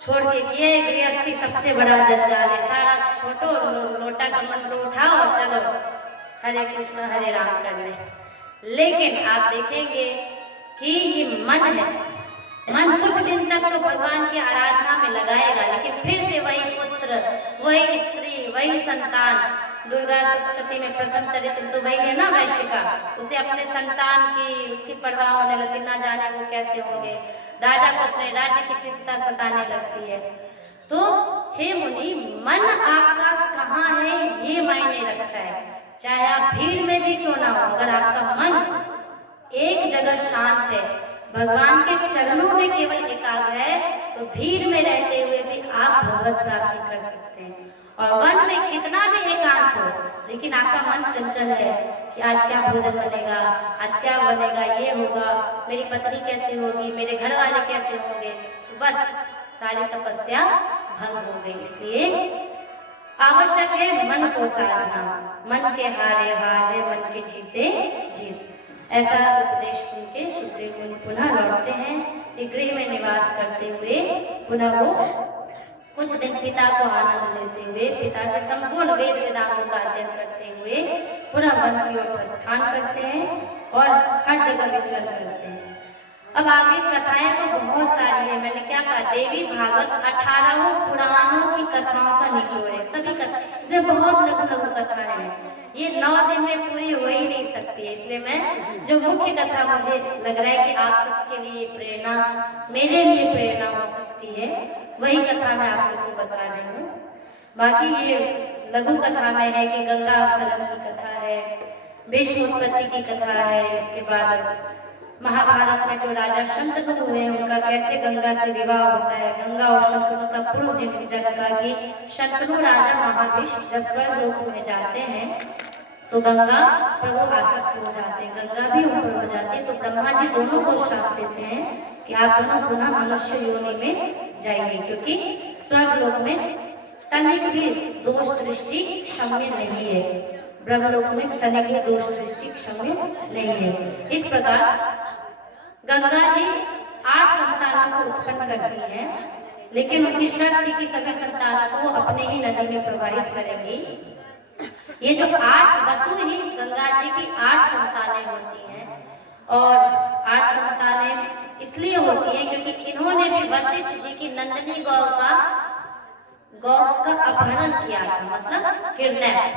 छोड़ के किए गृहस्थी सबसे बड़ा जंजाल है, सारा छोटो लोटा का मंडो उठाओ और चलो हरे कृष्ण हरे राम कर ले। लेकिन आप देखेंगे कि ये मन है, मन कुछ दिन तक तो भगवान की आराधना में लगाएगा, लेकिन फिर से वही पुत्र, वही स्त्री, वही संतान। दुर्गा सप्तशती में प्रथम चरित्र तो वही है ना, वैश्य का, उसे अपने संतान की उसकी परवाह होने लगती, ना जाने वो कैसे होंगे। राजा को अपने राज्य की चिंता सताने लगती है। तो हे मुनि, मन आपका कहाँ है ये मायने रखता है। चाहे आप भीड़ में भी क्यों ना हो, अगर आपका मन एक जगह शांत है, भगवान के चरणों में केवल एकाग्र है, तो भीड़ में रहते हुए भी आप भगवत प्राप्ति कर सकते हैं। और वन में कितना भी एकांत हो, लेकिन आपका मन चंचल है कि आज क्या भोजन बनेगा, आज क्या बनेगा, ये होगा, मेरी पत्नी कैसे होगी, मेरे घर वाले कैसे होंगे, तो बस सारी तपस्या भंग हो गई। इसलिए आवश्यक है मन को साधना, मन के हारे हारे मन के जीते जीत। ऐसा उपदेश सुन के सुखदेव मुनि पुनः लौटते हैं। गृह में निवास करते हुए पुनः वो कुछ दिन पिता को आनंद लेते हुए, पिता से संपूर्ण वेद वेदांतों का अध्ययन करते हुए पुनः वन की ओर प्रस्थान करते हैं और हर जगह विचरण करते हैं। अब आगे कथाएं तो बहुत सारी है, मैंने क्या कहा, देवी भागवत 18 पुराणों की कथाओं का निचोड़ है। सभी कथा, इसमें बहुत लघु लघु कथाएं हैं, ये 9 दिन में पूरी हो ही नहीं सकती है। इसलिए मैं जो मुख्य कथा मुझे लग रहा है कि आप सबके लिए प्रेरणा, मेरे लिए प्रेरणा हो सकती है, वही कथा मैं आप लोगों को बता रही हूँ। बाकी ये लघु कथा में है कि गंगा अवतरण की कथा है, भीष्म उत्पत्ति की कथा है, इसके बाद महाभारत में जो राजा शंतनु हुए उनका कैसे गंगा से विवाह होता है, गंगा और शंतनु का पूर्व जन्म का कि शंतनु राजा महाभीष्म जब स्वर्गलोक में जाते हैं तो गंगा पर वो आसक्त हो जाते हैं, गंगा भी ऊपर हो जाती है। तो ब्रह्मा जी दोनों को श्राप देते हैं कि आप दोनों पुनः मनुष्य योनि में जाइए, क्योंकि स्वर्गलोक में तनिक भी दोष दृष्टि क्षम्य नहीं है, ब्रह्मलोक में तनिक भी दोष दृष्टि क्षम्य नहीं है। इस प्रकार गंगा जी 8 संतानों को उत्पन्न करती हैं, लेकिन उनकी शर्त थी कि सभी संतानों को वो अपने ही नदी में प्रवाहित करेंगी। ये जो 8 वसु ही गंगा जी की 8 संतानें होती हैं, और 8 संतानें इसलिए होती हैं क्योंकि इन्होंने भी वशिष्ठ जी की नंदिनी गौ का अपहरण किया था, मतलब किडनैप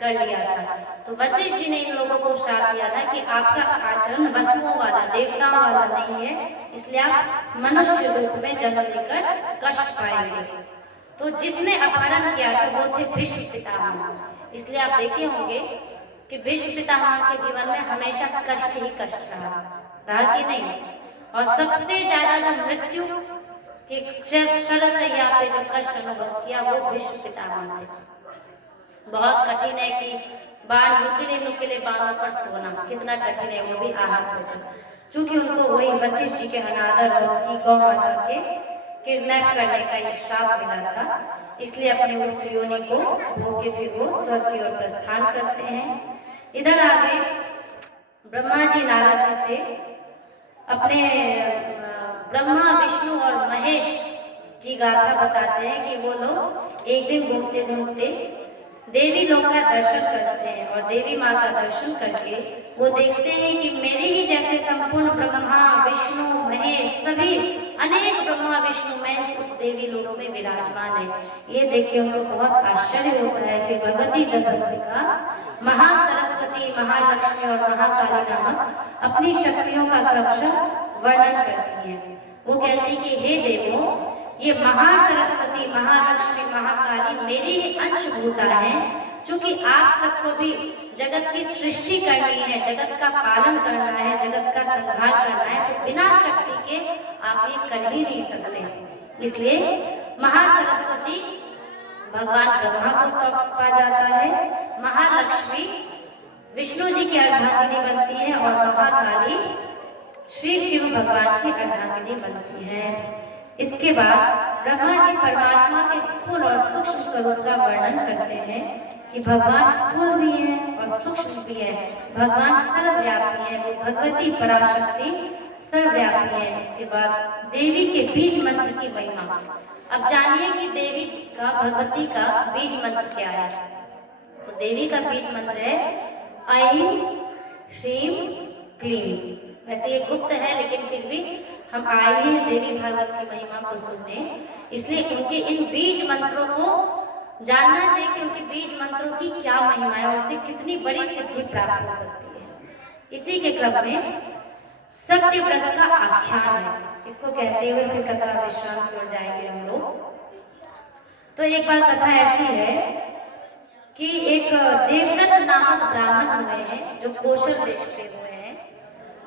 कर लिया था। तो वशिष्ठ जी ने इन लोगों को श्राप दिया था कि आपका आचरण वसुओं वाला, देवताओं वाला नहीं है, इसलिए आप मनुष्य रूप में जन्म लेकर कष्ट पाएंगे। तो जिसने अपहरण किया था वो थे भीष्म पितामह। इसलिए आप देखे होंगे कि भीष्म पितामह के जीवन में हमेशा कष्ट ही कष्ट रहा कि नहीं। और सबसे ज्यादा जब मृत्यु के शरशैया पे जो कष्ट अनुभव किया वो भीष्म पितामह थे। बहुत कठिन है कि बाण नुकीले बाणों पर सोना कितना कठिन है, वो भी आहत होकर, क्योंकि उनको वही वशिष्ठ जी के अनादर और उनकी गौ माता के किडनैप करने का ये श्राप मिला था। इसलिए अपने उस योनि को भोग के फिर वो स्वर्ग की ओर प्रस्थान करते हैं। इधर आगे ब्रह्मा जी नारद जी से अपने ब्रह्मा विष्णु और महेश की गाथा बताते हैं कि वो लोग एक दिन घूमते घूमते देवी लोक का दर्शन करते हैं और देवी माँ का दर्शन करके वो देखते हैं कि मेरे ही जैसे संपूर्ण ब्रह्मा विष्णु महेश सभी अनेक ब्रह्मा विष्णु महेश उस देवी लोक में विराजमान है। ये देख के उनको बहुत आश्चर्य होता है। फिर भगवती जगदम्बिका महासरस्वती, महालक्ष्मी और महाकाली नामक अपनी शक्तियों का क्रमशः वर्णन करती हैं। वो कहती है कि हे देवों, ये महासरस्वती, महालक्ष्मी, महाकाली मेरी ही अंशभूता है, क्योंकि आप सबको भी जगत की सृष्टि करनी है, जगत का पालन करना है, जगत का संहार करना है, तो बिना शक्ति के आप ये कर ही नहीं सकते। इसलिए महासरस्वती भगवान ब्रह्मा को सौंपा जाता है, महालक्ष्मी विष्णु जी की अर्धांगिनी बनती है और महाकाली श्री शिव भगवान की अर्धांगिनी बनती है। इसके बाद ब्रह्मा जी परमात्मा के स्थूल और सूक्ष्म स्वरूप का वर्णन करते हैं कि भगवान स्थूल भी है और सूक्ष्म भी है, भगवान सर्वव्यापी है, वो भगवती पराशक्ति सर्वव्यापी है। इसके बाद देवी के बीज मंत्र की महिमा। अब जानिए कि देवी का, भगवती का बीज मंत्र क्या है। तो देवी का बीज मंत्र है ऐं ह्रीं क्लीं। वैसे ये गुप्त है लेकिन फिर भी हम आए हैं देवी भागवत की महिमा को सुनने, इसलिए उनके इन बीज मंत्रों को जानना चाहिए कि उनके बीज मंत्रों की क्या महिमा है और उससे कितनी बड़ी सिद्धि प्राप्त हो सकती है। इसी के क्रम में सत्यव्रत का आख्यान है, इसको कहते हुए फिर कथा विश्राम की ओर जाएंगे हम लोग। तो एक बार कथा ऐसी है कि एक देवदत्त नामक ब्राह्मण हुए हैं जो कौशल देश के हुए हैं।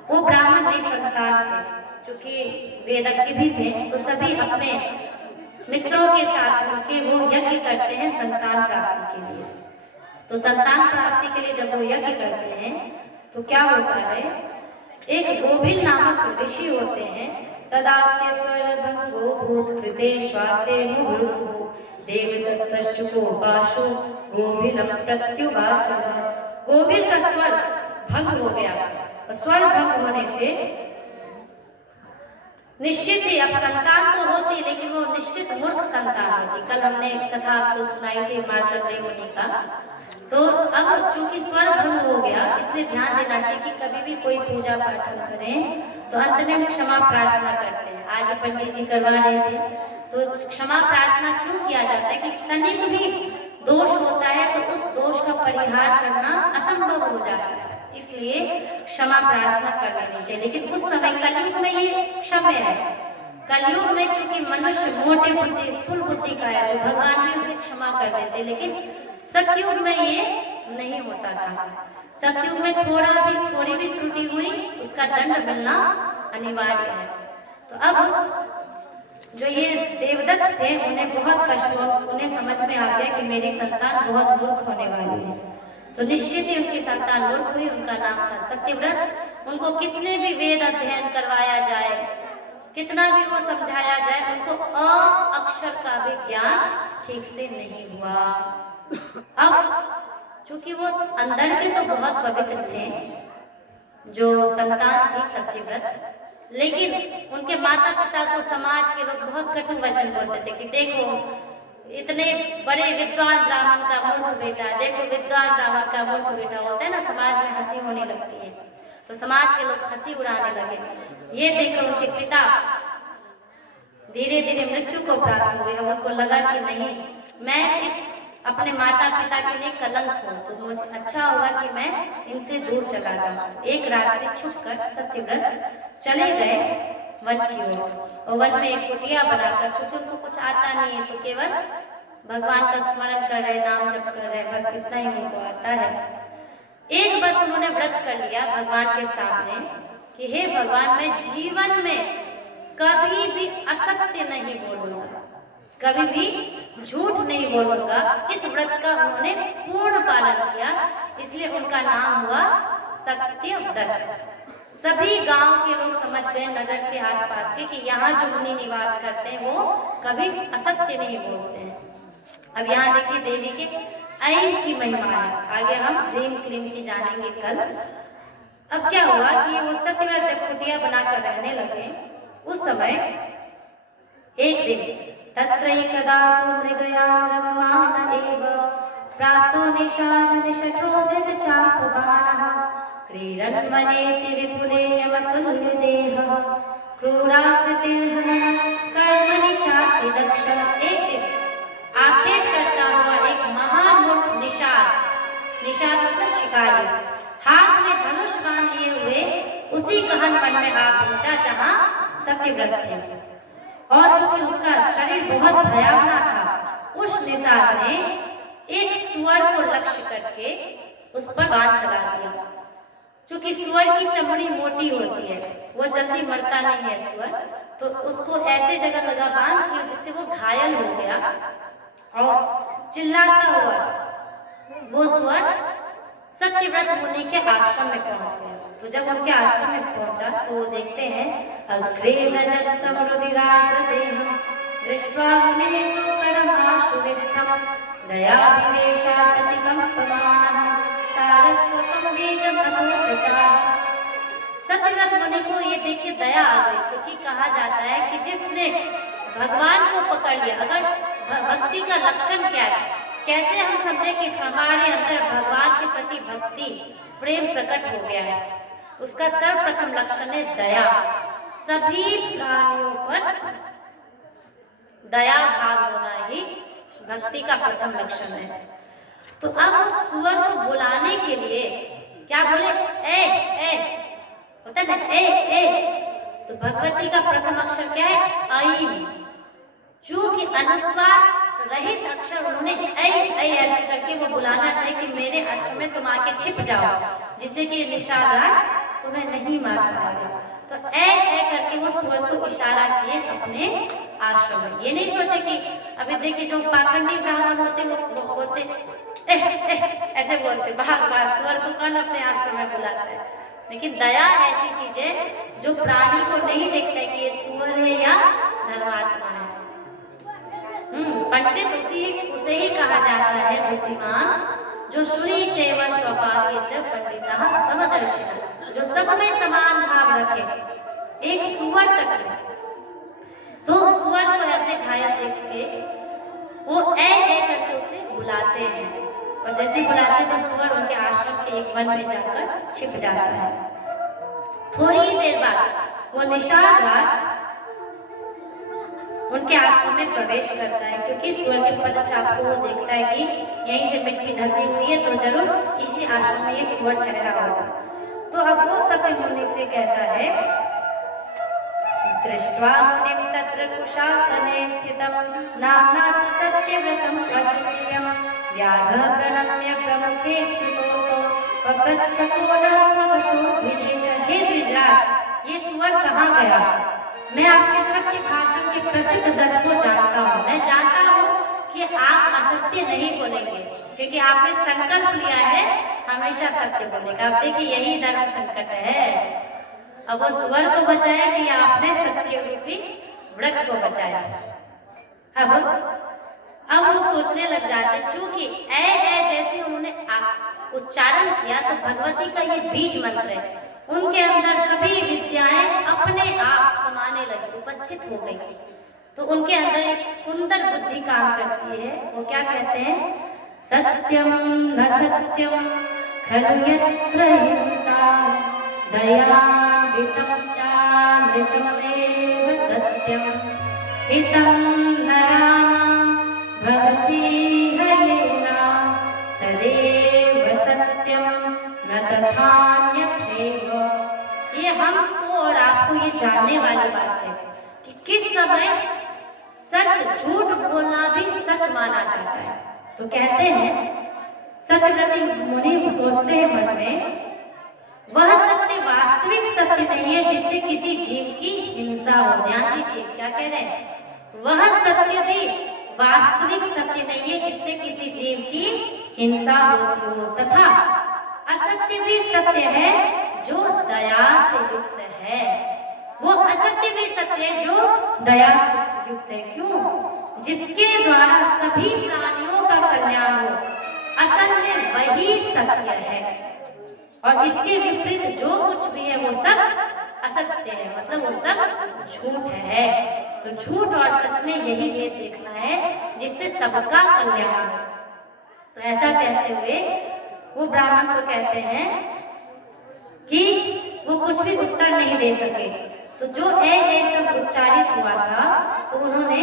वो ब्राह्मण निसंतान थे, चूंकि वेदज्ञ भी थे, तो सभी अपने मित्रों के साथ मिलकर वो यज्ञ करते हैं संतान प्राप्ति के लिए। तो संतान प्राप्ति के लिए जब वो यज्ञ करते हैं तो क्या होता है, एक गोभिल नामक ऋषि होते हैं। तदास्य स्वरभंगो भूतकृते श्वासे मुहुर्मुहुः देवदत्तश्चुको पाशो गोभिलम प्रत्युवाच। गोभिल का स्वर भंग हो गया। स्वर भंग होने से निश्चित ही, अब संतान तो होती लेकिन वो निश्चित मूर्ख संतान होती। कल हमने कथा आपको सुनाई थी मार्कंडेय मुनि का। तो अब चूंकि स्वर भंग हो गया, इसलिए ध्यान देना चाहिए कि कभी भी कोई पूजा पाठ करें तो अंत में हम क्षमा प्रार्थना करते हैं। आज पंडित जी करवा रहे थे, तो क्षमा प्रार्थना क्यों किया जाता है कि तनिक भी दोष होता है तो उस दोष का परिहार करना असंभव हो जाता है, इसलिए क्षमा प्रार्थना कर लेनी चाहिए। लेकिन उस समय कलयुग में ये क्षम्य है। कलयुग में चूंकि मनुष्य मोटे बुद्धि, स्थूल बुद्धि का है, तो भगवान भी उसे क्षमा कर देते, लेकिन सतयुग में ये नहीं होता था। सतयुग में थोड़ी भी त्रुटि हुई उसका दंड मिलना अनिवार्य है। तो अब जो ये देवदत्त थे उन्हें बहुत कष्ट हुआ, उन्हें समझ में आ गया कि मेरी संतान बहुत मूर्ख होने वाली है। तो निश्चित ही उनकी संतान मूर्ख हुई। उनका नाम था सत्यव्रत। उनको कितने भी वेद अध्ययन करवाया जाए, कितना भी वो समझाया जाए, उनको अ अक्षर का भी ज्ञान ठीक से नहीं हुआ। अब चूंकि वो अंदर के तो बहुत पवित्र थे जो संतान थी सत्यव्रत, लेकिन उनके माता पिता को समाज के लोग बहुत कटु वचन बोलते थे कि देखो इतने बड़े विद्वान ब्राह्मण का मूर्ख बेटा, देखो विद्वान ब्राह्मण का मूर्ख बेटा। होता है ना, समाज में हंसी होने लगती है। तो समाज के लोग हंसी उड़ाने लगे। ये देखकर उनके पिता धीरे धीरे मृत्यु को प्राप्त हुए। उनको लगा कि नहीं, मैं इस अपने माता पिता के लिए कलंक हूँ, तो मुझे अच्छा होगा कि मैं इनसे दूर चला जाऊँ। एक रात्रि छुपकर सत्यव्रत चले गए वन की ओर, और वन में एक कुटिया बनाकर, चूंकि उनको कुछ आता नहीं है तो केवल भगवान का स्मरण कर रहे, नाम जप कर रहे, बस इतना ही उनको आता है। एक बस उन्होंने व्रत कर लिया भगवान के सामने कि हे भगवान, मैं जीवन में कभी भी असत्य नहीं बोलूंगा, कभी भी झूठ नहीं बोलूंगा। इस व्रत का उन्होंने पूर्ण पालन किया, इसलिए उनका नाम हुआ सत्य व्रत। सभी गांव के लोग समझ गए, नगर के आसपास के, कि यहाँ जो मुनि निवास करते हैं वो कभी असत्य नहीं बोलते हैं। अब यहाँ देखिए देवी के ऐन की महिमा है, आगे हम ह्रीम क्लीम की जानेंगे कल। अब क्या हुआ कि वो सत्यव्रत जब कुटिया बनाकर रहने लगे, उस समय एक दिन तत्रैकदा तु मृगयां रममाण एव प्रातो निषाद निषठोधृत चापबाणः क्रीडन् वनेति विपुले यमतुल्य देहः क्रूराकृतिर्हननं कर्मणि चापि दक्ष। एक दिन आखेट करता हुआ एक महान मूर्ख निषाद मतलब शिकारी, हाथ में धनुष बाण लिए हुए उसी गहन वन में आ पहुंचा जहां सत्यव्रत थे। और चूंकि उसका शरीर बहुत भयावना था, उस निषाद ने एक सुअर को लक्ष्य करके उस पर बाण चला दिया। चूंकि सुअर की चमड़ी मोटी होती है, वो जल्दी मरता नहीं है सुअर, तो उसको ऐसे जगह लगा बाण कि जिससे वो घायल हो गया और चिल्लाता हुआ वो सुअर सत्यव्रत मुनि के आश्रम में पहुंच गया। तो जब उनके आश्रम में पहुंचा तो वो देखते हैं अग्रे नजन्तम रुधिराद्रदेहं दृष्ट्वा मुनेषु परमाशुविद्धं दयाभिवेशातिकम्पमानः सारस्वतं बीजं अथोचचार। सत्यव्रत मुनि को ये देख के दया आ गई, क्योंकि कहा जाता है कि जिसने भगवान को पकड़ लिया, अगर भक्ति का लक्षण क्या है, कैसे हम समझे कि हमारे अंदर भगवान के प्रति भक्ति प्रेम प्रकट हो गया है, उसका सर्वप्रथम लक्षण है दया। सभी प्राणियों पर दया भाव होना ही भक्ति का प्रथम लक्षण है। तो अब उस सुअर को बुलाने के लिए क्या बोले, ए होता है ना, ए। तो भगवती का प्रथम अक्षर क्या है, ऐ। चूंकि अनुस्वार रहित अक्षर उन्होंने ऐ ऐसे करके वो बुलाना चाहिए कि मेरे आश्रम में तुम आके छिप जाओ, जिससे कि निषाद राज तुम्हें नहीं मार पाएगा। तो ऐ करके वो सुअर को इशारा किए अपने आश्रम में। ये नहीं सोचे कि अभी देखिए जो पाखंडी ब्राह्मण होते वो होते ऐसे बोलते, भाग सुअर को कौन अपने आश्रम में बुलाता है। लेकिन दया ऐसी चीज है जो प्राणी को नहीं देखता है कि ये सुअर है या धर्मात्मा है। पंडित उसे ही कहा जाता है बुद्धिमान, जो शुरी चैव स्वपाके च पंडितः समदर्शिनः, जो सब में समान भाव रखे। एक सुअर तक है, तो सुअर को ऐसे घायल देख के वो ऐ करके उसे बुलाते हैं, और जैसे बुलाते हैं तो सुअर उनके आश्रम के एक वन में जाकर छिप जाता है। थोड़ी देर बाद वो निषाद राज उनके आश्रम में प्रवेश करता है, क्योंकि सुअर के पदचाप को वो देखता है कि यहीं से मिट्टी धसी हुई है, तो जरूर इसी आश्रम में ये सुअर ठहरा होगा। तो अब वो सत्य मुनि से कहता है, दृष्ट्वा मुनिं तत्र कुशासने स्थितं नाम्ना सत्यव्रतं प्रकृतियं व्याधः प्रणम्य प्रमुखे स्थितोऽसौ पप्रच्छतो नामवतो द्विजेश। हे द्विजराज, ये सुअर कहाँ गया? मैं आपके सत्य भाषण के प्रसिद्ध व्रत को जानता हूँ। मैं जानता हूँ कि आप असत्य नहीं बोलेंगे, क्योंकि आपने संकल्प लिया है हमेशा सत्य बोलने का। अब देखिए यही धर्म संकट है। अब वो सुअर को बचाया कि आपने सत्य रूपी व्रत को बचाया। अब वो सोचने लग जाते, चूंकि ऐ जैसे उन्होंने उच्चारण किया तो भगवती का ये बीज मंत्र है, उनके अंदर सभी विद्याएं अपने आप समाने लगी, उपस्थित हो गई। तो उनके अंदर एक सुंदर बुद्धि काम करती है। वो क्या कहते हैं, सत्यम न सत्यम खलु यत्र हिंसा दयान्वितं चामृतमेव सत्यं पितं नराणां भवति हयेना तदेव सत्यं न तथान्यथैव। ये हमको और आपको ये जानने वाली बात है कि किस समय सच झूठ बोलना भी सच माना जाता है। तो कहते हैं सत्यव्रती मुनि सोचते हैं मन में, वह सत्य वास्तविक सत्य नहीं है जिससे किसी जीव की हिंसा हो। ध्यान दीजिए क्या कह रहे हैं, वह सत्य भी वास्तविक सत्य नहीं है जिससे किसी जीव की हिंसा होती हो, तथा असत्य भी सत्य है जो दया से युक्त है। वो असत्य भी सत्य है जो दया से युक्त है। क्यों? जिसके द्वारा सभी प्राणियों का कल्याण हो, असल में वही सत्य है, और इसके विपरीत जो कुछ भी है वो सब असत्य है, मतलब वो सब झूठ है। तो झूठ और सच में यही भेद देखना है जिससे सबका कल्याण हो। तो ऐसा कहते हुए वो ब्राह्मण को कहते हैं कि वो कुछ भी उत्तर नहीं दे सके। तो जो ए शब्द उच्चारित हुआ था तो उन्होंने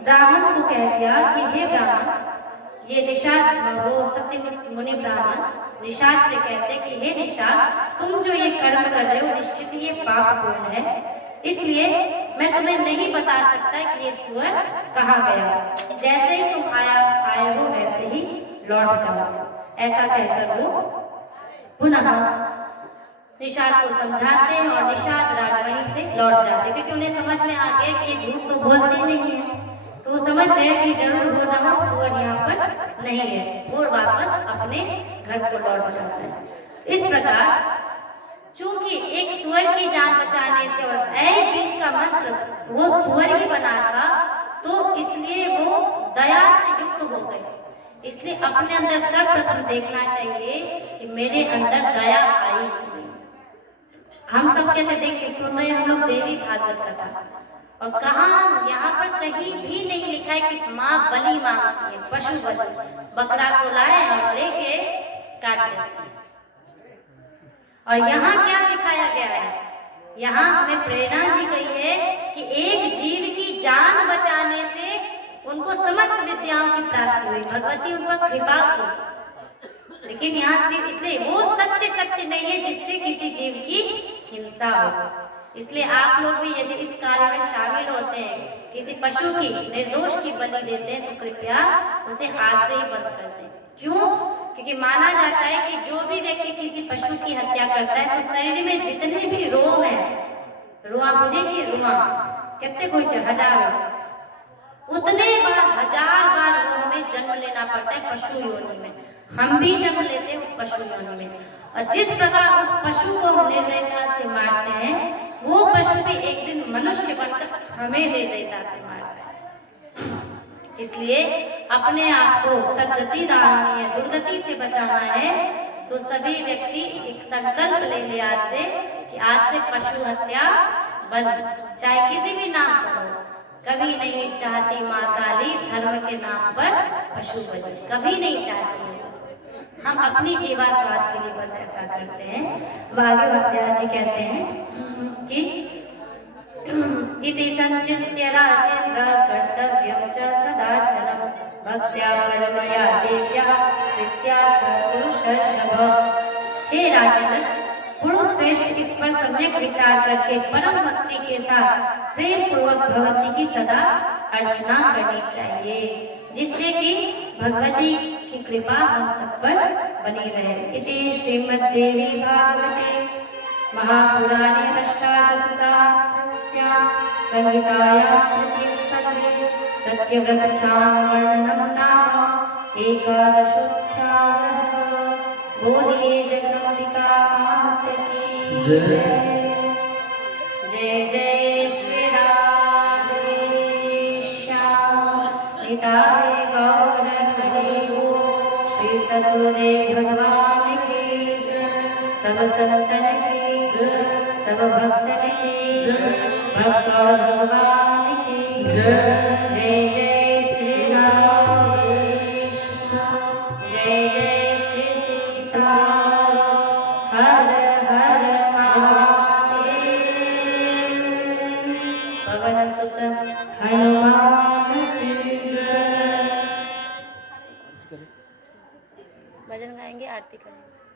ब्राह्मण को कह दिया कि हे ब्राह्मण, ये निषाद, वो सत्य मुनि ब्राह्मण निषाद से कहते कि हे निषाद, तुम जो ये कर्म कर रहे हो निश्चित ही ये पापपूर्ण है, इसलिए मैं तुम्हें नहीं बता सकता कि ये सुअर कहाँ गया। जैसे ही तुम आए हो वैसे ही लौट जाओ। ऐसा कहकर वो पुनः निषाद को समझाते हैं और निषाद राज वहीं से लौट जाते हैं, क्योंकि उन्हें समझ में आ गया कि ये झूठ तो बोलते नहीं है। तो वो समझ गए कि जरूर वो ना सुअर यहाँ पर नहीं है, वो वापस अपने घर को लौट जाता है। इस प्रकार चूंकि एक सुअर की जान बचाने से और ऐ बीज का मंत्र वो सुअर ही बना था, तो इसलिए वो दया से युक्त हो गए। इसलिए अपने अंदर सर्वप्रथम देखना चाहिए कि मेरे अंदर दया आई कि नहीं। हम सब कहते देखिए सुन रहे हैं हम लोग देवी भागवत कथा, और कहाँ यहाँ पर कहीं भी नहीं लिखा है कि माँ बलि मांगती है, पशु बलि, बकरा को लाए और लेके काट देते हैं। और यहाँ क्या दिखाया गया है, यहाँ हमें प्रेरणा दी गई है कि एक जीव की जान बचाने से उनको समस्त विद्याओं की प्राप्ति हुई, भगवती उन पर कृपा की। लेकिन यहाँ सिर्फ इसलिए वो सत्य सत्य नहीं है जिससे किसी जीव की हिंसा हो। इसलिए आप लोग भी यदि इस कार्य में शामिल होते हैं, किसी पशु की निर्दोष की बलि देते हैं, तो कृपया उसे आज से ही बंद कर दें। क्यों? क्योंकि माना जाता है कि जो भी व्यक्ति किसी पशु की हत्या करता है तो शरीर में जितने भी रोम है, रुआ बुझे रुआ कितने कोई हजारों, उतने बार 1000 बार वो हमें जन्म लेना पड़ता है पशु योनि में। हम भी जन्म लेते हैं उस पशु योनि में, और जिस प्रकार उस पशु को हम निर्दयता से मारते हैं, वो पशु भी एक दिन मनुष्य बनकर हमें निर्दयता से मारता है। इसलिए अपने आप को सद्गति दानी है, दुर्गति से बचाना है, तो सभी व्यक्ति एक संकल्प ले ले आज से कि आज से पशु हत्या बंद, चाहे किसी भी नाम पर हो। कभी नहीं चाहती माँ काली धर्म के नाम पर पशु बलि, कभी नहीं चाहती है। हम अपनी जीवा स्वाद के लिए बस ऐसा करते हैं। आगे व्यास जी कहते हैं कि इति संचित्य राजेन्द्र कर्तव्यं च सदाचलं भक्त्या परमया देव्या प्रीत्या च पुरुषर्षभ। हे राजेंद्र, पुरुष श्रेष्ठ इस पर सम्यक विचार करके परम भक्ति के साथ प्रेम पूर्वक भगवती की सदा अर्चना करनी चाहिए, जिससे कि भगवती की कृपा हम सब पर बनी रहे। इति श्रीमद्देवी भागवते महापुराणे अष्टादशसहस्रस्यां संहितायां तृतीये स्कन्धे सत्यव्रतख्यां वर्णनं नाम एकादशोऽध्यायः। बोलिए जगदम्बिका मात की जय। जय जय श्री राधे श्याम निताय गौर हरि बोल। श्री सद्गुरुदेव भगवान की जय। सब संतन की जय, सब भक्तन की जय, भक्त और भगवान की जय। जय जय श्री राधे श्याम, जय जय श्री सीता, हर हर महादेव। पवन सुत हनुमान की जय। भजन गाएंगे, आरती करेंगे।